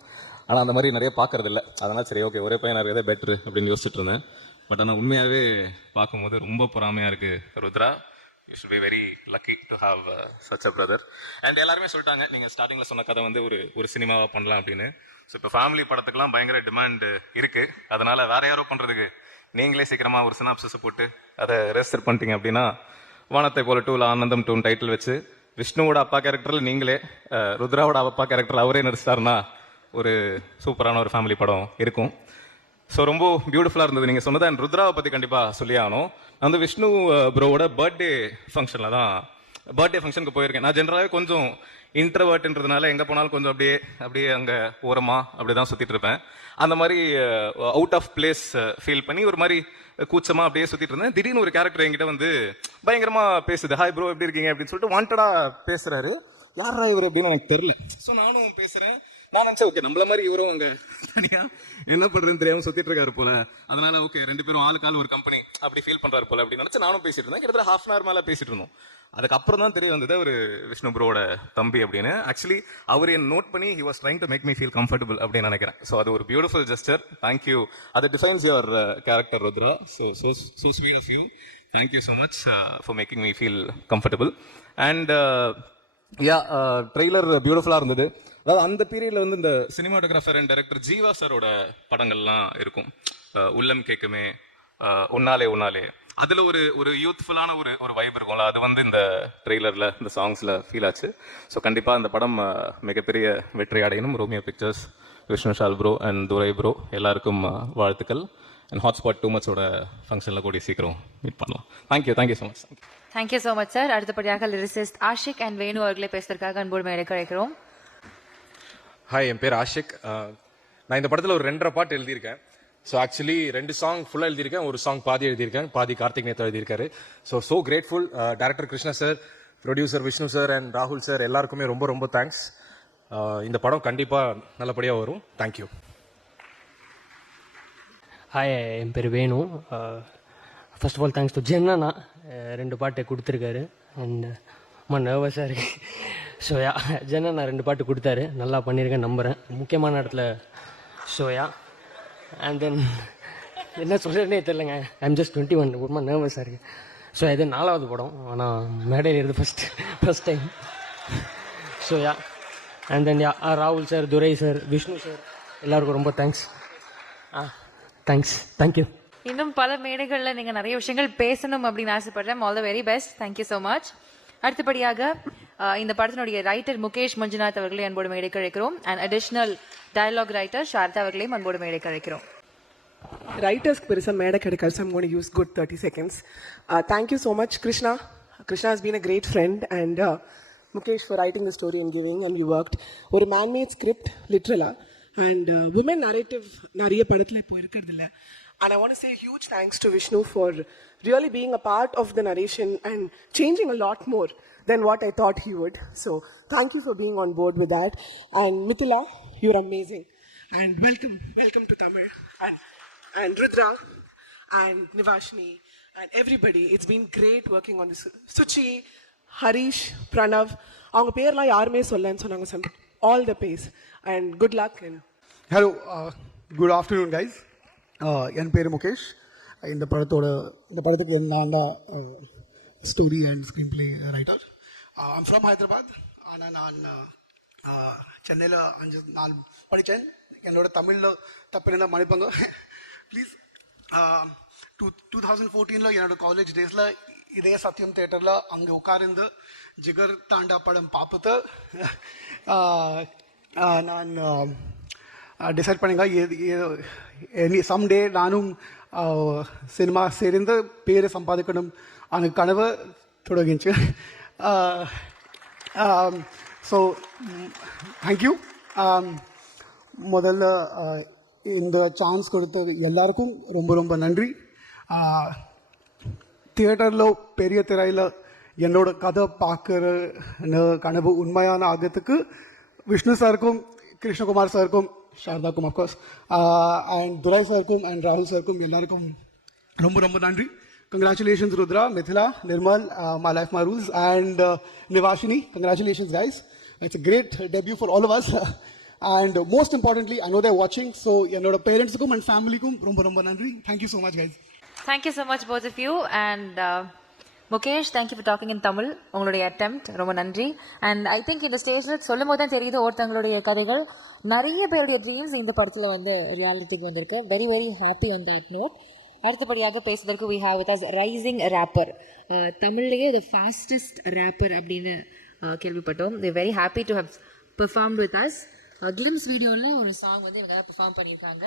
ஆனால் அந்த மாதிரி நிறைய பார்க்கறது இல்லை. அதனால் சரி ஓகே ஒரே பையன் நிறையதே பெட்ரு அப்படின்னு யோசிச்சுட்டு இருந்தேன். பட் ஆனால் உண்மையாகவே பார்க்கும்போது ரொம்ப பொறாமையாக இருக்குது. Rudra, you should be very lucky to have such a brother. And எல்லாருமே சொல்லிட்டாங்க, நீங்கள் ஸ்டார்டிங்கில் சொன்ன கதை வந்து ஒரு சினிமாவாக பண்ணலாம் அப்படின்னு. ஸோ இப்போ ஃபேமிலி படத்துக்கெலாம் பயங்கர டிமாண்ட் இருக்குது. அதனால் வேற யாரோ பண்ணுறதுக்கு நீங்களே சீக்கிரமாக ஒரு சினாப்சிஸை போட்டு அதை ரெஜிஸ்டர் பண்ணிட்டீங்க அப்படின்னா வானத்தை போல 2 ஆனந்தம் 2 டைட்டில் வச்சு விஷ்ணுவோட அப்பா கேரக்டரில் நீங்களே, ருத்ராவோட அப்பா கேரக்டர் அவரே நடிச்சிட்டாருன்னா ஒரு சூப்பரான ஒரு ஃபேமிலி படம் இருக்கும். ஸோ ரொம்ப பியூட்டிஃபுல்லாக இருந்தது நீங்கள் சொன்னது. அண்ட் ருத்ராவை பற்றி கண்டிப்பாக சொல்லி ஆகணும். நான் வந்து விஷ்ணு ப்ரோவோட பர்த்டே ஃபங்க்ஷனுக்கு போயிருக்கேன். நான் ஜென்ரலாகவே கொஞ்சம் இன்ட்ரவர்ட்ன்றதுனால எங்கே போனாலும் கொஞ்சம் அப்படியே அங்கே ஓரமாக அப்படி தான் சுற்றிட்டு இருப்பேன். அந்த மாதிரி அவுட் ஆஃப் பிளேஸ் ஃபீல் பண்ணி ஒரு மாதிரி கூச்சமாக அப்படியே சுற்றிட்டு இருந்தேன். திடீர்னு ஒரு கேரக்டர் என்கிட்ட வந்து பயங்கரமாக பேசுது. ஹாய் ப்ரோ எப்படி இருக்கீங்க அப்படின்னு சொல்லிட்டு வாண்டடாக பேசுகிறாரு. யாரா இவர் அப்படின்னு எனக்கு தெரில. ஸோ நானும் பேசுகிறேன். நான் நினச்சேன் ஓகே நம்மள மாதிரி இவரும் அங்கே தனியாக என்ன பண்ணுறதுன்னு தெரியாமல் சுற்றிட்டு இருக்காரு போல. அதனால ஓகே 2 பேரும் ஆளுக்கால் ஒரு கம்பெனி அப்படி ஃபீல் பண்ணுறாரு போல அப்படின்னு நினச்சி நானும் பேசிட்டு இருந்தேன். கிட்டத்தட்ட ½ hour மேலே பேசிட்டு இருந்தோம். அதுக்கப்புறம் தான் தெரிய வந்தது அவர் விஷ்ணு ப்ரோவோட தம்பி அப்படின்னு. ஆக்சுவலி அவர் என் நோட் பண்ணி he was trying to make me feel comfortable அப்படின்னு நினைக்கிறேன். ஸோ அது ஒரு பியூட்டிஃபுல் ஜெஸ்டர். தேங்க்யூ. அது defines your character Rudra. So sweet of you. Thank you so much for making me feel comfortable. And trailer பியூட்டிஃபுல்லாக இருந்தது. அதாவது அந்த பீரியட்ல வந்து இந்த சினிமாட்டோகிராஃபர் அண்ட் டைரக்டர் ஜீவா சாரோட படங்கள்லாம் இருக்கும். உள்ளம் கேட்குமே, உன்னாலே அதுல ஒரு யூத்ஃபுல்லான ஒரு வைப் இருக்கும்ல, அது வந்து இந்த ட்ரெய்லர்ல இந்த சாங்ஸ்ல ஃபீல் ஆச்சு. ஸோ கண்டிப்பா இந்த படம் மிகப்பெரிய வெற்றி அடையணும். Romeo pictures, Vishnu Vishal bro and Durai bro எல்லாருக்கும் வாழ்த்துக்கள். அண்ட் ஹாட்ஸ்பாட் 2 மச்சோட ஃபங்க்ஷன்ல கூடிய சீக்கிரம் மீட் பண்ணலாம். Thank you so much. Thank you so much sir. அடுத்தபடியாக லிரிசிஸ்ட் ஆஷிக் அண்ட் வேணு அவர்களை பேசுவதற்காக அன்போடு மேடை கழைக்கிறோம். ஹாய், என் பேர் ஆஷிக். நான் இந்த படத்தில் ஒரு 2.5 பாட்டு எழுதியிருக்கேன். ஸோ ஆக்சுவலி 2 சாங் ஃபுல்லாக எழுதியிருக்கேன், ஒரு சாங் பாதி எழுதியிருக்கேன், பாதி கார்த்திக் நேத்தா எழுதியிருக்காரு. So grateful. Director Krishna sir, producer Vishnu sir and ராகுல் சார் எல்லாருக்குமே ரொம்ப ரொம்ப தேங்க்ஸ். இந்த படம் கண்டிப்பாக நல்லபடியாக வரும். தேங்க்யூ. ஹாய், என் பேர் Venu. First of all thanks to ஜென்னா 2 பாட்டு கொடுத்துருக்காரு. அண்ட் ரொம்ப நர்வஸாக இருக்கு. ஷோயா ஜென்னா 2 பாட்டு கொடுத்தாரு, நல்லா பண்ணியிருக்கேன் நம்புகிறேன். முக்கியமான இடத்துல ஷோயா. அண்ட் தென் என்ன சொல்கிறேன்னே தெரிலங்க. I'm just 21. ரொம்ப நர்வஸாக இருக்கு. ஸோ இது 4வது படம், ஆனால் மேடையில் இருந்து ஃபஸ்ட் டைம். ஷோயா. அண்ட் தென் ராகுல் சார், துரை சார், விஷ்ணு சார் எல்லாருக்கும் ரொம்ப தேங்க்யூ. இன்னும் பல மேடைகளில் நீங்கள் நிறைய விஷயங்கள் பேசணும் அப்படின்னு ஆசைப்படுறேன். All the very best. Thank you so much. அடுத்தபடியாக இந்த படத்தினுடைய ரைட்டர் முகேஷ் மஞ்சுநாத் அவர்களை அன்போடு மேடை கழைக்கிறோம். And additional dialogue writer Saradha அவர்களையும் அன்போடு மேடை கழைக்கிறோம். ரைட்டர்ஸ்க்கு பெருசாக மேடை கிடைக்காது, so I'm gonna use good 30 seconds. Thank you so much, Krishna. Krishna has been a great friend, and Mukesh for writing the story and giving, and we worked. ஒரு man-made script, literally, and women narrative நிறைய படத்தில் இப்போ இருக்கிறது இல்லை. And I want to say a huge thanks to Vishnu for really being a part of the narration and changing a lot more than what I thought he would. So thank you for being on board with that. And Mithila, you're amazing. And welcome to Tamil. And Rudra and Nivashni and everybody. It's been great working on this. Suchi, Harish, Pranav, அவங்க பேர்லாம் யாருமே சொல்லன்னு சொன்னாங்க. Some all the pace and good luck. And hello, good afternoon guys. என் பேர் முகேஷ். இந்த படத்துக்கு நான் தான் story and screenplay writer. I'm from Hyderabad. ஆனால் நான் சென்னையில் 5 நாள் படித்தேன். என்னோட தமிழில் தப்பு மன்னிப்பாங்க ப்ளீஸ். 2014 என்னோட காலேஜ் டேஸில் இதே சத்யம் தேட்டரில் அங்கே உட்கார்ந்து ஜிகர் தாண்டா படம் பார்ப்பது நான் டிசைட் பண்ணிங்க சம்டே நானும் சினிமா சேர்ந்து பேரை சம்பாதிக்கணும் அந்த கனவை தொடங்கிச்சு. So thank you. முதல்ல இந்த சான்ஸ் கொடுத்த எல்லாருக்கும் ரொம்ப ரொம்ப நன்றி. தியேட்டரில் பெரிய திரையில் என்னோட கதை பார்க்குற கனவு உண்மையான ஆகத்துக்கு விஷ்ணு சாருக்கும், கிருஷ்ணகுமார் சாருக்கும், சாரதாக்கும் அஃப்கோர்ஸ், அண்ட் துரை சாருக்கும் அண்ட் ராகுல் சாருக்கும் எல்லாருக்கும் ரொம்ப ரொம்ப நன்றி. Congratulations Rudra, Mithila, Nirmal, My Life My Rules, and Nivashini. Congratulations guys. It's a great debut for all of us. And most importantly, I know they're watching, so என்னோட பேரண்ட்ஸுக்கும் அண்ட் ஃபேமிலிக்கும் ரொம்ப ரொம்ப நன்றி. Thank you so much guys. Thank you so much both of you. And Mukesh, thank you for talking in Tamil. உங்களுடைய attempt ரொம்ப நன்றி. And I think இந்த ஸ்டேஜில் சொல்லும் போது தான் தெரியுது ஒருத்தவங்களுடைய கதைகள் நிறைய பேருடைய ட்ரீம்ஸ் இந்த படத்தில் வந்து ரியாலிட்டிக்கு வந்திருக்கு. Very very happy on that note. அடுத்தபடியாக பேசுவதற்கு we have with us rising rapper. தமிழ்லேயே the fastest rapper அப்படின்னு கேள்விப்பட்டோம். we are very happy to have performed with us. Glimpse வீடியோவில் ஒரு சாங் வந்து இவங்க தான் பெர்ஃபார்ம் பண்ணியிருக்காங்க.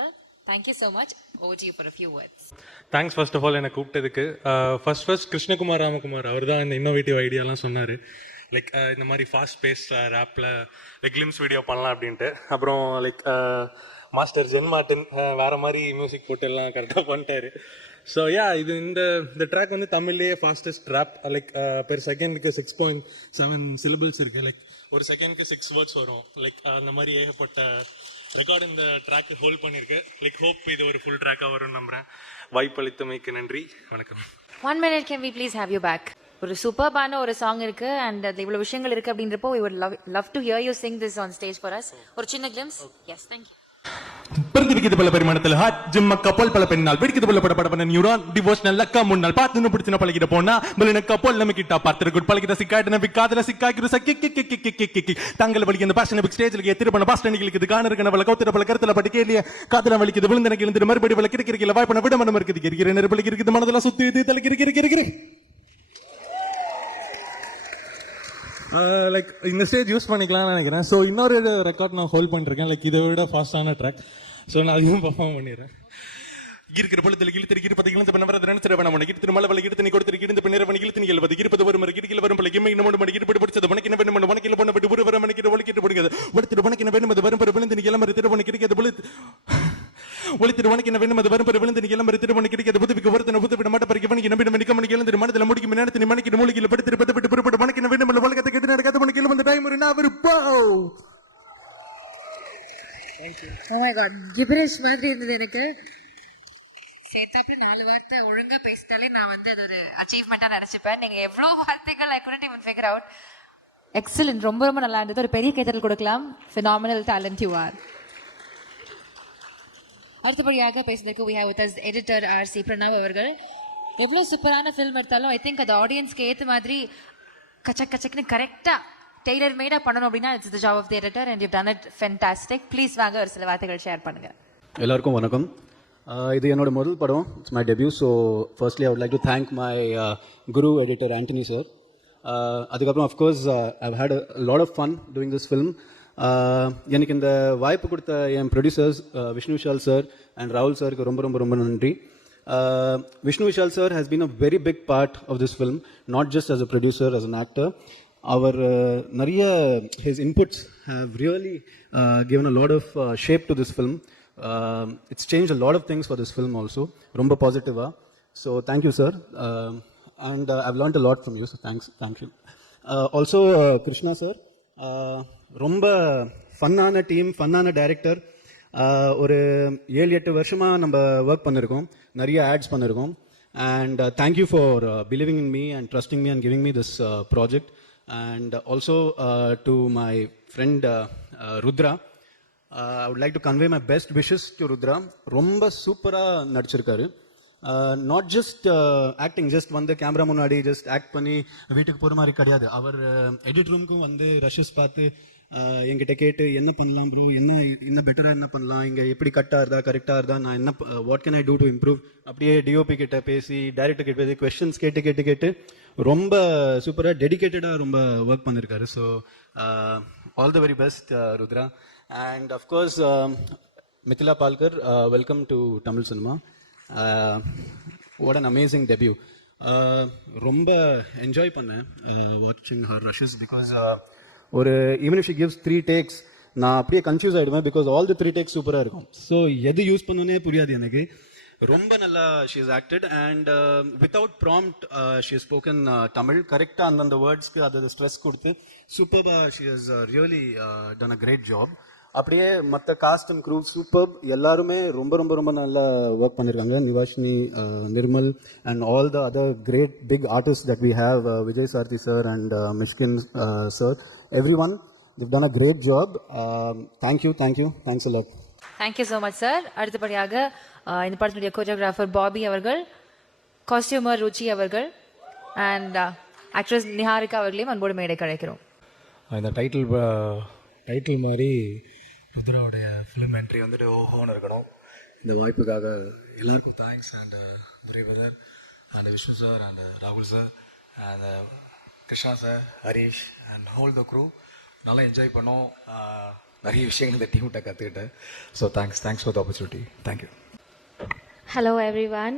Thank you so much. Over to you for a few words. Thanks first of all என்னை கூப்பிட்டதுக்கு. ஃபர்ஸ்ட் கிருஷ்ணகுமார் ராமகுமார் அவர் தான் இந்த இன்னோவேட்டிவ் ஐடியாலாம் சொன்னார். லைக் இந்த மாதிரி ஃபாஸ்ட் பேஸ் ரேப்பில் லைக் கிளிம்ஸ் வீடியோ பண்ணலாம் அப்படின்ட்டு. அப்புறம் லைக் மாஸ்டர் ஜென் மார்டின் வேறு மாதிரி மியூசிக் போட்டு எல்லாம் கரெக்டாக பண்ணிட்டாரு. ஸோ இது இந்த ட்ராக் வந்து தமிழ்லேயே ஃபாஸ்டஸ்ட் ரேப். லைக் பெர் செகண்டுக்கு 6.7 syllables இருக்குது. லைக் ஒரு செகண்டுக்கு 6 words வரும். லைக் அந்த மாதிரி ஏகப்பட்ட ரெக்கார்டு இந்த ட்ராக் ஹோல்ட் பண்ணியிருக்கு. லைக் ஹோப் இது ஒரு ஃபுல் ட்ராக்காக வரும்னு நம்புகிறேன். வாய்ப்பளித்தமைக்கு நன்றி. வணக்கம். 1 minute, can we please have you back? ஒரு சூப்பர்பான ஒரு சாங் இருக்கு அண்ட் அது இவ்வளவு விஷயங்கள் இருக்கு அப்படின்றப்போ we would love to hear you sing this on stage for us. ஒரு சின்ன glimpse. Yes, thank you. பெருந்திருக்கிறது பல பரிமாணத்தில் ஹாட் ஜிம் கப்பல் பல பெண்ணால் பிடிக்கிறது பல படப்பட நியூரான் டிவோஷனல் லக்கா முன்னால் பார்த்து பிடிச்சின பழகிட போனா பலன கப்பல் நம்ம கிட்ட பார்த்து குட் பழகிட சிக்காயிட்டு நம்பி காதல சிக்காய்க்கிற சக்கி தங்கள் வலிக்கு அந்த பாஷன் பிக் ஸ்டேஜ்ல திருப்பண பாஸ்டனிகளுக்கு இது காண இருக்கன பல கௌத்திர பல கருத்துல படி கேளிய காதல வலிக்குது விழுந்தன கிழந்து மறுபடி பல கிரிக்கிற வாய்ப்பன விட மனம் இருக்குது கிரிக்கிற நெருப்பலி இருக்குது மனதெல்லாம் சுத்தி இது தலை கிரிக்கிற லைக் இந்த ஸ்டேஜ் யூஸ் பண்ணிக்கலாம்னு நினைக்கிறேன். ஸோ இன்னொரு ரெக்கார்ட் நான் ஹோல்ட் பண்ணிருக்கேன். லைக் இதை விட ஃபாஸ்டான ட்ராக். ஸோ நான் அதையும் பர்ஃபார்ம் பண்ணிடுறேன். இருக்கிற பொழுதுல இழுத்து இருப்பது இழந்து பண்ண வரது நினைச்சிட வேணாம் இழுத்து மலை வலை இழுத்து நீ கொடுத்து இருந்து பின்னர் இழுத்து எழுபது இருப்பது ஒரு முறை கிடக்கில் வரும் பல கிம்மை இன்னொரு மணி இருப்பது படிச்சது உனக்கு என்ன வேணும் உனக்கு பண்ண விட்டு ஒரு வர மணிக்கு ஒழிக்கிட்டு போடுகிறது ஒளித்திரு உனக்கு என்ன வேணும் அது வரும் விழுந்து நீ கிளம்பி திருவண்ணி கிடைக்கிறது ஒளித்திரு உனக்கு என்ன வேணும் அது வரும் விழுந்து நீ கிளம்பி திருவண்ணி கிடைக்கிறது புதுப்பிக்க ஒருத்தன புதுப்பிட மாட்ட பறிக்க மணிக்கு நம்பி மணிக்கு மணிக்கு எழுந்து மனதில் முடிக்கும் நேரத்தில் நீ மணிக்கு மூலிகையில் படுத்திருப்பது விட்டு புறப்பட்டு உனக்கு என்ன வேணும் உலகத்தை கெட்டு நடக்காத மணிக்கு வந்து டைம் ஒரு நான் இருப்போ. Oh my god, gibberish மாதிரி இருந்தது எனக்கு. சேத்தாப்ல 4 வார்த்தை ஒழுங்கா பேசிட்டாலே நான் வந்து அது ஒரு அச்சீவ்மெண்டா நினைச்சுப்பேன். நீங்க எவ்வளவு வார்த்தைகள் I couldn't even figure out. Excellent, ரொம்ப ரொம்ப நல்லா இருந்தது. ஒரு பெரிய கைத்தட்டல் கொடுக்கலாம். Phenomenal talent you are. அடுத்தபடியாக பேசுறதுக்கு we have with us editor RC Pranav அவர்கள். எவ்வளவு சூப்பரான ஃபில்ம் எடுத்தாலும் ஐ திங்க் அது ஆடியன்ஸ்க்கு ஏற்ற மாதிரி கச்சக்னு கரெக்டா டெய்லர் மேடா பண்ணணும் அப்படின்னா it's the job of the editor and you done it fantastic. Please வாங்க ஒரு சில வார்த்தைகள் ஷேர் பண்ணுங்க. எல்லாருக்கும் வணக்கம். இது என்னோட முதல் படம். It's my debut. So firstly I would like to thank my guru editor Antony sir. அதுக்கப்புறம் of course I had a lot of fun doing this film. எனக்கு இந்த வாய்ப்பு கொடுத்த என் producers Vishnu Vishal sir and ராகுல் சாருக்கு ரொம்ப ரொம்ப ரொம்ப நன்றி. Vishnu Vishal sir has been a very big part of this film, not just as a producer, as an actor. His inputs have really given a lot of shape to this film. It's changed a lot of things for this film also. Romba positive. So thank you, sir. And I've learned a lot from you, so thank you. Also, Krishna sir, romba fun-ஆன team, fun-ஆன director. ஒரு 7-8 வருஷமாக நம்ம ஒர்க் பண்ணியிருக்கோம், நிறைய ஆட்ஸ் பண்ணியிருக்கோம். And thank you for believing in me and trusting me and giving me this project. And also to my friend Rudra, I would like to convey my best wishes to Rudra. ரொம்ப சூப்பராக நடிச்சிருக்காரு. நாட் ஜஸ்ட் ஆக்டிங், ஜஸ்ட் வந்து கேமரா முன்னாடி ஜஸ்ட் ஆக்ட் பண்ணி வீட்டுக்கு போகிற மாதிரி கிடையாது. அவர் எடிட் ரூமுக்கும் வந்து ரஷஸ் பார்த்து என்கிட்ட கேட்டு என்ன பண்ணலாம் ப்ரோ, என்ன பெட்டராக என்ன பண்ணலாம், இங்கே எப்படி கட்டாக இருந்தா கரெக்டாக இருந்தா, நான் என்ன what can I do to improve, அப்படியே டிஓபி கிட்ட பேசி டைரக்டர் கிட்ட பேசி கொஸ்டின்ஸ் கேட்டு ரொம்ப சூப்பராக டெடிக்கேட்டடாக ரொம்ப ஒர்க் பண்ணியிருக்காரு. So all the very best Rudra. And of course Mithila Palkar, welcome to Tamil cinema. What an amazing debut. ரொம்ப என்ஜாய் பண்ணேன் வாட்சிங் her rushes. Because even if she gives 3 takes, நான் அப்படியே கன்ஃபியூஸ் ஆகிடுவேன். பிகாஸ் ஆல் தி 3 takes சூப்பராக இருக்கும். ஸோ எது யூஸ் பண்ணனே புரியாது எனக்கு. ரொம்ப நல்லா she is acted and without prompt she is spoken Tamil கரெக்டாக அந்தந்த வேர்ட்ஸ்க்கு அது ஸ்ட்ரெஸ் கொடுத்து சூப்பராக she is really done a great job. அப்படியே மற்ற காஸ்ட் அண்ட் க்ரூ சூப்பர், எல்லாருமே ரொம்ப ரொம்ப ரொம்ப நல்லா ஒர்க் பண்ணியிருக்காங்க. Nivashini, Nirmal and all the other great big artist that we have, Vijay Sarathi sir and Mysskin sir, everyone, you've done a great job. Thank you, thanks a lot. Thank you so much, sir. அடுத்தபடியாக இந்த படத்தினுடைய கோரியோகிராஃபர் பாபி அவர்கள், காஸ்டியூமர் ருச்சி அவர்கள் அண்ட் ஆக்ட்ரஸ் நிஹாரிகா அவர்களையும் அன்போடு மேடை கழைக்கிறோம். இந்த டைட்டில் மாதிரி ருத்ராவுடைய ஃபிலிம் என்ட்ரி வந்துட்டு ஓஹோன்னு இருக்கணும். இந்த வாய்ப்புக்காக எல்லாருக்கும் thanks. And Durai brother and Vishnu sir and ராகுல் sir and Krishna sir, Harish and whole the crew நல்லா என்ஜாய் பண்ணோம். நிறைய விஷயங்கள் இந்த டீம்கிட்ட கற்றுக்கிட்டேன். So thanks for the opportunity. Thank you. Hello everyone.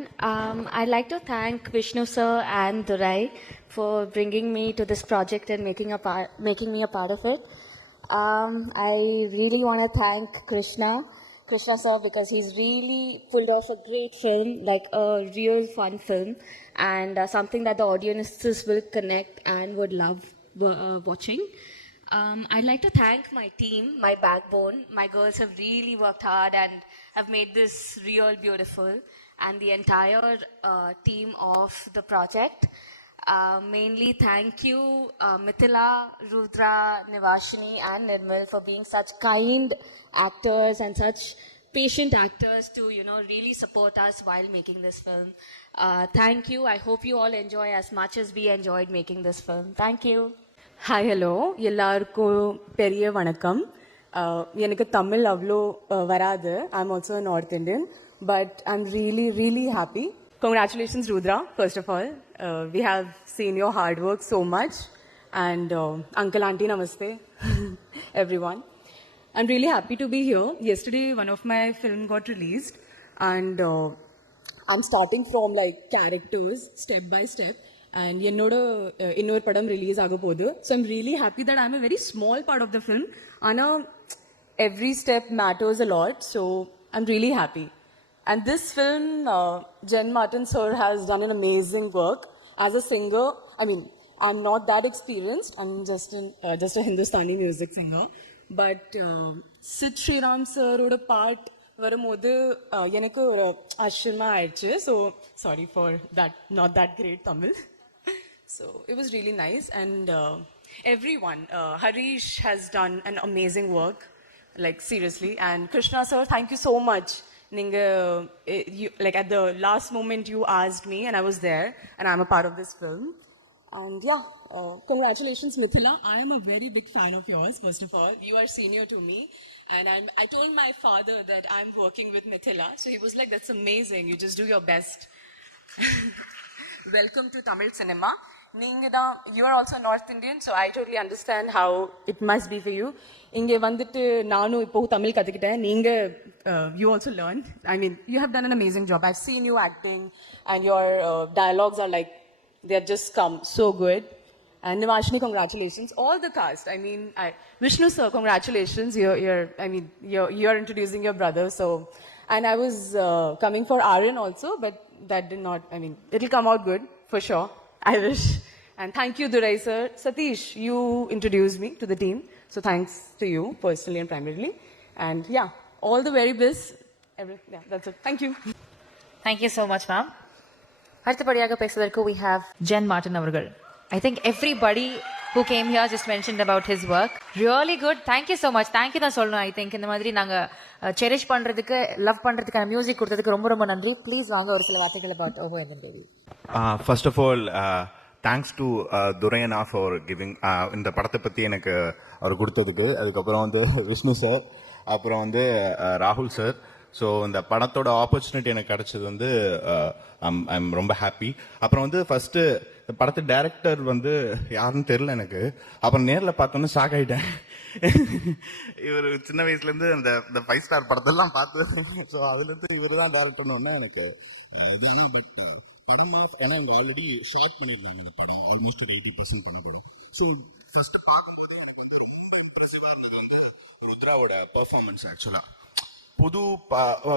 I'd like to thank Vishnu sir and Durai for bringing me to this project and making me a part of it. I really want to thank Krishna sir, because he's really pulled off a great film, like a real fun film, and something that the audiences will connect and would love watching. I'd like to thank my team, my backbone. My girls have really worked hard and have made this real beautiful, and the entire team of the project. Mainly thank you Mithila, Rudra, Nivashini and Nirmal for being such kind actors and such patient actors to really support us while making this film. Thank you. I hope you all enjoy as much as we enjoyed making this film. Thank you. Hi, hello, எல்லாருக்கும் பெரிய வணக்கம். எனக்கு தமிழ் அவ்வளோ வராது. I'm also north Indian, but I'm really really happy. Congratulations, Rudra, first of all. We have seen your hard work so much. And Uncle, Auntie, Namaste, everyone. I'm really happy to be here. Yesterday, one of my film got released. And I'm starting from like characters, step by step. And இன்னொரு படம் ரிலீஸ் ஆக போகுது. So I'm really happy that I'm a very small part of the film. ஆனால் every step matters a lot. So I'm really happy. And this film, Jen Martin sir has done an amazing work. As a singer, I mean, I'm not that experienced. I'm just a Hindustani music singer. But Sid Sriram sir oda part வரும்போது எனக்கு ஒரு ஆச்சரியமா ஆயிடுச்சு. So sorry for that, not that great Tamil. So it was really nice. And everyone, Harish has done an amazing work, like seriously. And Krishna sir, thank you so much. Like at the last moment you asked me and I was there and I'm a part of this film. And yeah, congratulations Mithila. I am a very big fan of yours. First of all, you are senior to me, and I told my father that I'm working with Mithila, so he was like, that's amazing, you just do your best. Welcome to Tamil cinema. You are also North Indian, so I totally understand how it must be for you. இங்கே வந்துட்டு நானும் இப்போ தமிழ் கற்றுக்கிட்டேன். You also learned. I mean, you have done an amazing job. I've seen you acting and your dialogues are like, they have just come so good. And Nivashini, congratulations. All the cast. I mean, Vishnu sir, congratulations. You're introducing your brother. So, and I was coming for Aryan also, but that did not. I mean, it'll come out good for sure. I wish. And thank you, Durai sir. Satish, you introduced me to the team. So thanks to you personally and primarily. And yeah, all the very best. Yeah, that's it. Thank you. Thank you so much, ma'am. அடுத்தபடியாக பேசுவதற்கு we have Jen Martin அவர்கள். I think everybody who came here just mentioned about his work. Really good. Thank you so much. Thank you தான் சொல்லணும். I think இந்த மாதிரி நாங்க cherish பண்றதுக்கு, love பண்றதுக்கான music கொடுத்ததுக்கு ரொம்ப ரொம்ப நன்றி. Please வாங்க ஒரு சில வார்த்தைகள் about Oh and Then Baby. First of all, thanks to Durayana for giving இந்த படத்தை பத்தி எனக்கு அவர் கொடுத்ததுக்கு. அதுக்கப்புறம் வந்து விஷ்ணு சார், அப்புறம் வந்து ராகுல் சார். ஸோ இந்த படத்தோட ஆப்பர்ச்சுனிட்டி எனக்கு கிடைச்சது வந்து ஐம் ரொம்ப ஹாப்பி. அப்புறம் வந்து ஃபர்ஸ்ட் இந்த படத்து டைரக்டர் வந்து யாருன்னு தெரியல எனக்கு. அப்புறம் நேரில் பார்த்தோன்னே ஷாக் ஆகிட்டேன். இவர் சின்ன வயசுலேருந்து இந்த 5 ஸ்டார் படத்தெல்லாம் பார்த்து, ஸோ அதுலேருந்து இவர் தான் டேரக்டர்னு எனக்கு இதுனா. பட் படமாக ஏன்னா எங்கள் ஆல்ரெடி ஷார்ட் பண்ணியிருந்தாங்க இந்த படம், ஆல்மோஸ்ட் ஒரு 80% பண்ணப்படும். ஸோ ஃபர்ஸ்ட் பார்க்கும்போது எனக்கு வந்து ரொம்ப இம்ப்ரெசிவாக இருந்தவங்க ருத்ராவோட பெர்ஃபார்மன்ஸ். ஆக்சுவலாக புது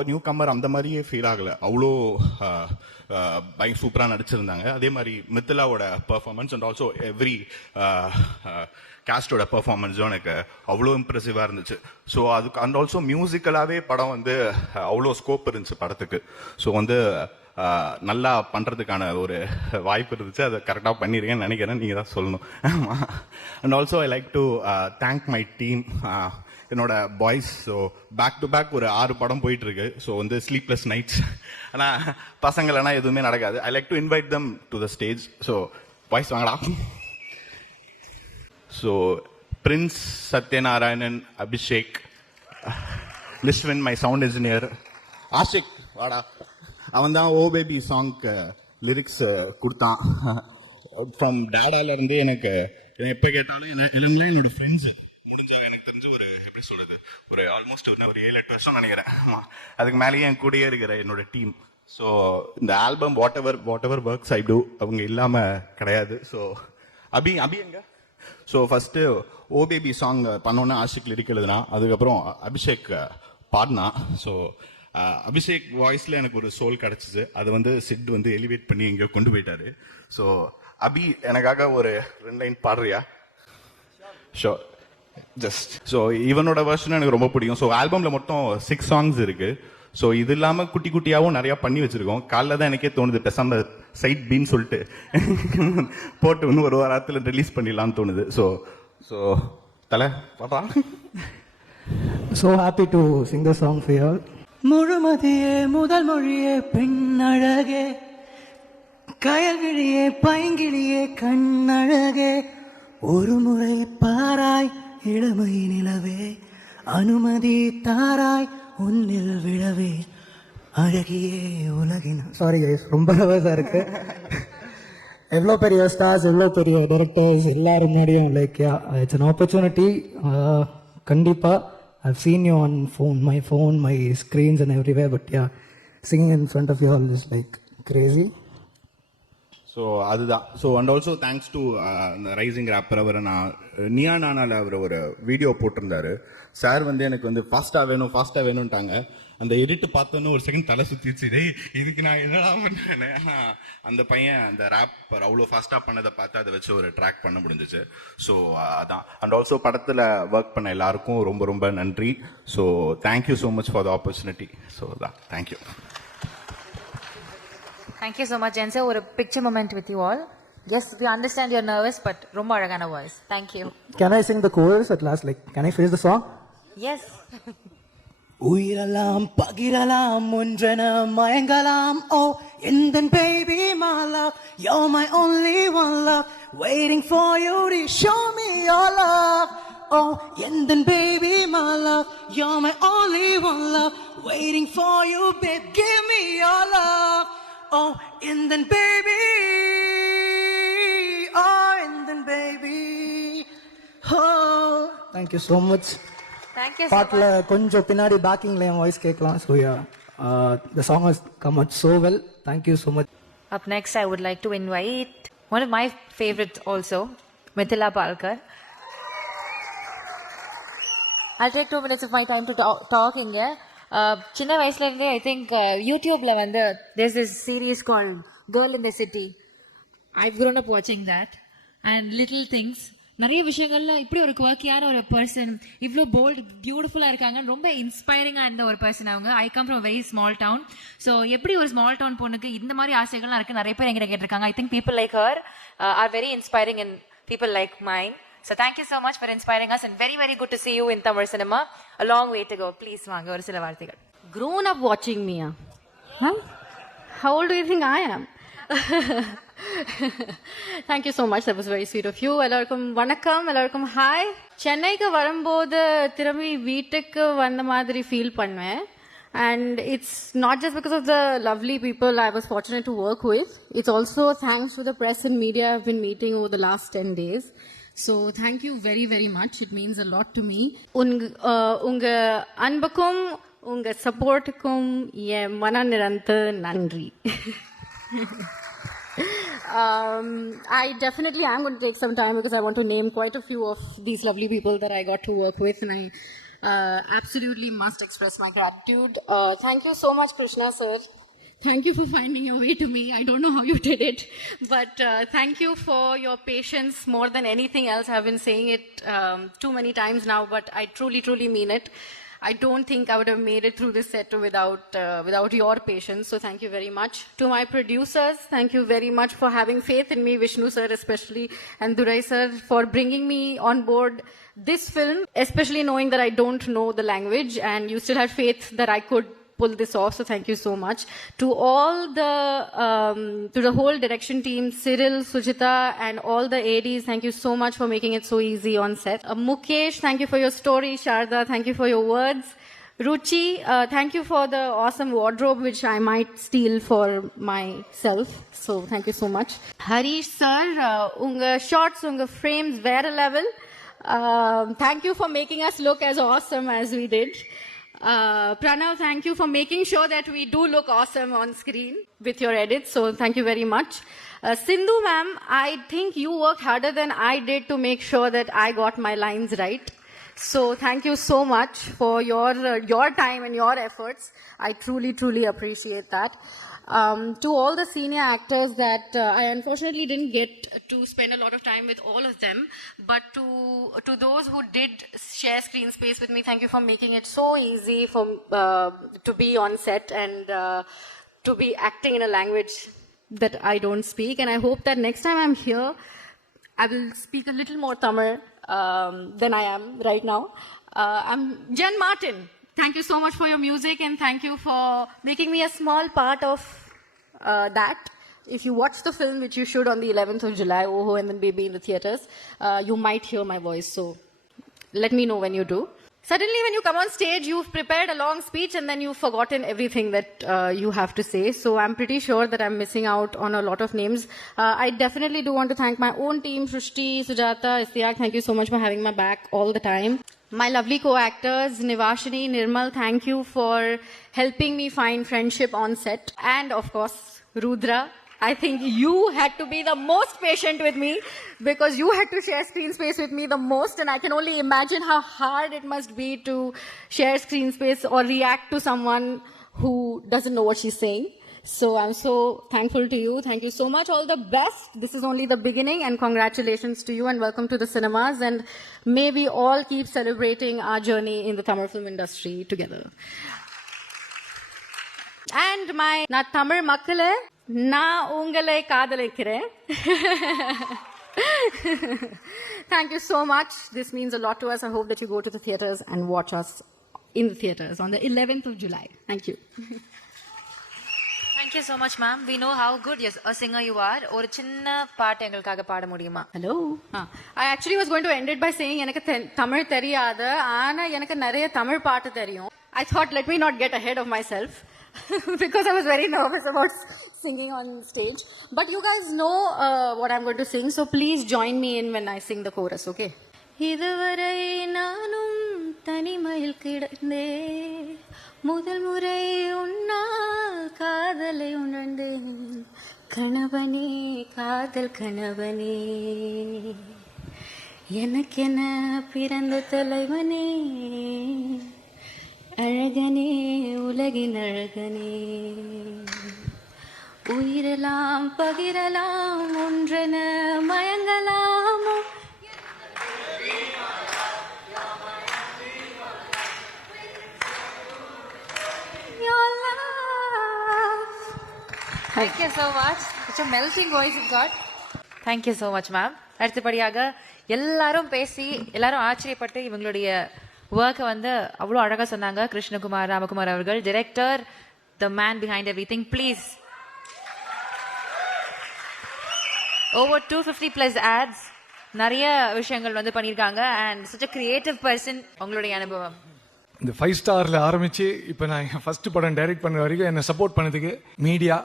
நியூ கம்மர் அந்த மாதிரியே ஃபீல் ஆகலை, அவ்வளோ பயங்கர சூப்பராக நடிச்சிருந்தாங்க. அதே மாதிரி மித்திலாவோட பெர்ஃபார்மன்ஸ் அண்ட் ஆல்சோ எவ்ரி கேஸ்டோட பெர்ஃபார்மன்ஸும் எனக்கு அவ்வளோ இம்ப்ரெசிவாக இருந்துச்சு. ஸோ அதுக்கு அண்ட் ஆல்சோ மியூசிக்கலாகவே படம் வந்து அவ்வளோ ஸ்கோப் இருந்துச்சு படத்துக்கு. ஸோ வந்து நல்லா பண்ணுறதுக்கான ஒரு வாய்ப்பு இருந்துச்சு. அதை கரெக்டாக பண்ணியிருக்கேன்னு நினைக்கிறேன், நீங்கள் தான் சொல்லணும். And also I like to thank my team, என்னோட boys. So back to back ஒரு 6 படம் போயிட்டு இருக்கு. ஸோ வந்து ஸ்லீப்லெஸ் நைட்ஸ். ஆனால் பசங்களனா எதுவுமே நடக்காது. I like to invite them to the stage. So boys வாங்கடா. So Prince, Sathyanarayanan, Abhishek, Liswin, my sound engineer, Ashik வாடா. அவன் தான் ஓ பேபி சாங்க்கு லிரிக்ஸ் கொடுத்தான். ஃப்ரம் டேடாலேருந்தே எனக்கு எப்போ கேட்டாலும் எல்லாமே என்னோட ஃப்ரெண்ட்ஸு. முடிஞ்சா எனக்கு தெரிஞ்சு ஒரு எப்படி சொல்றது, ஒரு ஆல்மோஸ்ட் ஒரு 7-8 வருஷம் நினைக்கிறேன். அதுக்கு மேலேயே என் கூடயே இருக்கிற என்னோட டீம். ஸோ இந்த album whatever works I do அவங்க இல்லாமல் கிடையாது. ஸோ அபி எங்க. So first oh baby song பண்ணோன்னே ஆஷிக் லிரிக் எழுதுனா, அதுக்கப்புறம் அபிஷேக் பாடினா. ஸோ அபிஷேக் வாய்ஸில் எனக்கு ஒரு சோல் கிடச்சிச்சு. அதை வந்து சிட் வந்து எலிவேட் பண்ணி எங்கேயோ கொண்டு போயிட்டாரு. ஸோ அபி எனக்காக ஒரு 2 லைன் பாடுறியா? ஷோர். ஜஸ்ட் ஸோ இவனோட வெர்ஷன் எனக்கு ரொம்ப பிடிக்கும். ஸோ ஆல்பமில் மொத்தம் 6 சாங்ஸ் இருக்கு. ஸோ இது இல்லாமல் குட்டி குட்டியாகவும் நிறையா பண்ணி வச்சிருக்கோம். காலைல தான் எனக்கே தோணுது பெசாம சைட் பீன்னு சொல்லிட்டு போட்டு இன்னும் ஒரு வாரத்தில் ரிலீஸ் பண்ணிடலான்னு தோணுது. ஸோ தலை பாப்பா. So happy to sing the song for you all. முழுமதியே முதல் மொழியே பெண்ணழகே, கயல்கிழியே பைங்கிழியே கண்ணழகே, ஒரு முறை பாராய் இளமை நிலவே, அனுமதி தாராய் உன்னில் விழவே, அழகியே உலகின். சாரி கைஸ், ரொம்ப நர்வஸாக இருக்கு. எவ்வளோ பெரிய ஸ்டார்ஸ், எவ்வளோ பெரிய டைரக்டர்ஸ் எல்லாரும் முன்னாடியும் லைக் இட்ஸ் அன் ஆப்பர்ச்சுனிட்டி. கண்டிப்பாக I've seen you on my phone, my screens and everywhere, but yeah, singing in front of you all is like crazy. So அதுதான். So and also thanks to rising rapper. அவர் நான் நியா நானால அவர் ஒரு வீடியோ போட்டிருந்தாரு. சார் வந்து எனக்கு வந்து ஃபாஸ்ட்டாக வேணும்ட்டாங்க. அந்த எடிட்டு பார்த்தோன்னு ஒரு செகண்ட் தலை சுற்றிச்சு. இதுக்கு நான் என்னடா பண்ணேன். அந்த பையன் அந்த ரேப்பர் அவ்வளோ ஃபாஸ்ட்டாக பண்ணதை பார்த்து அதை வச்சு ஒரு ட்ராக் பண்ண முடிஞ்சிச்சு. ஸோ அதான். அண்ட் ஆல்சோ படத்தில் ஒர்க் பண்ண எல்லாருக்கும் ரொம்ப ரொம்ப நன்றி. So thank you so much for the opportunity. So அதான், thank you. Thank you so much, Jen sir. ஒரு picture moment with you all. Yes, we understand you're nervous, but ரொம்ப அழகான voice. Thank you. Can I sing the chorus at last? Like, can I finish the song? Yes. உயிரலாம் பகிரலாம் ஒன்றென மயங்கலாம். Oh, and then baby my love, you're my only one love, waiting for you to show me your love. Oh, and then baby my love, you're my only one love, waiting for you, babe, give me your love. Oh, and then baby, thank you so much. Thank you. பாட்டில் கொஞ்சம் பின்னாடி பேக்கிங்கில் என் வாய்ஸ் கேட்கலாம். So yeah the song has come out so well. Thank you so much. Up next, I would like to invite one of my favorites also, Mithila Palkar. I'll take 2 minutes of my time to talk inga. சின்ன வயசுல இருந்தே I think YouTubeல வந்து there's this series called Girl in the City. I've grown up watching that and little things. நிறைய விஷயங்கள்ல இப்படி ஒரு குவர்க்கியான ஒரு பர்சன் இவ்வளோ போல்டு பியூட்டிஃபுல்லாக இருக்காங்க. ரொம்ப இன்ஸ்பைரிங்காக இருந்த ஒரு பர்சன் அவங்க. I come from very small town. So எப்படி ஒரு ஸ்மால் டவுன் பொண்ணுக்கு இந்த மாதிரி ஆசைகள்லாம் இருக்குது நிறைய பேர் எங்கிட்ட கேட்டிருக்காங்க. I think people like her are very inspiring and people like mine. So thank you so much for inspiring us and very, very good to see you in Tamil cinema. A long way to go. Please, vaanga oru sila vaarthigal. Grown up watching me. Huh? How old do you think I am? Thank you so much. That was very sweet of you. Ellarkum vanakkam, ellarkum hi. சென்னைக்கு வரும்போது திரும்பி வீட்டுக்கு வந்த மாதிரி ஃபீல் பண்ணுவேன். And it's not just because of the lovely people I was fortunate to work with. It's also thanks to the press and media I've been meeting over the last 10 days. So thank you very, very much. It means a lot to me. உங்க அன்புக்கும் உங்க சப்போர்ட்டுக்கும் என் மன நிறந்த நன்றி. I definitely am going to take some time because I want to name quite a few of these lovely people that I got to work with, and I absolutely must express my gratitude. Thank you so much, Krishna sir. Thank you for finding your way to me. I don't know how you did it, but thank you for your patience more than anything else. I've been saying it too many times now, but I truly, truly mean it. I don't think I would have made it through this set without your patience. So thank you very much. To my producers, thank you very much for having faith in me, Vishnu sir especially, and Durai sir for bringing me on board this film, especially knowing that I don't know the language and you still had faith that I could pull this off. So thank you so much. To all to the whole direction team, Cyril, Sujita, and all the ADs, thank you so much for making it so easy on set. Mukesh, thank you for your story. Sharda, thank you for your words. Ruchi, thank you for the awesome wardrobe, which I might steal for myself. So thank you so much. Harish sir, unga shots, unga frames, vera level. Thank you for making us look as awesome as we did. Pranav, thank you for making sure that we do look awesome on screen with your edits. So thank you very much. Sindhu ma'am, I think you worked harder than I did to make sure that I got my lines right. So thank you so much for your time and your efforts. I truly, truly appreciate that. To all the senior actors that I unfortunately didn't get to spend a lot of time with all of them, but to those who did share screen space with me, thank you for making it so easy for to be on set and to be acting in a language that I don't speak. And I hope that next time I'm here, I will speak a little more Tamil than I am right now. I'm Jen Martin. Thank you so much for your music and thank you for making me a small part of that. If you watch the film, which you should on the 11th of July, Oho and then Baby in the theaters, you might hear my voice. So let me know when you do. Suddenly when you come on stage, you've prepared a long speech and then you've forgotten everything that you have to say. So I'm pretty sure that I'm missing out on a lot of names. I definitely do want to thank my own team, Shrishti, Sujata, Istiaq. Thank you so much for having my back all the time. My lovely co-actors, Nivashini, Nirmal, thank you for helping me find friendship on set. And of course, Rudra, I think you had to be the most patient with me because you had to share screen space with me the most, and I can only imagine how hard it must be to share screen space or react to someone who doesn't know what she's saying. So I'm so thankful to you. Thank you so much. All the best. This is only the beginning, and congratulations to you and welcome to the cinemas, and may we all keep celebrating our journey in the Tamil film industry together. And na Tamil makkale na ungalai kaadalikkiraen. Thank you so much. This means a lot to us. I hope that you go to the theaters and watch us in the theaters on the 11th of July. Thank you. Thank you so much, ma'am. We know how good a singer you are. ஒரு சின்ன பாட்டு எங்களுக்காக பாட முடியுமா? Hello. I actually was going to end it by saying எனக்கு தமிழ் தெரியாது, ஆனா எனக்கு நிறைய தமிழ் பாட்டு தெரியும். I thought let me not get ahead of myself because I was very nervous about singing on stage. But you guys know what I'm going to sing, so please join me in when I sing the chorus, okay? இதுவரை நானும் தனிமையில் கிடந்தே முதல் முறை உன்னால் காதலை உணர்ந்தேன் கணவனே காதல் கணவனே எனக்கென பிறந்த தலைவனே அழகனே உலகின் அழகனே உயிரெல்லாம் பகிரலாம் ஒன்றென மயங்கலாமோ Thank you so much. Such a melting voice you've got. Thank you so much, ma'am. அடுத்தபடியாக எல்லாரும் பேசி எல்லாரும் ஆச்சரியப்பட்டு இவங்களுடைய ஒர்க்கை வந்து அவ்வளோ அழகாக சொன்னாங்க. கிருஷ்ணகுமார் ராமகுமார் அவர்கள், director, the man behind everything. Please. Over 250+ ads, நிறைய விஷயங்கள் வந்து பண்ணியிருக்காங்க. And such a creative person. உங்களுடைய அனுபவம். இந்த 5 ஸ்டாரில் ஆரம்பித்து இப்போ நான் என் ஃபஸ்ட்டு படம் டைரக்ட் பண்ண வரைக்கும் என்னை சப்போர்ட் பண்ணதுக்கு மீடியா,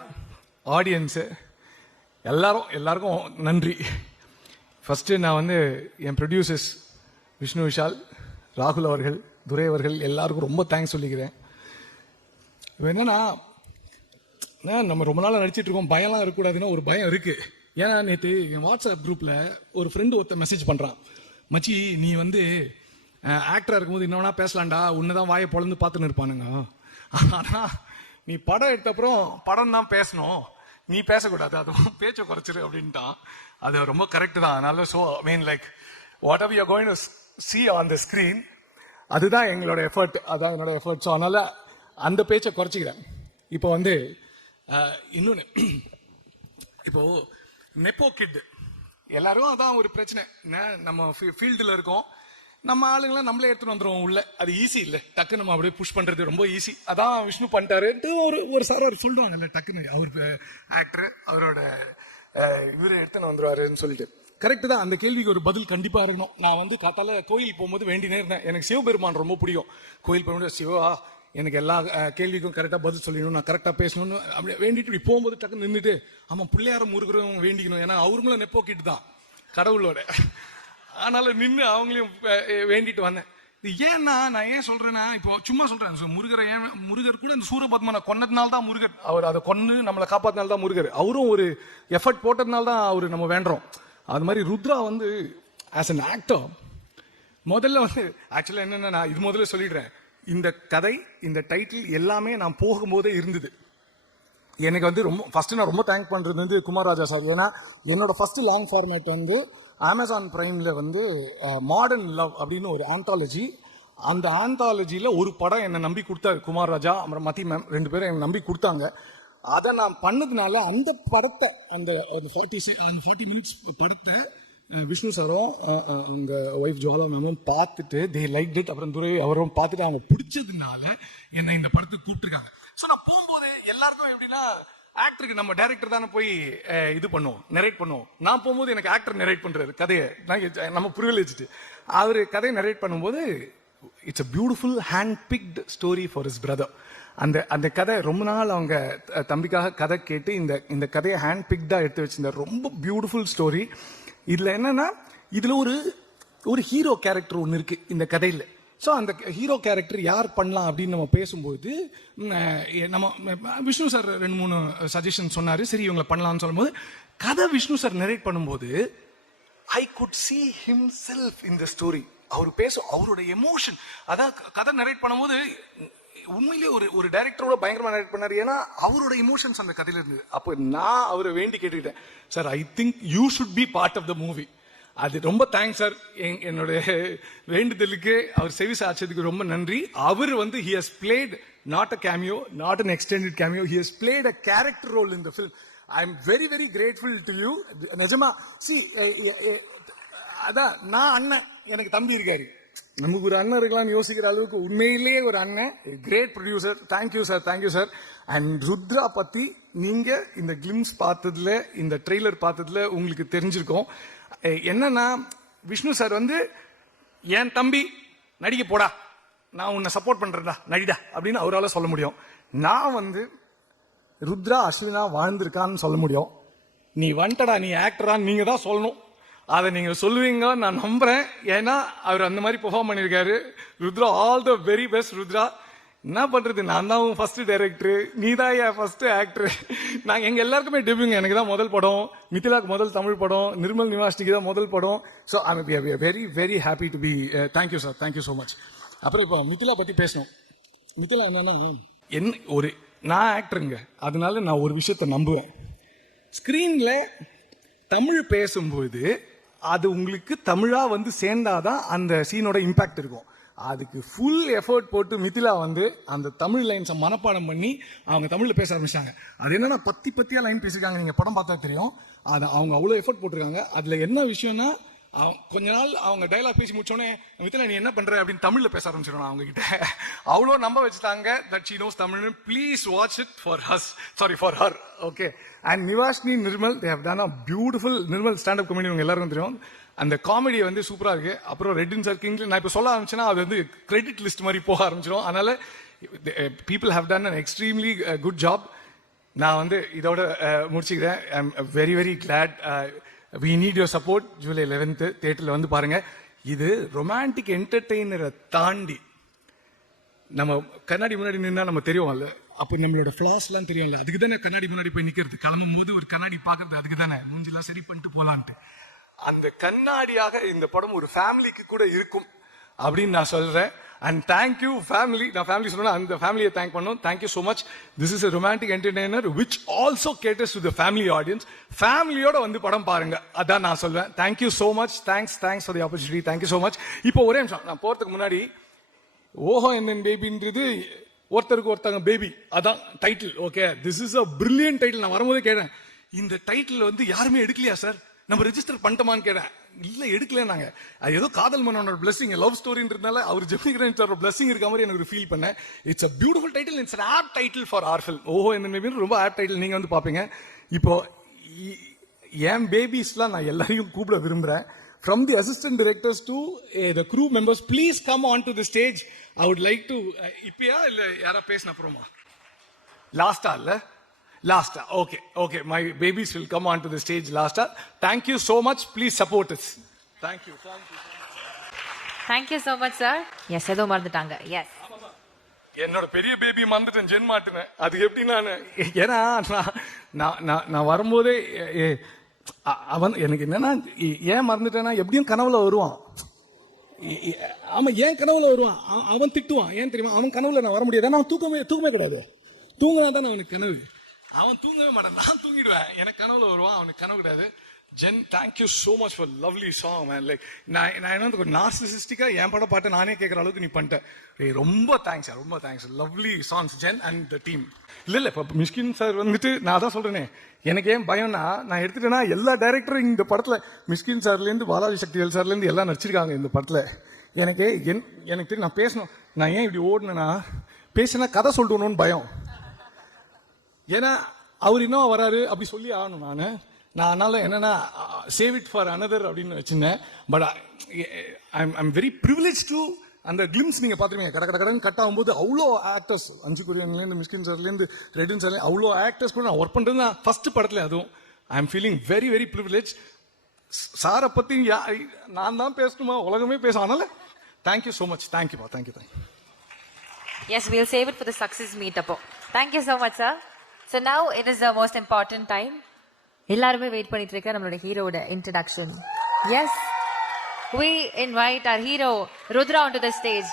ஆடியன்ஸு எல்லாருக்கும் நன்றி. ஃபஸ்ட்டு நான் வந்து என் ப்ரொடியூசர்ஸ் விஷ்ணு விஷால், ராகுல் அவர்கள், துரை அவர்கள் எல்லாருக்கும் ரொம்ப தேங்க்ஸ் சொல்லிக்கிறேன். இப்போ என்னன்னா நம்ம ரொம்ப நாளாக நடிச்சிட்டு இருக்கோம், பயம்லாம் இருக்கக்கூடாதுன்னா ஒரு பயம் இருக்குது. ஏன்னா நேற்று என் வாட்ஸ்அப் குரூப்பில் ஒரு ஃப்ரெண்டு ஒருத்தர் மெசேஜ் பண்ணுறான், மச்சி நீ வந்து ஆக்டராக இருக்கும்போது என்னன்னா பேசலாம்டா, உன்னை தான் வாயை பொழந்து பார்த்துன்னு இருப்பானுங்க, ஆனால் நீ படம் எடுத்தப்புறம் படம் தான் பேசணும், நீ பேசக்கூடாது, அதுவும் பேச்சை குறைச்சிரு அப்படின்ட்டான். அது ரொம்ப கரெக்டு தான். அதனால so mean like what ever you are going to see on the screen, அதுதான் எங்களோட எஃபர்ட், அதான் என்னோட எஃபர்ட். ஸோ அதனால் அந்த பேச்சை குறைச்சிக்கிறேன். இப்போ வந்து இன்னொன்று, இப்போது நெப்போ கிட் எல்லாரும் அதான் ஒரு பிரச்சனை. நம்ம ஃபீல்டில் இருக்கோம், நம்ம ஆளுங்களாம் நம்மளே எடுத்துகிட்டு வந்துடுவோம் உள்ள. அது ஈஸி இல்லை, டக்கு நம்ம அப்படியே புஷ் பண்ணுறது ரொம்ப ஈஸி. அதான் விஷ்ணு பண்ணிட்டாருன்ட்டு ஒரு சார் அவர் சொல்லுவாங்கல்ல, டக்குன்னு அவர் ஆக்டர் அவரோட இவர் எடுத்துன்னு வந்துடுவாருன்னு சொல்லிட்டு. கரெக்டு தான். அந்த கேள்விக்கு ஒரு பதில் கண்டிப்பாக இருக்கணும். நான் வந்து காத்தால கோயில் போகும்போது வேண்டினே இருந்தேன், எனக்கு சிவபெருமான் ரொம்ப பிடிக்கும். கோயில் போகும்போது சிவா எனக்கு எல்லா கேள்விக்கும் கரெக்டாக பதில் சொல்லணும், நான் கரெக்டாக பேசணும்னு அப்படி வேண்டிட்டு இப்படி போகும்போது டக்குன்னு நின்றுட்டு ஆமாம் பிள்ளையார முருகரும் வேண்டிக்கணும், ஏன்னா அவங்களும் நெப்போக்கிட்டு தான் கடவுளோட. அதனால நின்று அவங்களையும் வேண்டிட்டு வந்தேன். இது ஏன்னா நான் ஏன் சொல்றேன்னா, இப்போ சும்மா சொல்றேன், முருகர் கூட இந்த சூரபத்மனை கொன்னதுனால தான் முருகர், அவர் அதை கொன்று நம்மளை காப்பாத்தினால தான் முருகர், அவரும் ஒரு எஃபர்ட் போட்டதுனால தான் அவர் நம்ம வேண்டுறோம். அது மாதிரி ருத்ரா வந்து ஆஸ் அன் ஆக்டர் முதல்ல வந்து ஆக்சுவலாக என்னென்ன நான் இது முதல்ல சொல்லிடுறேன், இந்த கதை இந்த டைட்டில் எல்லாமே நான் போகும்போதே இருந்தது. எனக்கு வந்து ரொம்ப ஃபஸ்ட்டு நான் ரொம்ப தேங்க் பண்ணுறது வந்து குமார் ராஜா சார். ஏன்னா என்னோட ஃபஸ்ட்டு லாங் ஃபார்மேட் வந்து அமேசான் பிரைமில் வந்து மாடர்ன் லவ் அப்படின்னு ஒரு ஆந்தாலஜி, அந்த ஆந்தாலஜியில் ஒரு படம் என்னை நம்பி கொடுத்தாரு குமார் ராஜா, அப்புறம் மதி மேம் 2 பேரும் என்னை நம்பி கொடுத்தாங்க. அதை நான் பண்ணதுனால அந்த படத்தை அந்த 40 மினிட்ஸ் படத்தை விஷ்ணு சாரும் அவங்க ஒய்ஃப் ஜுவாலா மேமும் பார்த்துட்டு தே லைக் இட், அப்புறம் துரை அவரும் பார்த்துட்டு அவங்க பிடிச்சதுனால என்னை இந்த படத்துக்கு கூப்பிட்டுருக்காங்க. ஸோ நான் போகும்போது எல்லாருக்கும் எப்படின்னா, ஆக்டருக்கு நம்ம டைரக்டர் தானே போய் இது பண்ணுவோம், நெரேட் பண்ணுவோம். நான் போகும்போது எனக்கு ஆக்டர் நெரேட் பண்ணுறாரு கதையை, நம்ம ப்ரிவிலேஜ்டு. அவர் கதையை நெரேட் பண்ணும்போது it's a beautiful hand picked story for his brother. அந்த கதை ரொம்ப நாள் அவங்க தம்பிக்காக கதை கேட்டு இந்த கதையை ஹேண்ட் பிக்டாக எடுத்து வச்சிருந்த ரொம்ப பியூட்டிஃபுல் ஸ்டோரி. இதில் என்னன்னா, இதில் ஒரு ஹீரோ கேரக்டர் ஒன்று இருக்குது இந்த கதையில். ஸோ அந்த ஹீரோ கேரக்டர் யார் பண்ணலாம் அப்படின்னு நம்ம பேசும்போது நம்ம விஷ்ணு சார் 2-3 சஜஷன் சொன்னார். சரி இவங்களை பண்ணலாம்னு சொல்லும்போது கதை விஷ்ணு சார் நரேட் பண்ணும்போது I could see himself in the story. அவர் அவரோட எமோஷன், அதான் கதை நரேட் பண்ணும்போது உண்மையிலே ஒரு டைரக்டரோட பயங்கரமாக நரேட் பண்ணார். ஏன்னா அவரோட எமோஷன்ஸ் அந்த கதையில் இருந்தது. அப்போ நான் அவரை வேண்டி கேட்டுக்கிட்டேன், sir I think you should be part of the movie. அது ரொம்ப தேங்க்ஸ் சார், என்னோட வேண்டுதலுக்கு அவர் செவி சாட்சியத்துக்கு ரொம்ப நன்றி. அவர் வந்து he has played not a cameo, not an extended cameo, he has played a character role in the film. I am very very grateful to you. நிஜமா see அதான் நான் அண்ணன், எனக்கு தம்பி இருக்காரு, நமக்கு ஒரு அண்ணன் இருக்கலாம்னு யோசிக்கிற அளவுக்கு உண்மையிலேயே ஒரு அண்ணன், great producer. Thank you sir, thank you sir. And Rudra பற்றி நீங்கள் இந்த கிளிம்ஸ் பார்த்ததுல, இந்த ட்ரெய்லர் பார்த்ததுல உங்களுக்கு தெரிஞ்சிருக்கோம். என்னன்னா, விஷ்ணு சார் வந்து என் தம்பி நடிக்க போடா, நான் உன்னை சப்போர்ட் பண்ணுறேன்டா, நடிடா அப்படின்னு அவரால் சொல்ல முடியும். நான் வந்து ருத்ரா அஸ்வினா வாழ்ந்திருக்கான்னு சொல்ல முடியும். நீ வந்துட்டடா, நீ ஆக்டரான்னு நீங்கள் தான் சொல்லணும். அதை நீங்கள் சொல்லுவீங்க நான் நம்புகிறேன். ஏன்னா அவர் அந்த மாதிரி பெர்ஃபார்ம் பண்ணியிருக்காரு. Rudra, all the very best Rudra. என்ன பண்ணுறது, நான் தான் ஃபர்ஸ்ட் டைரக்டரு, நீ தான் என் ஃபர்ஸ்ட் ஆக்டரு. நான் எங்கள் எல்லாருக்குமே டெபியூங்க. எனக்கு தான் முதல் படம், மிதிலாக்கு முதல் தமிழ் படம், நிர்மல் நிவாஸ்னிக்கு தான் முதல் படம். So I very very happy to be. Thank you sir, thank you so much. அப்புறம் இப்போ மிதிலா பற்றி பேசணும். மிதிலா என்னன்னா நான் ஆக்டருங்க, அதனால நான் ஒரு விஷயத்த நம்புவேன். ஸ்க்ரீனில் தமிழ் பேசும்போது அது உங்களுக்கு தமிழாக வந்து சேர்ந்தாதான் அந்த சீனோட இம்பேக்ட் இருக்கும். அதுக்கு ஃபுல் எஃபர்ட் போட்டு மிதிலா வந்து அந்த தமிழ் லைன்ஸை மனப்பாடம் பண்ணி அவங்க தமிழில் பேச ஆரம்பிச்சாங்க. அது என்னன்னா பத்தியாக லைன் பேசியிருக்காங்க, நீங்கள் படம் பார்த்தா தெரியும். அதை அவங்க அவ்வளோ எஃபர்ட் போட்டிருக்காங்க. அதில் என்ன விஷயம்னா, கொஞ்ச நாள் அவங்க டைலாக் பேசி முடிச்சோடனே மிதிலா நீ என்ன பண்ற அப்படின்னு தமிழ்ல பேச ஆரம்பிச்சிடணும் அவங்க கிட்ட. அவ்வளோ நம்ப வச்சுட்டாங்க that she knows Tamil. Please watch it for her. Okay. And Nivashini, Nirmal, they have done a beautiful. Nirmal standup comedy உங்க எல்லாருக்கும் தெரியும். அந்த காமெடி வந்து சூப்பராக இருக்கு. அப்புறம் ரெட் இன் சர்க்கிங்ல நான் இப்போ சொல்ல ஆரம்பிச்சேன்னா அது வந்து கிரெடிட் லிஸ்ட் மாதிரி போக ஆரம்பிச்சிடும். அதனால people have done an extremely good job. நான் வந்து இதோட முடிச்சுக்கிறேன். I am very very glad. We need your support. July 11th தியேட்டர்ல வந்து பாருங்க. இது ரொமான்டிக் என்டர்டெய்னரை தாண்டி நம்ம கண்ணாடி முன்னாடி நின்னா நம்ம தெரியும்ல, அப்போ நம்மளோட ஃபிளாஸ்லாம் தெரியும்ல, அதுக்கு தானே கண்ணாடி முன்னாடி போய் நிற்கிறது. கிளம்பும் போது ஒரு கண்ணாடி பார்க்கறது அதுக்கு தானே, மூஞ்செல்லாம் சரி பண்ணிட்டு போகலான்ட்டு. அந்த கண்ணாடியாக இந்த படம் ஒரு ஃபேமிலிக்கு கூட இருக்கும் அப்படின்னு நான் சொல்றேன். And thank you family. நான் ஃபேமிலி சொல்லணும், அந்த ஃபேமிலியை தேங்க் பண்ணணும். Thank you so much. This is a romantic entertainer which also caters to the family audience. ஃபேமிலியோட வந்து படம் பாருங்க, அதான் நான் சொல்வேன். Thank you so much. Thanks for the opportunity. Thank you so much. இப்போ ஒரே நிமிஷம், நான் போறதுக்கு முன்னாடி ஓஹோ என்னன் பேபின்றது ஒருத்தருக்கு ஒருத்தங்க பேபி, அதான் title. Okay, this is a brilliant title. நான் வரும்போதே கேட்டேன், இந்த டைட்டில் வந்து யாருமே எடுக்கலையா சார், நம்ம ரெஜிஸ்டர் பண்ணிட்டோமான்னு கேட்டேன். இல்ல எடுக்கல. நாங்க அது ஏதோ காதல் மன்னனோட பிளஸிங், லவ் ஸ்டோரின்றதுனால அவர் ஜெமினி கிரேனோட பிளஸிங் இருக்க மாதிரி எனக்கு ஒரு ஃபீல் பண்ணேன். It's a beautiful title. It's an apt title for our film. ஓஹோ என்ன பேபி ரொம்ப ஆப்ட் டைட்டில். நீங்க வந்து பாப்பீங்க. இப்போ என் பேபிஸ்லாம் நான் எல்லாரையும் கூப்பிட விரும்புறேன். From the assistant directors to the crew members, please come on to the stage. I would like to இப்பயா இல்ல யாரா பேசின அப்புறமா லாஸ்டா okay my babies will come on to the stage last. Thank you so much. Please support us. Thank you so much sir. Yes, ஏதோ மறந்துட்டாங்க. Yes, என்னோட பெரிய பேபி மறந்துட்டேன், ஜென் மாட்டினேன். அது எப்படி ஏன்னா நான் வரும்போதே அவன் எனக்கு என்னன்னா, ஏன் மறந்துட்டேன்னா எப்படியும் கனவுல வருவான். ஆமா, ஏன் கனவுல வருவான், அவன் திட்டுவான். ஏன் தெரியுமா, அவன் கனவுல நான் வர முடியாது. அவன் தூக்கமே கிடையாது. தூங்கினா தான் அவனுக்கு கனவு. அவன் தூங்கவே மாட்டான், நான் தூங்கிடுவேன். எனக்கு கனவுல வருவான், அவனுக்கு கனவு கிடையாது. Jen, thank you so much for lovely song man. Like நான் என்ன நார்சிசிஸ்டிக்காக என் படம் பாட்டு நானே கேட்குற அளவுக்கு நீ பண்ணிட்டேன். ரொம்ப தேங்க்ஸ், ரொம்ப thanks. Lovely songs Jen and the team. இல்லை இப்போ மிஷ்கின் சார் வந்துட்டு நான் தான் சொல்கிறேனே, எனக்கு ஏன் பயம்னா, நான் எடுத்துட்டேன்னா எல்லா டைரக்டரும் இந்த படத்தில் மிஷ்கின் சார்லேருந்து பாலாஜி சக்திவேல் சார்லேருந்து எல்லாம் நடிச்சிருக்காங்க இந்த படத்தில். எனக்கு தெரியும் நான் பேசணும். நான் ஏன் இப்படி ஓடினேன்னா, பேசினா கதை சொல்லிடணும்னு பயம். ஏன்னா அவர் இன்னும் வராரு அப்படி சொல்லி ஆகணும். நான் அதனால என்னன்னா சேவ் இட் ஃபார் அனதர் அப்படின்னு வச்சிருந்தேன். But I'm very privilege to அந்த கிளிம்ஸ் நீங்கள் பார்த்துருவீங்க. கடன்னு கட் ஆகும்போது அவ்வளோ ஆக்டர்ஸ், அஞ்சு குரியன்லேருந்து மிஷ்கின் சார்லேருந்து ரெடின் சார்லேருந்து அவ்வளோ ஆக்டர்ஸ் கூட நான் ஒர்க் பண்ணுறது நான் ஃபர்ஸ்ட் படத்தில். அதுவும் I am feeling very very privilege. சாரை பற்றி நான் தான் பேசணுமா, உலகமே பேசும். அதனால தேங்க்யூ ஸோ மச். தேங்க்யூப்பா, thank you. yes, we'll save it for the success meet அப்போ. Thank you so much sir. So now it is the most important time. எல்லாருமே வெயிட் பண்ணிட்டு இருக்க நம்மளோட ஹீரோட introduction. Yes, we invite our hero Rudra onto the stage.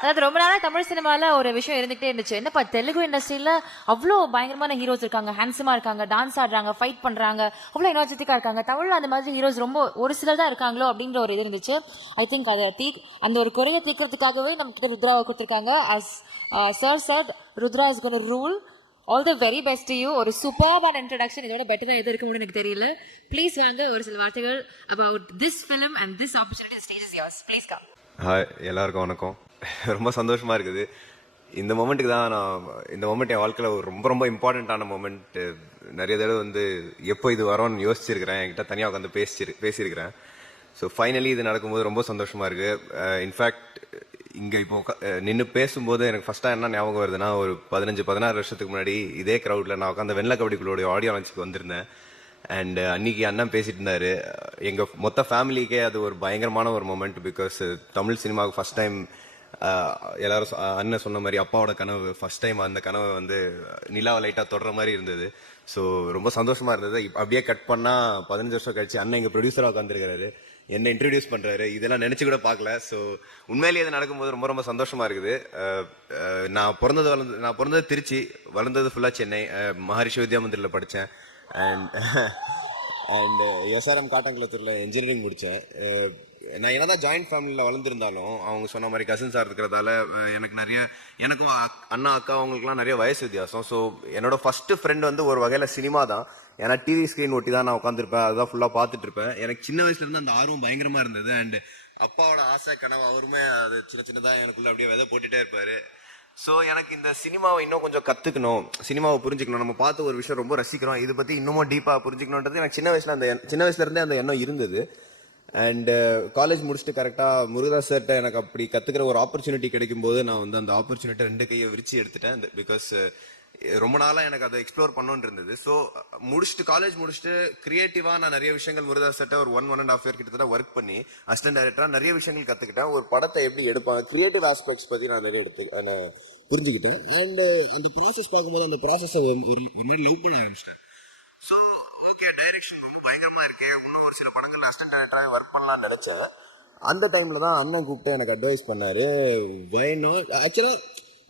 அதாவது ரொம்ப நாளா தமிழ் சினிமால ஒரு விஷயம் இருந்துகிட்டே இருந்துச்சு. என்னப்பா தெலுங்கு இண்டஸ்ட்ரியில அவ்வளோ பயங்கரமான ஹீரோஸ் இருக்காங்க, ஹேண்ட்ஸமா இருக்காங்க, டான்ஸ் ஆடுறாங்க, ஃபைட் பண்றாங்க, அவ்வளோ எனர்ஜெட்டிக்கா இருக்காங்க. தமிழ்ல அந்த மாதிரி ஹீரோஸ் ரொம்ப ஒரு சிலர் தான் இருக்காங்களோ அப்படின்ற ஒரு இது இருந்துச்சு. ஐ திங்க் அந்த ஒரு குறைய தீர்க்கறதுக்காகவே நம்ம கிட்ட ருத்ராவை கொடுத்துருக்காங்க. as sir said, Rudra is going to rule. All the very best to you. ஒரு சூப்பர்பான இன்ட்ரடக்ஷன், இதோட பெட்டரா எது இருக்க முடியும் எனக்கு தெரியல. ப்ளீஸ் வாங்க, ஒரு சில வார்த்தைகள் about this film and this opportunity. The stage is yours. Please come. Hi, எல்லாருக்கும் வணக்கம். ரொம்ப சந்தோஷமா இருக்குது. இந்த மொமெண்ட்டுக்கு தான் இந்த மொமெண்ட் என் வாழ்க்கையில் ரொம்ப ரொம்ப இம்பார்ட்டண்ட்டான மொமெண்ட். நிறைய தடவை வந்து எப்போ இது வரோன்னு யோசிச்சிருக்கிறேன், என்கிட்ட தனியாக உட்காந்து பேசியிருக்கிறேன். ஸோ ஃபைனலி இது நடக்கும்போது ரொம்ப சந்தோஷமா இருக்கு. இன்ஃபேக்ட் இங்கே இப்போ நின்று பேசும்போது எனக்கு ஃபர்ஸ்ட்டாக என்ன ஞாபகம் வருதுன்னா, ஒரு 15-16 வருஷத்துக்கு முன்னாடி இதே க்ரௌடில் நான் உட்காந்து வெள்ளை கபடிக்குள்ளோடைய ஆடியோ லான்ச்சுக்கு வந்திருந்தேன். அண்ட் அன்னைக்கு அண்ணன் பேசிட்டு இருந்தாரு. எங்கள் மொத்த ஃபேமிலிக்கே அது ஒரு பயங்கரமான ஒரு மொமெண்ட். பிகாஸ் தமிழ் சினிமாவுக்கு ஃபர்ஸ்ட் டைம் எல்லாரும் அண்ணன் சொன்ன மாதிரி அப்பாவோட கனவு ஃபர்ஸ்ட் டைம் அந்த கனவை வந்து நிலாவை லைட்டாக தொடர மாதிரி இருந்தது. ஸோ ரொம்ப சந்தோஷமா இருந்தது. அப்படியே கட் பண்ணால் 15 வருஷம் கழிச்சு அண்ணன் எங்கள் ப்ரொடியூசராக உட்காந்துருக்காரு, என்ன இன்ட்ரடியூஸ் பண்ணுறாரு. இதெல்லாம் நினச்சி கூட பார்க்கல. ஸோ உண்மையிலேயே இது நடக்கும்போது ரொம்ப ரொம்ப சந்தோஷமா இருக்குது. நான் பிறந்தது திருச்சி, வளர்ந்தது ஃபுல்லாக சென்னை. மகரிஷி வித்யா மந்திரில் படித்தேன். அண்ட் எஸ்ஆர்எம் காட்டங்குளத்தூரில் இன்ஜினியரிங் முடித்தேன். நான் என்னதான் ஜாயிண்ட் ஃபேமிலியில் வளர்ந்துருந்தாலும் அவங்க சொன்ன மாதிரி கசின்ஸாக இருக்கிறதால எனக்கும் அண்ணா அக்கா அவங்களுக்குலாம் நிறைய வயசு வித்தியாசம். ஸோ என்னோட ஃபர்ஸ்ட் ஃப்ரெண்ட் வந்து ஒரு வகையில் சினிமா தான். ஏன்னா டிவி ஸ்க்ரீன் ஒட்டி தான் நான் உட்காந்துருப்பேன், அதுதான் ஃபுல்லாக பார்த்துட்டு இருப்பேன். எனக்கு சின்ன வயசுலேருந்து அந்த ஆர்வம் பயங்கரமாக இருந்தது. அண்ட் அப்பாவோட ஆசை கனவு அவருமே அது சின்னதாக எனக்குள்ள அப்படியே விதை போட்டுகிட்டே இருப்பார். ஸோ எனக்கு இந்த சினிமாவை இன்னும் கொஞ்சம் கற்றுக்கணும், சினிமாவை புரிஞ்சுக்கணும், நம்ம பார்த்து ஒரு விஷயம் ரொம்ப ரசிக்கிறோம், இதை பற்றி இன்னமும் டீப்பாக புரிஞ்சுக்கணுன்றது எனக்கு சின்ன வயசுலேருந்தே அந்த எண்ணம் இருந்தது. அண்ட் காலேஜ் முடிச்சுட்டு கரெக்டாக முருகதாஸ் சார்கிட்ட எனக்கு அப்படி கற்றுக்கிற ஒரு ஆப்பர்ச்சுனிட்டி கிடைக்கும்போது நான் வந்து அந்த ஆப்பர்ச்சுனிட்டி 2 கையை விரிச்சு எடுத்துட்டேன். பிகாஸ் ரொம்ப நாளாக எனக்கு அதை எக்ஸ்ப்ளோர் பண்ணணும்னு இருந்தது. ஸோ காலேஜ் முடிச்சுட்டு கிரியேட்டிவாக நான் நிறைய விஷயங்கள் முருகதாஸ் சார்ட்ட ஒரு 1.5 இயர் கிட்டத்தட்ட ஒர்க் பண்ணி அசிஸ்டன்ட் டைரக்டராக நிறைய விஷயங்கள் கற்றுக்கிட்டேன். ஒரு படத்தை எப்படி எடுப்பாங்க, கிரியேட்டிவ் ஆஸ்பெக்ட்ஸ் பற்றி நான் நிறைய நான் புரிஞ்சுக்கிட்டேன். அண்ட் அந்த ப்ராசஸ் பார்க்கும்போது அந்த ப்ராசஸை ஒரு மாதிரி லவ் பண்ண ஆரம்பிச்சிட்டேன். ஸோ ஓகே, டைரக்ஷன் ரொம்ப பயங்கரமாக இருக்கு, இன்னும் ஒரு சில படங்கள் அசிஸ்டன்ட் டைரக்டராக ஒர்க் பண்ணலாம்னு நினச்சேன். அந்த டைமில் தான் அண்ணன் கூப்பிட்டு எனக்கு அட்வைஸ் பண்ணார். வை நாட், ஆக்சுவலாக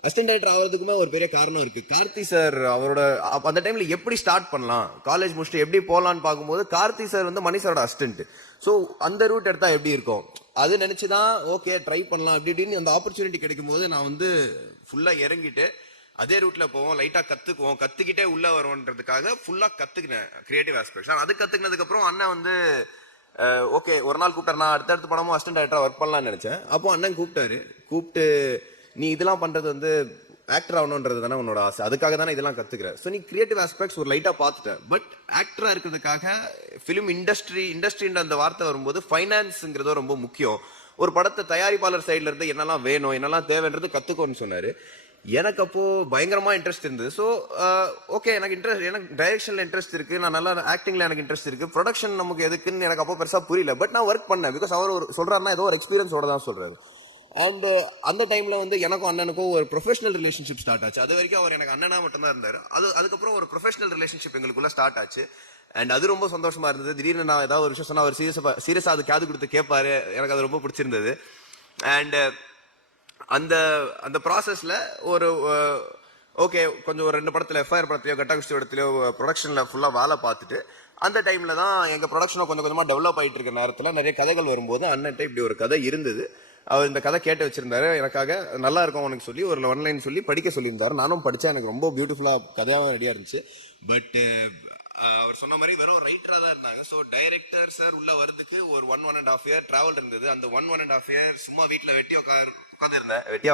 அசிஸ்டன்ட் டைரக்டர் ஆகிறதுக்குமே ஒரு பெரிய காரணம் இருக்குது. கார்த்தி சார் அவரோட அந்த டைமில் எப்படி ஸ்டார்ட் பண்ணலாம், காலேஜ் முடிச்சுட்டு எப்படி போகலான்னு பார்க்கும்போது கார்த்தி சார் வந்து மணி சாரோட அசிஸ்டன்ட். ஸோ அந்த ரூட் எடுத்தால் எப்படி இருக்கும் அது நினச்சி தான் ஓகே ட்ரை பண்ணலாம் அப்படி இப்படின்னு அந்த ஆப்பர்ச்சுனிட்டி கிடைக்கும் போது நான் வந்து ஃபுல்லாக இறங்கிட்டு அதே ரூட்ல போவோம், லைட்டா கத்துக்குவோம், கத்துக்கிட்டே உள்ள வருவோன்றதுக்காக ஃபுல்லா கத்துக்கினேன் கிரியேட்டிவ் ஆஸ்பெக்ட்ஸ். அது கத்துக்கினதுக்கு அப்புறம் அண்ணன் வந்து ஓகே ஒரு நாள் கூப்பிட்டாரு. நான் அடுத்தடுத்த படமும் அசிஸ்டன்ட் டைரக்டரா ஒர்க் பண்ணலாம்னு நினைச்சேன். அப்போ அண்ணன் கூப்பிட்டு நீ இதெல்லாம் பண்றது வந்து ஆக்டர் ஆகணுன்றது தானே உன்னோட ஆசை, அதுக்காக தானே இதெல்லாம் கத்துக்கிறேன். ஸோ நீ கிரியேட்டிவ் ஆஸ்பெக்ட்ஸ் ஒரு லைட்டா பார்த்துட்டேன். பட் ஆக்டரா இருக்கிறதுக்காக ஃபிலிம் இண்டஸ்ட்ரின்ற அந்த வார்த்தை வரும்போது ஃபைனான்ஸுங்கிறதோ ரொம்ப முக்கியம். ஒரு படத்தை தயாரிப்பாளர் சைட்ல இருந்து என்னெல்லாம் வேணும் என்னெல்லாம் தேவைன்றது கத்துக்கோன்னு சொன்னாரு. எனக்கு அப்போ பயங்கரமா இன்ட்ரெஸ்ட் இருந்தது. ஸோ ஓகே எனக்கு டைரக்ஷன்ல இன்ட்ரெஸ்ட் இருக்கு, நான் நல்லா ஆக்டிங்ல எனக்கு இன்ட்ரெஸ்ட் இருக்கு, ப்ரொடக்ஷன் நமக்கு எதுக்குன்னு எனக்கு அப்போ பெருசா புரியல. பட் நான் ஒர்க் பண்ணேன். பிகாஸ் அவர் சொல்றாருன்னா ஏதோ ஒரு எக்ஸ்பீரியன்ஸோட தான் சொல்றாரு. அண்ட் அந்த டைம்ல வந்து எனக்கும் அண்ணனுக்கும் ஒரு ப்ரொஃபஷனல் ரிலேஷன்ஷிப் ஸ்டார்ட் ஆச்சு. அது வரைக்கும் அவர் எனக்கு அண்ணனா மட்டும் தான் இருந்தாரு. அதுக்கப்புறம் ஒரு ப்ரொஃபஷனல் ரிலேஷன்ஷிப் எங்களுக்குள்ள ஸ்டார்ட் ஆச்சு. அண்ட் அது ரொம்ப சந்தோஷமா இருந்தது. திடீர்னு நான் ஏதாவது ஒரு விஷயம் சொன்னா அவர் சீரியஸா அது காது கொடுத்து கேட்பாரு. எனக்கு அது ரொம்ப பிடிச்சிருந்தது. அண்ட் அந்த ப்ராசஸ்ல ஒரு ஓகே கொஞ்சம் ஒரு 2 படத்துல எஃப்ஐஆர் படத்தையோ கட்டாகுஸ்தி படத்திலயோ ப்ரொடக்ஷன்ல ஃபுல்லா வேலை பார்த்துட்டு அந்த டைம்ல தான் எங்க ப்ரொடக்ஷனை கொஞ்சம் கொஞ்சமா டெவலப் ஆயிட்டு இருக்க நேரத்துல நிறைய கதைகள் வரும்போது அண்ணன்ட்ட இப்படி ஒரு கதை இருந்தது. அவர் இந்த கதை கேட்டு வச்சிருந்தாரு, எனக்காக நல்லா இருக்கும் உனக்கு சொல்லி ஒரு 1 லைன் சொல்லி படிக்க சொல்லியிருந்தாரு. நானும் படிச்சேன், எனக்கு ரொம்ப பியூட்டிஃபுல்லா கதையாகவும் ரெடியா இருந்துச்சு. பட் அவர் சொன்ன மாதிரி வெறும் ரைட்டரா தான் இருந்தாங்க. ஸோ டைரக்டர் சார் உள்ள வரதுக்கு ஒரு 1.5 இயர் டிராவல் இருந்தது. அந்த 1.5 இயர் சும்மா வீட்டில் வெட்டியா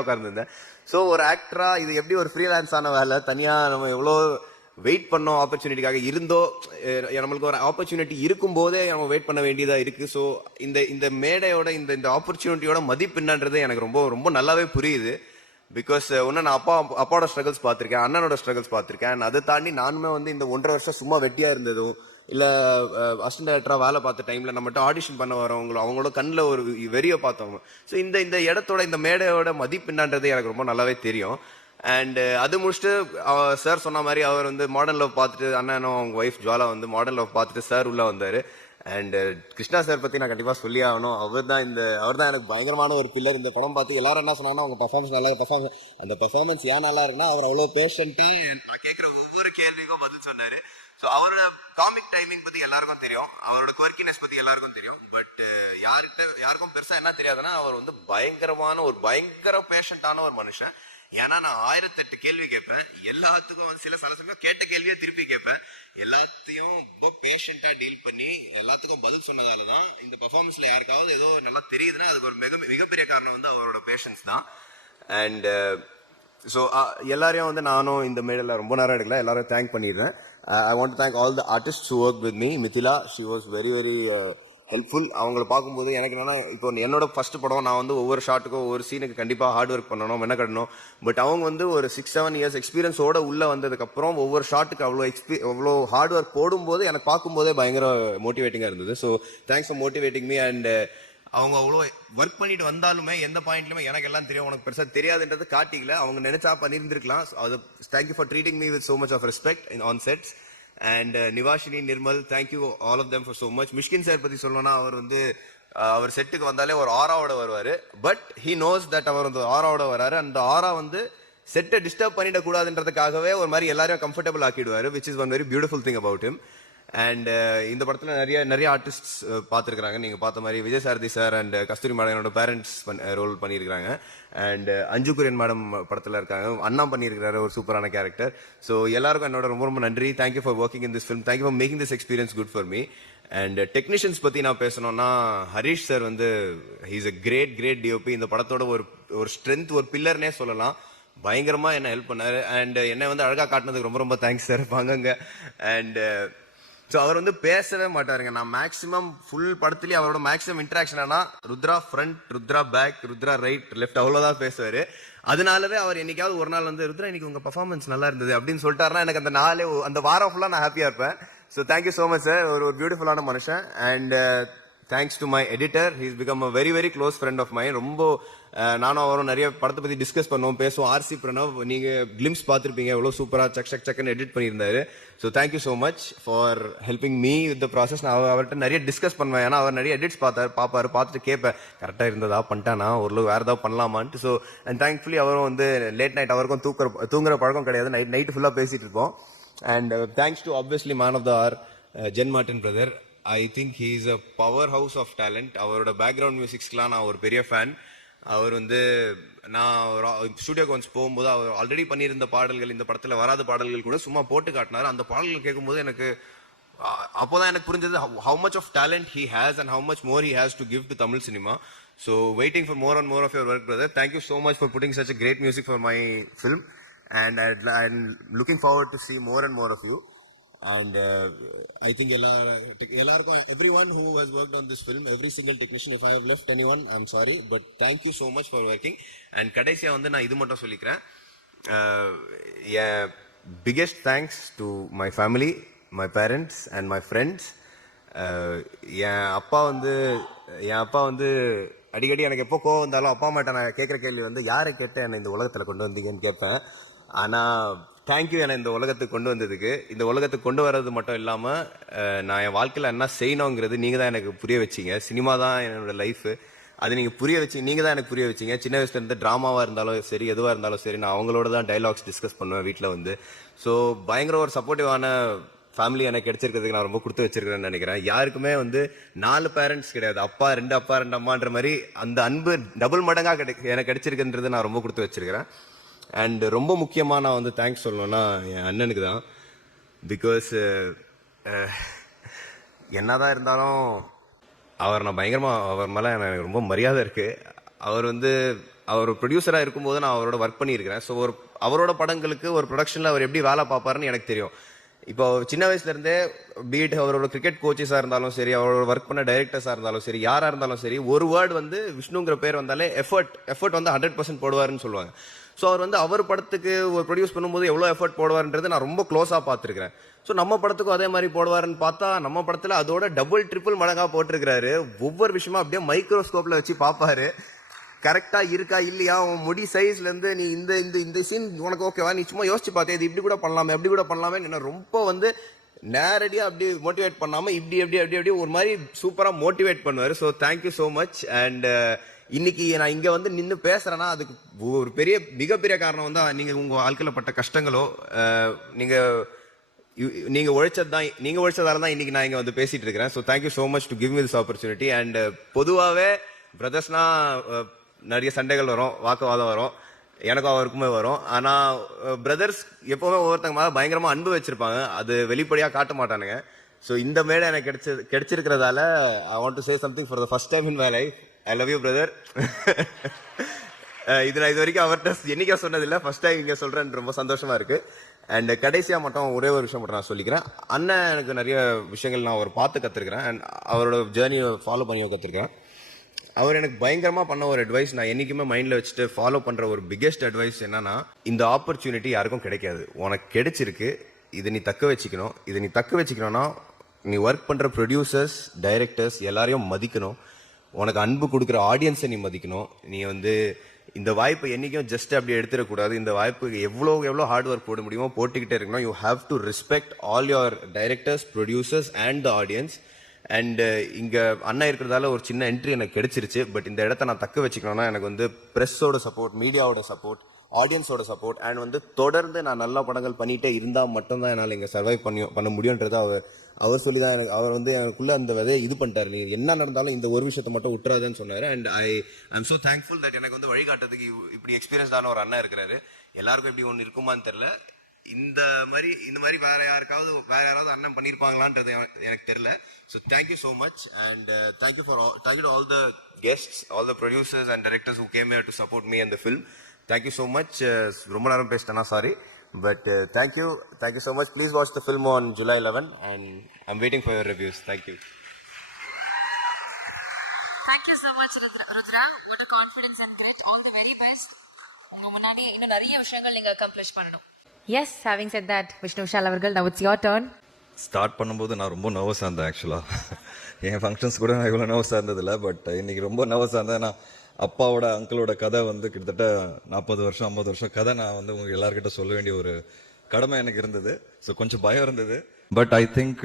உட்கார்ந்துருந்தேன். ஸோ ஒரு ஆக்டரா இது எப்படி ஒரு ஃப்ரீலான்ஸ் ஆன வேலை, தனியா நம்ம எவ்வளோ வெயிட் பண்ணோம் ஆப்பர்ச்சுனிட்டிக்காக இருந்தோ, நம்மளுக்கு ஒரு ஆப்பர்ச்சுனிட்டி இருக்கும் போதே நம்ம வெயிட் பண்ண வேண்டியதா இருக்கு. ஸோ இந்த மேடையோட இந்த ஆப்பர்ச்சுனிட்டியோட மதிப்பு என்னன்றது எனக்கு ரொம்ப ரொம்ப நல்லாவே புரியுது. பிகாஸ் ஒன்று நான் அப்பாவோட ஸ்ட்ரகிள்ஸ் பார்த்துருக்கேன், அண்ணனோட ஸ்ட்ரகிள்ஸ் பார்த்துருக்கேன். அதை தாண்டி நானுமே வந்து இந்த 1.5 வருஷம் சும்மா வெட்டியா இருந்ததும் இல்லை அசிஸ்டன்ட் டைரக்டராக வேலை பார்த்த டைமில் நம்மகிட்ட ஆடிஷன் பண்ண வரவங்களோ அவங்களோட கண்ணில் ஒரு வெறியை பார்த்தவங்க. ஸோ இந்த இடத்தோட இந்த மேடையோட மதிப்பு என்னன்றது எனக்கு ரொம்ப நல்லாவே தெரியும். அண்ட் அது முடிச்சுட்டு சார் சொன்ன மாதிரி அவர் வந்து மாடர்ன் லவ் பார்த்துட்டு அண்ணனும் அவங்க ஒய்ஃப் ஜுவாலா வந்து மாடர்ன் லவ் பார்த்துட்டு சார் உள்ள வந்தார். அண்ட் கிருஷ்ணா சார் பற்றி நான் கண்டிப்பாக சொல்லி ஆகணும். அவர் தான் எனக்கு பயங்கரமான ஒரு பில்லர். இந்த படம் பார்த்து எல்லாரும் என்ன சொன்னாங்கன்னா அவங்க பர்ஃபார்மன்ஸ் அந்த பர்ஃபார்மன்ஸ் ஏன் நல்லா இருக்குன்னா அவர் அவ்வளோ பேஷண்ட்டாக நான் கேட்குற ஒவ்வொரு கேள்விக்கும் பதில் சொன்னார். ஸோ அவரோட காமிக் டைமிங் பற்றி எல்லாருக்கும் தெரியும், அவரோட குவர்க்கினஸ் பற்றி எல்லாருக்கும் தெரியும். பட் யாருக்கும் பெருசாக என்ன தெரியாதுன்னா அவர் வந்து பயங்கர பேஷண்டான ஒரு மனுஷன். ஏன்னா நான் 1008 கேள்வி கேட்பேன், எல்லாத்துக்கும் வந்து சில சமயம் கேட்ட கேள்வியை திருப்பி கேட்பேன், எல்லாத்தையும் ரொம்ப பேஷண்டா டீல் பண்ணி எல்லாத்துக்கும் பதில் சொன்னதாலதான் இந்த பெர்ஃபார்மன்ஸ்ல யாருக்காவது ஏதோ நல்லா தெரியுதுன்னா அதுக்கு ஒரு மிகப்பெரிய காரணம் வந்து அவரோட பேஷன்ஸ் தான். அண்ட் ஸோ எல்லாரையும் வந்து நானும் இந்த மேடையில் ரொம்ப நேரம் எடுக்கல, எல்லாரும் தேங்க் பண்ணிடுறேன். I want to thank all the artists who worked with me. Mithila, she was very helpful. அவங்கள பார்க்கும்போது எனக்கு என்னன்னா, இப்போ என்னோட ஃபர்ஸ்ட் படம், நான் வந்து ஒவ்வொரு ஷாட்டுக்கும் ஒவ்வொரு சீனுக்கு கண்டிப்பாக ஹார்ட் ஒர்க் பண்ணணும், மெனக்கடணும். பட் அவங்க வந்து ஒரு 6-7 இயர்ஸ் எக்ஸ்பீரியன்ஸோட உள்ளே வந்ததுக்கப்புறம் ஒவ்வொரு ஷாட்டுக்கு அவ்வளோ ஹார்ட் ஒர்க் போடும்போது எனக்கு பார்க்கும்போதே பயங்கர மோட்டிவேட்டிங்காக இருந்தது. So thanks for motivating me. And அவங்க அவ்வளோ ஒர்க் பண்ணிட்டு வந்தாலுமே எந்த பாயிண்ட்லுமே எனக்கு எல்லாம் தெரியும், உனக்கு பெருசாக தெரியாதுன்றது காட்டிக்கல. அவங்க நினைச்சா பண்ணியிருந்திருக்கலாம். அது thank you for treating me with so much of respect on sets. And Nivashini, Nirmal, thank you all of them for so much. Mysskin sir பற்றி சொல்லணும்னா, அவர் வந்து அவர் செட்டுக்கு வந்தாலே ஒரு ஆராவோட வருவார். பட் ஹி நோஸ் தட் அவர் வந்து ஆராவோட வராரு. அந்த ஆரா வந்து செட்டை டிஸ்டர்ப் பண்ணிடக்கூடாதுன்றதுக்காகவே ஒரு மாதிரி எல்லாரையும் கம்ஃபர்டபுள் ஆக்கிடுவார், which is one very beautiful thing about him. And இந்த படத்தில் நிறைய ஆர்டிஸ்ட்ஸ் பார்த்துருக்குறாங்க. நீங்கள் பார்த்த மாதிரி Vijay Sarathi sir and Kasthuri madam என்னோட பேரண்ட்ஸ் ரோல் பண்ணியிருக்கிறாங்க. அண்ட் அஞ்சு குரியன் மேடம் படத்தில் இருக்காங்க. அண்ணா பண்ணியிருக்கிறாரு ஒரு சூப்பரான கேரக்டர். ஸோ எல்லாருக்கும் என்னோட ரொம்ப ரொம்ப நன்றி. Thank you for working in this film. Thank you for making this experience good for me. And technicians பற்றி நான் பேசணும்னா, ஹரீஷ் சார் வந்து ஹீஸ் அ கிரேட் டிஓபி. இந்த படத்தோட ஒரு ஸ்ட்ரென்த், ஒரு பில்லர்னே சொல்லலாம். பயங்கரமாக என்னை ஹெல்ப் பண்ணார். அண்ட் என்னை வந்து அழகாக காட்டினதுக்கு ரொம்ப ரொம்ப தேங்க்ஸ் சார். வாங்கங்க. அண்ட் ஸோ அவர் வந்து பேசவே மாட்டாருங்க. நான் மேக்ஸிமம் ஃபுல் படத்துலேயே அவரோட மேக்ஸிமம் இன்ட்ராக்ஷன் ஆனால் Rudra front, Rudra back, Rudra right, left, அவ்வளோதான் பேசுவார். அதனாலவே அவர் என்னைக்காவது ஒரு நாள் வந்து ருத்ரா இன்னைக்கு உங்கள் பர்ஃபார்மன்ஸ் நல்லா இருந்தது அப்படின்னு சொல்லிட்டாருன்னா எனக்கு அந்த வாரம் ஃபுல்லாக நான் ஹாப்பியாக இருப்பேன். So thank you so much sir. ஒரு பியூட்டிஃபுல்லான மனுஷன். And thanks to my editor. He's become a very very close friend of mine. ரொம்ப நானும் அவரும் நிறைய படத்தை பற்றி டிஸ்கஸ் பண்ணுவோம், பேசுவோம். ஆர்சி பிரணவ், நீங்கள் கிளிம்ஸ் பார்த்துருப்பீங்க, எவ்வளோ சூப்பராக சக்குன்னு எடிட் பண்ணியிருந்தாரு. So thank you so much for helping me with the process. நான் அவர்கிட்ட நிறைய டிஸ்கஸ் பண்ணுவேன். ஏன்னா அவர் நிறைய எடிட்ஸ் பார்ப்பாரு, பார்த்துட்டு கேட்பேன், கரெக்டாக இருந்ததா, பண்ணிட்டானா, ஓரளவு வேறு ஏதாவது பண்ணலாமான்ட்டு. ஸோ அண்ட் தேங்க்ஃபுல்லி அவரும் வந்து லேட் நைட், அவருக்கும் தூங்குற பழக்கம் கிடையாது, நைட்டு ஃபுல்லாக பேசிகிட்டு இருப்போம். And thanks to obviously man of the hour Jen Martin brother. I think he is a powerhouse of talent. அவரோட பேக்ரவுண்ட் மியூசிக்ஸ்லாம் நான் ஒரு பெரிய ஃபேன். அவர் வந்து நான் ஸ்டுடியோக்கு வந்து போகும்போது அவர் ஆல்ரெடி பண்ணியிருந்த பாடல்கள், இந்த படத்தில் வராத பாடல்கள் கூட சும்மா போட்டு காட்டினார். அந்த பாடல்கள் கேட்கும்போது எனக்கு அப்போதான் எனக்கு புரிஞ்சது how much of talent he has and how much more he has to give to Tamil cinema. So waiting for more and more of your work, brother. Thank you so much for putting such a great music for my film, and I'm looking forward to see more and more of you. And I think everyone who has worked on this film, every single technician, if I have left anyone, I'm sorry, but thank you so much for working. And கடைசியா வந்து நான் இது மட்டும் சொல்லிக்கிறேன், biggest thanks to my family, my parents and my friends. என் அப்பா வந்து அடிக்கடி எனக்கு எப்போ கோவம் வந்தாலும் அப்பா அம்மாட்ட நான் கேட்குற கேள்வி வந்து, யாரை கேட்டு என்னை இந்த உலகத்தில் கொண்டு வந்தீங்கன்னு கேட்பேன். ஆனால் தேங்க்யூ என்னை இந்த உலகத்துக்கு கொண்டு வந்ததுக்கு. இந்த உலகத்துக்கு கொண்டு வர்றது மட்டும் இல்லாமல் நான் என் வாழ்க்கையில் என்ன செய்யணுங்கிறது நீங்கள் தான் எனக்கு புரிய வச்சிங்க. சினிமா தான் என்னோட லைஃபு, அது நீங்கள் தான் எனக்கு புரிய வச்சிங்க. சின்ன வயசுலேருந்து ட்ராமாவாக இருந்தாலும் சரி, எதுவாக இருந்தாலும் சரி, நான் அவங்களோட தான் டைலாக்ஸ் டிஸ்கஸ் பண்ணுவேன் வீட்டில் வந்து. ஸோ பயங்கர ஒரு சப்போர்ட்டிவான ஃபேமிலி எனக்கு கிடைச்சிருக்கிறதுக்கு நான் ரொம்ப கொடுத்து வச்சிருக்கிறேன்னு நினைக்கிறேன். யாருக்குமே வந்து 4 பேரண்ட்ஸ் கிடையாது, ரெண்டு அப்பா 2 அம்மான்ற மாதிரி அந்த அன்பு டபுள் மடங்காக எனக்கு கிடைச்சிருக்குன்றது நான் ரொம்ப கொடுத்து வச்சிருக்கிறேன். அண்ட் ரொம்ப முக்கியமாக நான் வந்து தேங்க்ஸ் சொல்லணும்னா என் அண்ணனுக்கு தான். பிகாஸ் என்னதான் இருந்தாலும் அவர் மேலே எனக்கு ரொம்ப மரியாதை இருக்குது. அவர் ப்ரொடியூசராக இருக்கும்போது நான் அவரோட ஒர்க் பண்ணியிருக்கிறேன். ஸோ அவரோட படங்களுக்கு ஒரு ப்ரொடக்ஷனில் அவர் எப்படி வேலை பார்ப்பாருன்னு எனக்கு தெரியும். இப்போ சின்ன வயசுலேருந்தே பீட் அவரோட கிரிக்கெட் கோச்சஸாக இருந்தாலும் சரி, அவரோட ஒர்க் பண்ண டைரக்டர்ஸாக இருந்தாலும் சரி, யாராக இருந்தாலும் சரி, ஒரு வேர்டு வந்து விஷ்ணுங்கிற பேர் வந்தாலே எஃபர்ட் வந்து 100% போடுவாருன்னு சொல்லுவாங்க. ஸோ அவர் படத்துக்கு ஒரு ப்ரொடியூஸ் பண்ணும்போது எவ்வளோ எஃபர்ட் போடுவார்ன்றது நான் ரொம்ப க்ளோஸாக பார்த்துருக்கிறேன். ஸோ நம்ம படத்துக்கும் அதே மாதிரி போடுவாருன்னு பார்த்தா நம்ம படத்தில் அதோட டபுள் மடங்காக போட்டிருக்கிறாரு. ஒவ்வொரு விஷயமா அப்படியே மைக்ரோஸ்கோப்பில் வச்சு பார்ப்பாரு, கரெக்டாக இருக்கா இல்லையா, உன் முடி சைஸ்லேருந்து நீ இந்த சீன் உனக்கு ஓகேவா, நீ சும்மா யோசிச்சு பார்த்தே இது இப்படி கூட பண்ணலாமே அப்படி கூட பண்ணலாமே, என்ன ரொம்ப வந்து நேரடியாக அப்படி மோட்டிவேட் பண்ணாமல் இப்படி ஒரு மாதிரி சூப்பராக மோட்டிவேட் பண்ணுவார். So thank you so much. And இன்னைக்கு நான் இங்கே வந்து நின்று பேசுகிறேன்னா அதுக்கு ஒரு மிகப்பெரிய காரணம் வந்து நீங்கள் உங்கள் வாழ்க்கையில் பட்ட கஷ்டங்களோ நீங்கள் உழைச்சதால தான் இன்னைக்கு நான் இங்கே வந்து பேசிட்டு இருக்கிறேன். So thank you so much to give me this opportunity. And பொதுவாகவே பிரதர்ஸ்னா நிறைய சண்டைகள் வரும், வாக்குவாதம் வரும், எனக்கும் அவருக்குமே வரும். ஆனால் பிரதர்ஸ் எப்போவுமே ஒவ்வொருத்தங்க மேலே பயங்கரமாக அன்பு வச்சிருப்பாங்க, அது வெளிப்படையாக காட்ட மாட்டானுங்க. ஸோ இந்த மேடை எனக்கு கிடைச்சிருக்கிறதால I want to say something for the first time in my life. I love you brother. இது நான் இது வரைக்கும் அவர்கிட்ட என்னைக்கா சொன்னதில்லை, ஃபர்ஸ்ட் டைம் இங்கே சொல்கிறேன், ரொம்ப சந்தோஷமா இருக்கு. அண்ட் கடைசியாக மட்டும் ஒரே ஒரு விஷயம் மட்டும் நான் சொல்லிக்கிறேன். அண்ணன் எனக்கு நிறைய விஷயங்கள் நான் அவர் பார்த்து கற்றுருக்கிறேன் அண்ட் அவரோட ஜேர்னியை ஃபாலோ பண்ணி கற்றுருக்கிறேன். அவர் எனக்கு பயங்கரமாக பண்ண ஒரு அட்வைஸ் நான் என்றைக்குமே மைண்டில் வச்சுட்டு ஃபாலோ பண்ணுற ஒரு பிக்கெஸ்ட் அட்வைஸ் என்னன்னா, இந்த ஆப்பர்ச்சுனிட்டி யாருக்கும் கிடைக்காது, உனக்கு கிடைச்சிருக்கு, இதை நீ தக்க வச்சுக்கணும். இதை நீ தக்க வச்சுக்கணும்னா நீ ஒர்க் பண்ணுற ப்ரொடியூசர்ஸ், டைரக்டர்ஸ் எல்லாரையும் மதிக்கணும். உனக்கு அன்பு கொடுக்குற ஆடியன்ஸை நீ மதிக்கணும். நீ வந்து இந்த வாய்ப்பை என்றைக்கும் ஜஸ்ட் அப்படி எடுத்துடக்கூடாது. இந்த வாய்ப்புக்கு எவ்வளோ ஹார்ட் ஒர்க் போட முடியுமோ போட்டுக்கிட்டே இருக்கணும். You have to respect all your directors, producers and the audience. And இங்கே அண்ணா இருக்கிறதால ஒரு சின்ன என்ட்ரி எனக்கு கிடைச்சிருச்சு. பட் இந்த இடத்த நான் தக்க வச்சுக்கணும்னா எனக்கு வந்து ப்ரெஸ்ஸோட சப்போர்ட், மீடியாவோட சப்போர்ட், ஆடியன்ஸோட சப்போர்ட் அண்ட் வந்து தொடர்ந்து நான் நல்ல படங்கள் பண்ணிகிட்டே இருந்தால் மட்டும்தான் என்னால் இங்கே சர்வைவ் பண்ண முடியுன்றது அவர் சொல்லி தான் அவர் வந்து எனக்குள்ளே அந்த விதையை இது பண்ணிட்டார். நீ என்ன நடந்தாலும் இந்த ஒரு விஷயத்தை மட்டும் விட்டுறாதுன்னு சொன்னார். And I'm so thankful that எனக்கு வந்து வழிகாட்டுறதுக்கு இப்படி எக்ஸ்பீரியன்ஸ்டான ஒரு அண்ணா இருக்கிறாரு. எல்லாருக்கும் இப்படி ஒன்று இருக்குமான்னு தெரில. இந்த மாதிரி வேற யாராவது அண்ணன் பண்ணியிருப்பாங்களான்றது எனக்கு தெரியல. So thank you so much and thank you to all the guests, all the producers and directors who came here to support me and the film. Thank you so much. ரொம்ப நேரம் பேசிட்டேன்னா sorry. But thank you so much. Please watch the film on July 11 and I'm waiting for your reviews. Thank you. Thank you so much Rudra. What a confidence and grit. All the very best. உங்க முன்னாடி இன்னும் நிறைய விஷயங்கள் நீங்க அக்கம்ப்ளிஷ் பண்ணணும். Yes, having said that, Vishnu Vishal அவர்கள், now it's your turn. Start பண்ணும்போது நான் ரொம்ப நர்வஸாக இருந்தேன். ஆக்சுவலாக என் ஃபங்க்ஷன்ஸ் கூட நான் இவ்வளோ நர்வஸாக இருந்ததில்லை. பட் இன்னைக்கு ரொம்ப நர்வஸாக இருந்தேன். நான் அப்பாவோட அங்கிளோட கதை வந்து கிட்டத்தட்ட 40 வருஷம் 50 வருஷம் கதை நான் வந்து உங்கள் எல்லாருக்கிட்ட சொல்ல வேண்டிய ஒரு கடமை எனக்கு இருந்தது. ஸோ கொஞ்சம் பயம் இருந்தது. பட் ஐ திங்க்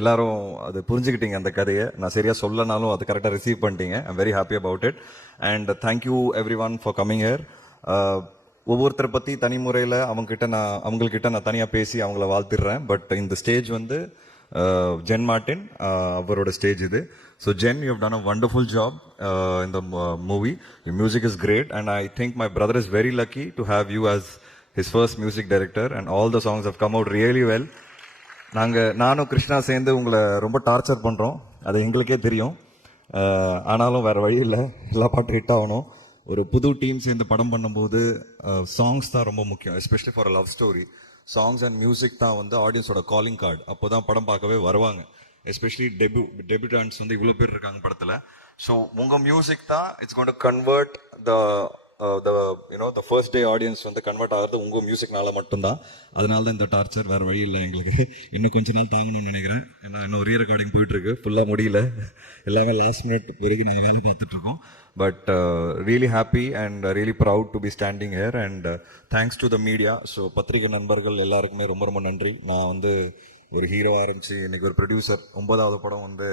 எல்லாரும் அது புரிஞ்சுக்கிட்டீங்க அந்த கதையை. நான் சரியாக சொல்லனாலும் அது கரெக்டாக ரிசீவ் பண்ணிட்டீங்க. I'm very happy about it and thank you everyone for coming here. ஒவ்வொருத்தரை பற்றி தனி முறையில் அவங்கக்கிட்ட நான் தனியாக பேசி அவங்கள வாழ்த்திடுறேன். பட் இந்த ஸ்டேஜ் வந்து ஜென் மார்டின் அவரோட ஸ்டேஜ் இது. So Jen, you have done a wonderful job in the movie. Your music is great and I think my brother is very lucky to have you as his first music director and all the songs have come out really well. நானும் கிருஷ்ணா சேர்ந்து உங்களை ரொம்ப டார்ச்சர் பண்ணுறோம், அது எங்களுக்கே தெரியும். ஆனாலும் வேறு வழி இல்லை, எல்லா பாட்டும் ஹிட் ஆகணும். ஒரு புது டீம் சேர்ந்து படம் பண்ணும்போது சாங்ஸ் தான் ரொம்ப முக்கியம், especially for a love story. Songs and music தான் வந்து ஆடியன்ஸோட காலிங் கார்டு. அப்போ தான் படம் பார்க்கவே வருவாங்க. எஸ்பெஷலி டெபியூட்டன்ஸ் வந்து இவ்வளோ பேர் இருக்காங்க படத்தில். ஸோ உங்கள் மியூசிக் தான் it's going to convert the first day audience வந்து கன்வெர்ட் ஆகிறது உங்கள் மியூசிக்னால மட்டும்தான். அதனால தான் இந்த டார்ச்சர், வேறு வழி இல்லை எங்களுக்கு. இன்னும் கொஞ்ச நாள் தாங்கணும்னு நினைக்கிறேன். ஏன்னா இன்னும் ரீ ரெக்கார்டிங் போயிட்டுருக்கு, ஃபுல்லாக முடியல, எல்லாமே லாஸ்ட் மினிட் வரைக்கும் நாங்கள் வேலை பார்த்துட்ருக்கோம். But really happy and really proud to be standing here and thanks to the media. So பத்திரிகை நண்பர்கள் எல்லாருக்குமே ரொம்ப ரொம்ப நன்றி. நான் வந்து ஒரு ஹீரோ ஆரம்பிச்சு இன்னைக்கு ஒரு ப்ரொடியூசர், 9வது படம் வந்து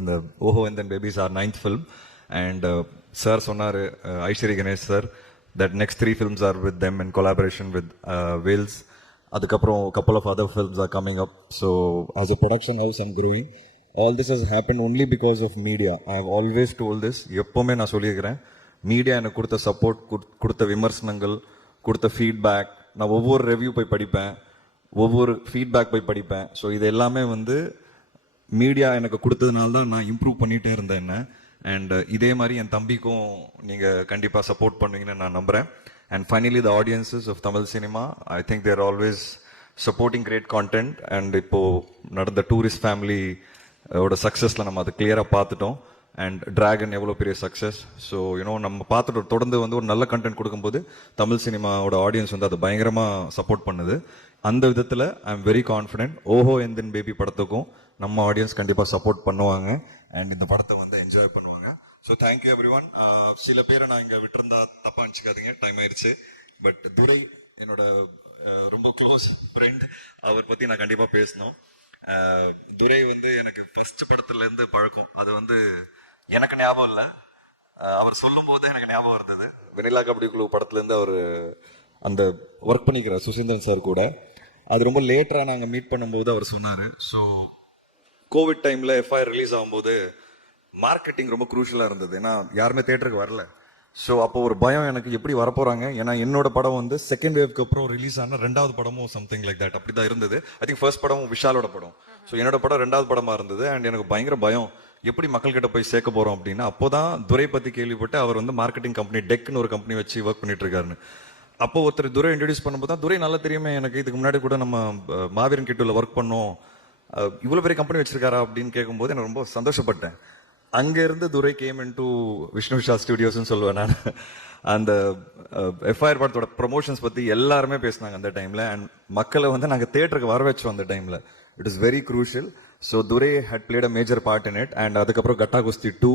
இந்த ஓஹோ and then baby's are 9th film. And sir சொன்னார், Ishari Ganesh sir, that next 3 films are with them in collaboration with Vels. அதுக்கப்புறம் couple of other films are coming up. So as a production house I'm growing. All this has happened only because of media. I have always told this. எப்போவுமே நான் சொல்லியிருக்கிறேன், மீடியா எனக்கு கொடுத்த சப்போர்ட், கொடுத்த விமர்சனங்கள், கொடுத்த ஃபீட்பேக், நான் ஒவ்வொரு ரிவ்யூ போய் படிப்பேன், ஒவ்வொரு ஃபீட்பேக் போய் படிப்பேன். ஸோ இது எல்லாமே வந்து மீடியா எனக்கு கொடுத்ததுனால தான் நான் இம்ப்ரூவ் பண்ணிகிட்டே இருந்தேன் என்ன. அண்ட் இதே மாதிரி என் தம்பிக்கும் நீங்கள் கண்டிப்பாக சப்போர்ட் பண்ணுவீங்கன்னு நான் நம்புகிறேன். And finally the audiences of Tamil cinema, I think they're always supporting great content. And இப்போது நடந்த டூரிஸ்ட் ஃபேமிலி ஓட சக்ஸஸில் நம்ம அதை கிளியராக பார்த்துட்டோம். அண்ட் டிராகன் எவ்வளோ பெரிய சக்ஸஸ். ஸோ நம்ம பார்த்துட்டு தொடர்ந்து வந்து ஒரு நல்ல கண்டென்ட் கொடுக்கும்போது தமிழ் சினிமாவோட ஆடியன்ஸ் வந்து அதை பயங்கரமாக சப்போர்ட் பண்ணுது. அந்த விதத்தில் ஐ எம் வெரி கான்ஃபிடென்ட் ஓஹோ அண்ட் தென் பேபி படத்துக்கும் நம்ம ஆடியன்ஸ் கண்டிப்பாக சப்போர்ட் பண்ணுவாங்க அண்ட் இந்த படத்தை வந்து என்ஜாய் பண்ணுவாங்க. So thank you every one. சில பேரை நான் இங்கே விட்டுருந்தா தப்பாக அனுப்பிச்சிக்காதீங்க, டைம் ஆயிடுச்சு. பட் துரை என்னோட ரொம்ப க்ளோஸ் ஃப்ரெண்ட், அவர் பற்றி நான் கண்டிப்பாக பேசணும். துரை வந்து எனக்கு ஃபர்ஸ்ட் படத்துலேருந்து பழக்கம். அது வந்து எனக்கு ஞாபகம் இல்லை, அவர் சொல்லும் போதே எனக்கு ஞாபகம் இருந்தது. வெனிலா கபடி குழு படத்துலேருந்து அவர் அந்த ஒர்க் பண்ணிக்கிறார் சுசீந்திரன் சார் கூட. அது ரொம்ப லேட்டராக நாங்கள் மீட் பண்ணும்போது அவர் சொன்னார். ஸோ கோவிட் டைமில் எஃப்ஐஆர் ரிலீஸ் ஆகும்போது மார்க்கெட்டிங் ரொம்ப குரூஷியலாக இருந்தது, ஏன்னா யாருமே தேட்டருக்கு வரல. ஸோ அப்போ ஒரு பயம் எனக்கு, எப்படி வரப்போகிறாங்க, ஏன்னா என்னோட படம் வந்து செகண்ட் வேவ்க்கு அப்புறம் ரிலீஸ் ஆன 2வது படமும் சம்திங் லைக் தட் அப்படி தான் இருந்தது. ஐ திங்க் ஃபர்ஸ்ட் படமும் விஷாலோட படம். ஸோ என்னோட படம் 2வது படமாக இருந்தது. அண்ட் எனக்கு பயங்கர பயம், எப்படி மக்கள்கிட்ட போய் சேர்க்க போகிறோம் அப்படின்னு. அப்போ தான் துரை பற்றி கேள்விப்பட்டு அவர் வந்து மார்க்கெட்டிங் கம்பெனி டெக்னு ஒரு கம்பெனி வச்சு ஒர்க் பண்ணிட்டு இருக்காருன்னு. அப்போ ஒருத்தர் துரை இன்ட்ரடியூஸ் பண்ணும்போது தான் துரை நல்லா தெரியுமே எனக்கு, இதுக்கு முன்னாடி கூட நம்ம மாவீரன் கிட்டூல ஒர்க் பண்ணோம், இவ்வளோ பெரிய கம்பெனி வச்சிருக்காரா அப்படின்னு கேட்கும்போது எனக்கு ரொம்ப சந்தோஷப்பட்டேன். அங்கேருந்து Durai came in to Vishnu Vishal ஸ்டுடியோஸ்ன்னு சொல்லுவேன் நான். அந்த எஃப்ஐஆர் படத்தோட ப்ரொமோஷன்ஸ் பற்றி எல்லாருமே பேசினாங்க அந்த டைமில். அண்ட் மக்களை வந்து நாங்கள் தேட்டருக்கு வர வச்சோம் அந்த டைமில். It is very crucial. So Durai had played a major part in it. And அதுக்கப்புறம் கட்டா குஸ்தி 2,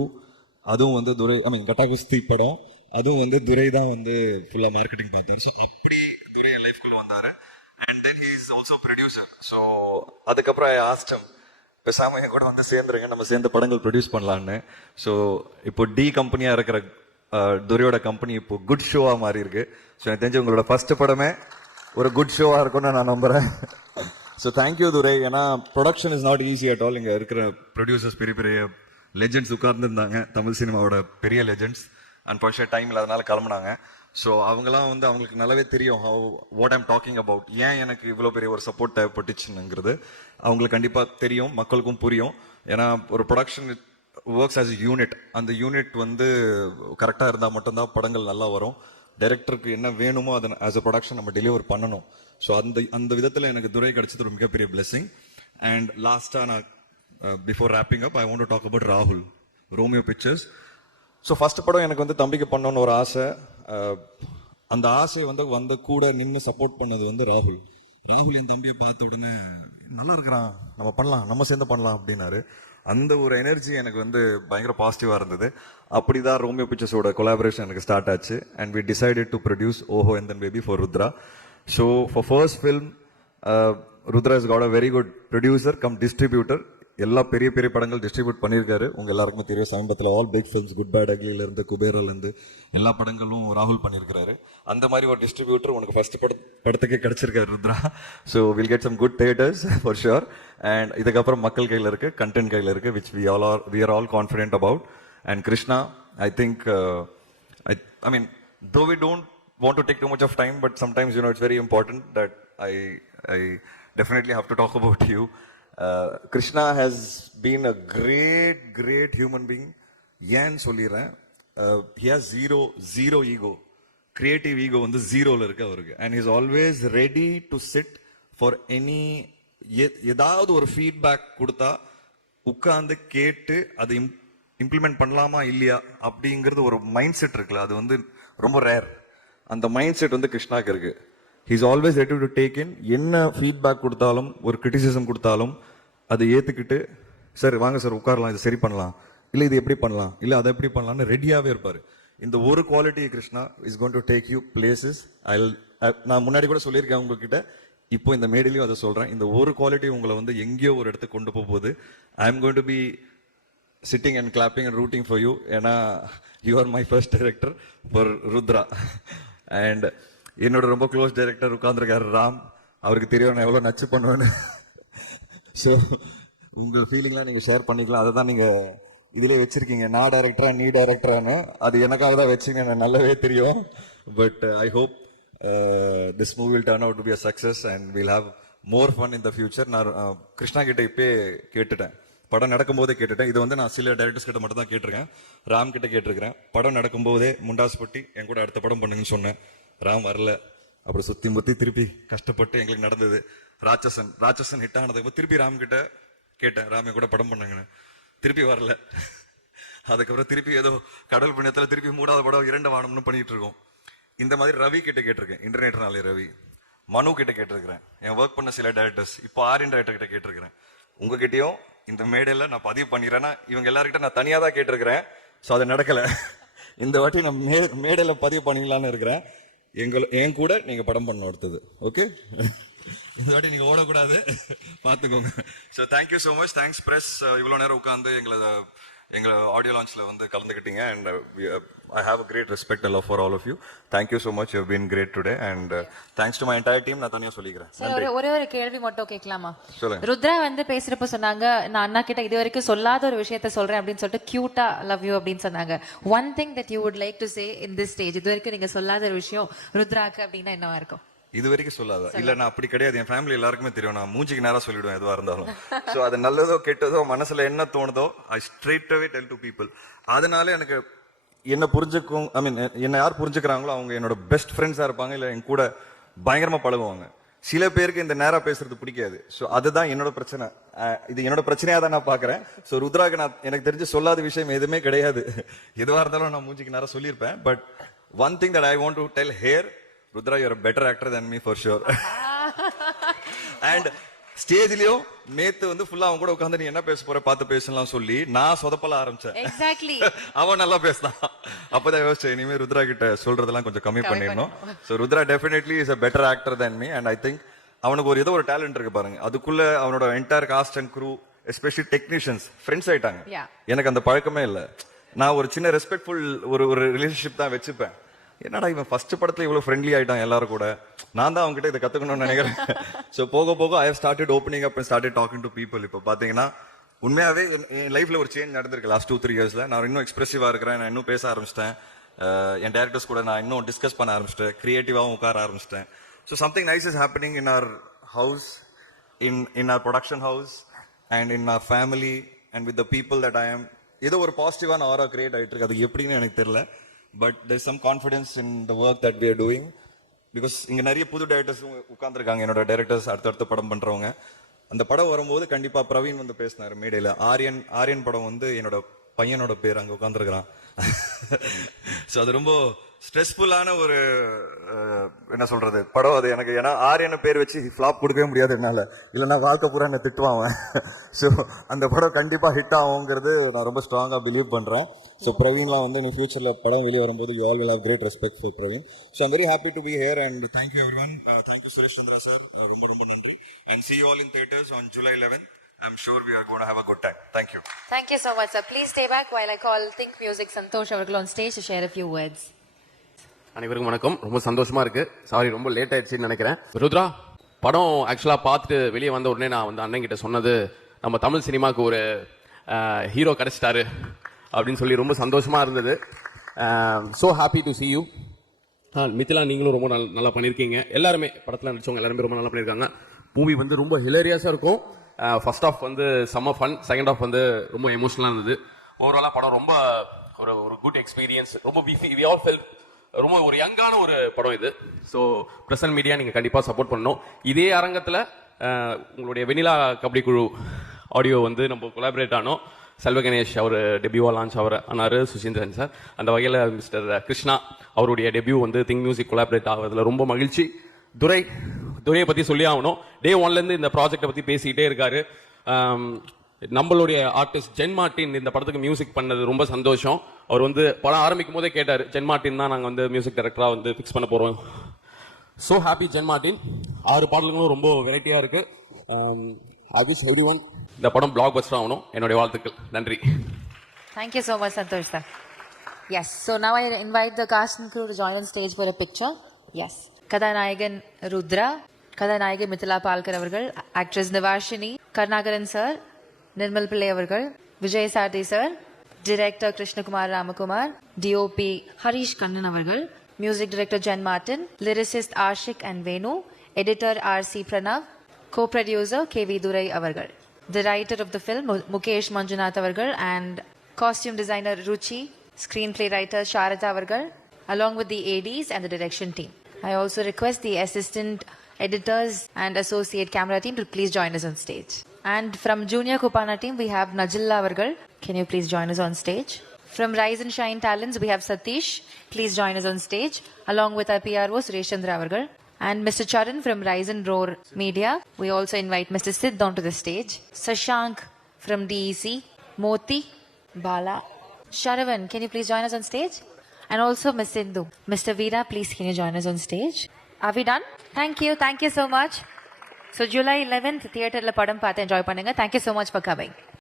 அதுவும் வந்து துரை, ஐ மீன் கட்டா குஸ்தி படம், அதுவும் வந்து துரை தான் வந்து ஃபுல்லாக மார்க்கெட்டிங் பார்த்தாரு. ஸோ அப்படி துரை என் லைஃப்குள்ளே வந்தார். And then he is also producer. So அதுக்கப்புறம் ஐ ஆஸ்க்ட் ஹிம், பேசாம என் கூட வந்து சேர்ந்துருங்க, நம்ம சேர்ந்து படங்கள் ப்ரொடியூஸ் பண்ணலான்னு. ஸோ இப்போ டி கம்பெனியாக இருக்கிற துரையோட கம்பெனி இப்போ குட் ஷோவாக மாறி இருக்கு. ஸோ எனக்கு தெரிஞ்சு உங்களோட ஃபர்ஸ்ட் படமே ஒரு குட் ஷோவாக இருக்கும்னு நான் நம்புகிறேன். ஸோ தேங்க்யூ துரை. ஏன்னா production is not easy at all. இங்கே இருக்கிற ப்ரொடியூசர்ஸ் பெரிய பெரிய லெஜெண்ட்ஸ் உட்கார்ந்துருந்தாங்க, தமிழ் சினிமாவோட பெரிய லெஜெண்ட்ஸ். அன்பார்ச்சுனேட் டைம் இல்லாதனால கிளம்புனாங்க. ஸோ அவங்களாம் வந்து அவங்களுக்கு நல்லாவே தெரியும் வாட் ஐம் டாக்கிங் அபவுட், ஏன் எனக்கு இவ்வளோ பெரிய ஒரு சப்போர்ட் தேவைப்பட்டுச்சுங்கிறது அவங்களுக்கு கண்டிப்பாக தெரியும், மக்களுக்கும் புரியும். ஏன்னா ஒரு production works as a unit. அந்த யூனிட் வந்து கரெக்டாக இருந்தால் மட்டும்தான் படங்கள் நல்லா வரும். டைரக்டருக்கு என்ன வேணுமோ அதை ஆஸ் அ ப்ரொடக்ஷன் நம்ம டெலிவர் பண்ணணும். ஸோ அந்த விதத்தில் எனக்கு துரை கிடைச்சது ஒரு மிகப்பெரிய பிளெஸிங். அண்ட் லாஸ்ட்டாக நான் before wrapping up I want to talk about ராகுல், ரோமியோ பிக்சர்ஸ். ஸோ ஃபர்ஸ்ட் படம் எனக்கு வந்து தம்பிக்கு பண்ணணும்னு ஒரு ஆசை. அந்த ஆசை வந்து கூட நின்று சப்போர்ட் பண்ணது வந்து ராகுல். ராகுல் என் தம்பியை பார்த்த உடனே நல்லா இருக்கிறான், நம்ம பண்ணலாம், நம்ம சேர்ந்து பண்ணலாம் அப்படின்னாரு. அந்த ஒரு எனர்ஜி எனக்கு வந்து பயங்கர பாசிட்டிவாக இருந்தது. அப்படிதான் ரோமியோ பிக்சர்ஸோட கொலாபரேஷன் எனக்கு ஸ்டார்ட் ஆச்சு. And we decided to produce ஓஹோ and then baby for Rudra. So for first film Rudra is got a very good producer cum distributor. எல்லா பெரிய பெரிய படங்கள் டிஸ்ட்ரிபியூட் பண்ணியிருக்காரு. உங்கள் எல்லாருக்குமே தெரியும், சமீபத்தில் all big films, good bad அக்லிலேருந்து குபேராலேருந்து எல்லா படங்களும் ராகுல் பண்ணியிருக்காரு. அந்த மாதிரி ஒரு டிஸ்ட்ரிபியூட்டர் உனக்கு ஃபர்ஸ்ட் படத்துக்கே கிடைச்சிருக்காரு Rudra. So will get some good theatres for sure. And இதுக்கப்புறம் மக்கள் கையில் இருக்குது, கண்டென்ட் கையில் இருக்குது, which we are all confident about. And Krishna, I think I mean, though we don't want to take too much of time, but sometimes, you know, it's very important that I definitely have to talk about you. Krishna has been a great human being. ஏன் சொல்லிடுறேன், he has zero ego. Creative ego வந்து ஜீரோல இருக்கு அவருக்கு. And he's always ready to sit for any ஏதாவது ஒரு ஃபீட்பேக் கொடுத்தா உட்கார்ந்து கேட்டு அதை இம்ப்ளிமெண்ட் பண்ணலாமா இல்லையா அப்படிங்கிறது ஒரு மைண்ட் செட் இருக்குல்ல, அது வந்து ரொம்ப ரேர். அந்த மைண்ட் செட் வந்து கிருஷ்ணாக்கு இருக்கு. He's always ready to take in. என்ன ஃபீட்பேக் கொடுத்தாலும், ஒரு கிரிட்டிசிசம் கொடுத்தாலும் அதை ஏற்றுக்கிட்டு, சார் வாங்க சார் உட்காரலாம், இது சரி பண்ணலாம், இல்லை இது எப்படி பண்ணலாம், இல்லை அதை எப்படி பண்ணலாம்னு ரெடியாகவே இருப்பார். இந்த ஒரு quality Krishna is going to take you places. நான் முன்னாடி கூட சொல்லியிருக்கேன் உங்ககிட்ட, இப்போ இந்த மேடையிலையும் அதை சொல்கிறேன். இந்த ஒரு குவாலிட்டி உங்களை வந்து எங்கேயோ ஒரு இடத்துக்கு கொண்டு போகுது. I am going to be sitting and clapping and rooting for you. ஏன்னா you are my first director for Rudra. And என்னோட ரொம்ப க்ளோஸ் டைரக்டர் உட்காந்துருக்காரு ராம். அவருக்கு தெரியும் நான் எவ்வளோ நச்சு பண்ணுவேன்னு. ஸோ உங்கள் ஃபீலிங்லாம் நீங்கள் ஷேர் பண்ணிக்கலாம். அதை தான் நீங்கள் இதிலே வச்சுருக்கீங்க, நான் டைரக்டரா நீ டைரக்டரானு. அது எனக்காக தான் வச்சுங்க, எனக்கு நல்லாவே தெரியும். But I hope this movie will turn out to be a success and will have more fun in the future. நான் கிருஷ்ணா கிட்ட இப்போ கேட்டுட்டேன், படம் நடக்கும்போதே கேட்டுட்டேன். இது வந்து நான் சில டைரக்டர்ஸ் கிட்ட மட்டும் தான் கேட்டிருக்கேன், ராம் கிட்ட கேட்டிருக்கிறேன். படம் நடக்கும்போதே முண்டாஸ்பட்டி என் கூட அடுத்த படம் பண்ணுங்கன்னு சொன்னேன். ராம் வரல. அப்புறம் சுத்தி முத்தி திருப்பி கஷ்டப்பட்டு எங்களுக்கு நடந்தது. ராட்சசன் ஹிட் ஆனதுக்கு திருப்பி ராம் கிட்ட கேட்டேன், ராம் என் கூட படம் பண்ணுங்கன்னு. திருப்பி வரல. அதுக்கப்புறம் திருப்பி ஏதோ கடல் புண்ணியத்துல திருப்பி 3வது படம் 2 வானம்னு பண்ணிட்டு இருக்கோம். இந்த மாதிரி ரவி கிட்ட கேட்டிருக்கேன், இன்டர்நெட்னாலே ரவி. மனு கிட்ட கேட்டிருக்கிறேன், என் ஒர்க் பண்ண சில டைரக்டர்ஸ். இப்போ ஆரியன் டைரக்டர் கிட்ட கேட்டிருக்கிறேன். உங்ககிட்டயும் இந்த மேடையில நான் பதிவு பண்ணிடுறேன்னா இவங்க எல்லாருக்கிட்ட நான் தனியா தான் கேட்டிருக்கிறேன். ஸோ அது நடக்கல. இந்த வாட்டி நான் மேடையில பதிவு பண்ணிக்கலான்னு இருக்கிறேன். என் கூட நீங்க படம் பண்ண அடுத்தது. ஓகே, இந்த வாட்டி நீங்க ஓடக்கூடாது, பார்த்துக்கோங்க. So thank you so much. Thanks press, இவ்வளோ நேரம் உட்காந்து எங்களை ஆடியோ லான்ச்ல வந்து கலந்துக்கிட்டீங்க. And I have a great respect and love for all of you. Thank you so much. You have been great today. And thanks to my entire team. நான் தனியா சொல்லிக்கிறேன். சார் ஒரே ஒரு கேள்வி மட்டும் கேட்கலாமா? சொல்லுங்க. ருத்ரா வந்து பேசுறப்ப சொன்னாங்க, நான் அண்ணா கிட்ட இது வரைக்கும் சொல்லாத ஒரு விஷயத்த சொல்றேன் அப்படின்னு சொல்லிட்டு கியூட்டா லவ் யூ அப்படின்னு சொன்னாங்க. One thing that you would like to say in this stage, இது வரைக்கும் நீங்க சொல்லாத ஒரு விஷயம் ருத்ராக்கு அப்படின்னா என்னவா இருக்கும்? இது வரைக்கும் சொல்லாத இல்ல, நான் அப்படி கிடையாது. என் ஃபேமிலி எல்லாருக்குமே தெரியும், நான் மூஞ்சிக்கு நேரா சொல்லிடுவேன் எதுவா இருந்தாலும். ஸோ அது நல்லதோ கெட்டதோ மனசுல என்ன தோணுதோ I straight away tell to people. அதனால எனக்கு என்ன புரிஞ்சுக்கும், ஐ மீன் என்ன யார் புரிஞ்சுக்கிறாங்களோ அவங்க என்னோட பெஸ்ட் ஃப்ரெண்ட்ஸாக இருப்பாங்க, இல்லை என் கூட பயங்கரமாக பழகுவாங்க. சில பேருக்கு இந்த நேரா பேசுறது பிடிக்காது. ஸோ அதுதான் என்னோட பிரச்சனை. இது என்னோட பிரச்சனையாக தான் நான் பார்க்குறேன். ஸோ ருத்ராக்கு நான் எனக்கு தெரிஞ்சு சொல்லாத விஷயம் எதுவுமே கிடையாது. எதுவாக இருந்தாலும் நான் மூஞ்சிக்கு நேரம் சொல்லியிருப்பேன். But one thing that I want to tell here, Rudra you are a better actor than me for sure. And ஸ்டேஜ்லயும் நேத்து வந்து ஃபுல்லா அவங்க கூட உட்காந்து நீ என்ன பேச போற பார்த்து பேசலாம் சொல்லி நான் சொதப்பல ஆரம்பிச்சேன். எக்ஸாக்ட்லி. அவன் நல்லா பேசினான். அப்பதான் யோசிச்சேன் இனிமே ருத்ரா கிட்ட சொல்றதெல்லாம் கொஞ்சம் கம்மி பண்ணிடணும். So Rudra definitely is a better actor than me and I think அவனுக்கு ஏதோ ஒரு டேலண்ட் இருக்கு பாருங்க. அதுக்குள்ள அவனோட entire cast and crew especially technicians friends ஆயிட்டாங்க. எனக்கு அந்த பழக்கமே இல்லை. நான் ஒரு சின்ன ரெஸ்பெக்ட்ஃபுல் ஒரு ரிலேஷன்ஷிப் தான் வச்சுப்பேன். என்னடா இவன் ஃபர்ஸ்ட் படத்துல இவ்வளவு ஃப்ரெண்ட்லி ஆயிட்டான் எல்லாரும் கூட, நான் தான் அவங்க கிட்ட இதை கத்துக்கணும்னு நினைக்கிறேன். ஸோ போக போக I have started opening up and started talking to people. இப்போ பாத்தீங்கன்னா உண்மையாவே என் லைஃப்ல ஒரு சேஞ்ச் நடந்திருக்கு லாஸ்ட் 2-3 இயர்ஸ்ல. நான் இன்னும் எக்ஸ்பிரசிவா இருக்கிறேன், நான் இன்னும் பேச ஆரம்பிச்சிட்டேன். என் டேரக்டர்ஸ் கூட நான் இன்னும் டிஸ்கஸ் பண்ண ஆரம்பிச்சிட்டேன், கிரியேட்டிவாகவும் உட்கார ஆரம்பிச்சிட்டேன். So something nice is happening in our house, in our production house and in our family and with the people that I am. ஏதோ ஒரு பாசிட்டிவான ஆரா கிரியேட் ஆயிட்டு இருக்கு. அது எப்படின்னு எனக்கு தெரியல. But there's some confidence in the work that we are doing because இங்க நிறைய புது டைரக்டர்ஸ் உட்கார்ந்துருக்காங்க, என்னோட டைரக்டர்ஸ் அடுத்தடுத்த படம் பண்றவங்க. அந்த படம் வரும்போது கண்டிப்பா பிரவீன் வந்து பேசினாரு மேடையில. ஆரியன் படம் வந்து என்னோட பையனோட பேர் அங்க உட்கார்ந்துருக்கான். ஸோ அது ரொம்ப ஸ்ட்ரெஸ்ஃபுல்லான ஒரு என்ன சொல்றது படம் அது எனக்கு. ஏன்னா ஆரியன பேர் வச்சு ஃபிளாப் கொடுக்கவே முடியாது என்னால, இல்லைன்னா வாழ்க்கை பூரா என்ன திட்டுவான். ஸோ அந்த படம் கண்டிப்பா ஹிட் ஆகுங்கிறது நான் ரொம்ப ஸ்ட்ராங்கா பிலீவ் பண்றேன். ஸோ பிரவீன்லாம் வந்து இன்னும் ஃபியூச்சர்ல படம் வெளியே வரும்போது you all will have great respect for Praveen. So I'm very happy to be here and thank you everyone. Thank you Suresh Chandra sir, ரொம்ப ரொம்ப நன்றி. அண்ட் see you all in theaters on July 11th. I'm sure we are going to have a good time. Thank you. Thank you so much, sir. Please stay back while I call Think Music Santosh அவர்கள் on stage to share a few words. அனைவருக்கும் வணக்கம். ரொம்ப சந்தோஷமா இருக்கு. சாரி ரொம்ப லேட் ஆயிடுச்சுன்னு நினைக்கிறேன். ருத்ரா படம் ஆக்சுவலா பார்த்துட்டு வெளியே வந்த உடனே நான் வந்து அண்ணன் கிட்ட சொன்னது, நம்ம தமிழ் சினிமாவுக்கு ஒரு ஹீரோ கிடைச்சிட்டாரு அப்படின்னு சொல்லி ரொம்ப சந்தோஷமா இருந்தது. So happy to see you. Mithila நீங்களும் ரொம்ப நல்லா பண்ணியிருக்கீங்க. எல்லாருமே படத்தில் நடிச்சவங்க எல்லாருமே ரொம்ப நல்லா பண்ணியிருக்காங்க. மூவி வந்து ரொம்ப ஹிலேரியஸாக இருக்கும். ஃபர்ஸ்ட் ஆஃப் வந்து செம்ம ஃபன், செகண்ட் ஆஃப் வந்து ரொம்ப எமோஷனலாக இருந்தது. ஓவராலாக படம் ரொம்ப ஒரு குட் எக்ஸ்பீரியன்ஸ். ரொம்ப வி ஆல் ஃபெல் ரொம்ப ஒரு யங்கான ஒரு படம் இது. ஸோ பிரசன்ட் மீடியா நீங்கள் கண்டிப்பாக சப்போர்ட் பண்ணணும். இதே அரங்கத்தில் உங்களுடைய வெனிலா கபடி குழு ஆடியோ வந்து நம்ம கொலாபரேட் ஆனோம். செல்வ கணேஷ் அவர் டெபியூவாக லான்ச் ஆனார், சுசீந்திரன் சார். அந்த வகையில் மிஸ்டர் கிருஷ்ணா அவருடைய டெபியூ வந்து திங்க் மியூசிக் கொலாபரேட் ஆகிறதுல ரொம்ப மகிழ்ச்சி. துரையை பற்றி சொல்லி ஆகணும். டே ஒன்லேருந்து இந்த ப்ராஜெக்டை பற்றி பேசிக்கிட்டே இருக்காரு. நம்மளுடைய ஆர்டிஸ்ட் ஜென் மார்ட்டின் இந்த படத்துக்கு மியூசிக் பண்ணது ரொம்ப சந்தோஷம். அவர் வந்து படம் ஆரம்பிக்கும் போதே கேட்டார், ஜென் மார்ட்டின் தான் நாங்கள் வந்து மியூசிக் டைரக்டராக வந்து ஃபிக்ஸ் பண்ண போகிறோம். So happy gen Martin. 6 பாடல்களும் ரொம்ப வெரைட்டியாக இருக்கு. ஐ விஷ் எவ்ரிஒன் இந்த படம் பிளாக் பஸ்டர் ஆகணும். என்னுடைய வாழ்த்துக்கள். நன்றி. Thank you so much, Santosh sir. Yes, so now I invite the cast and crew to join on stage for a picture. Yes. கதாநாயகன் ருத்ரா, கதாநாயகி மிதிலா பால்கர் அவர்கள், ஆக்ட்ரஸ் நிவாஷினி, கருணாகரன் சார், நிர்மல் பிள்ளை அவர்கள், Vijay Sarathi sir, director Krishnakumar Ramakumar, DOP Harish Kannan அவர்கள், music director Jen Martin, lyricist Ashik and Venu, editor R C. Pranav, co-producer K.V. Durai அவர்கள், the writer of the film Mukesh Manjunath அவர்கள், and costume designer Ruchi, screenplay writer Sharada அவர்கள், along with the ADs and the direction team. I also request the assistant editors and associate camera team to please join us on stage. And from Junior Kupana team, we have Najilla Avargal. Can you please join us on stage? From Rise and Shine Talents, we have Satish. Please join us on stage, along with our PRO Suresh Chandra Avargal. And Mr. Charan from Rise and Roar Media. We also invite Mr. Siddh onto the stage. Sashank from DEC. Moti, Bala. Sharavan, can you please join us on stage? And also Ms. Sindhu. Mr. Veera, please can you join us on stage? Are we done? Thank you so much. So July 11th, theatre la padam paatha enjoy pannunga. Thank you so much for coming.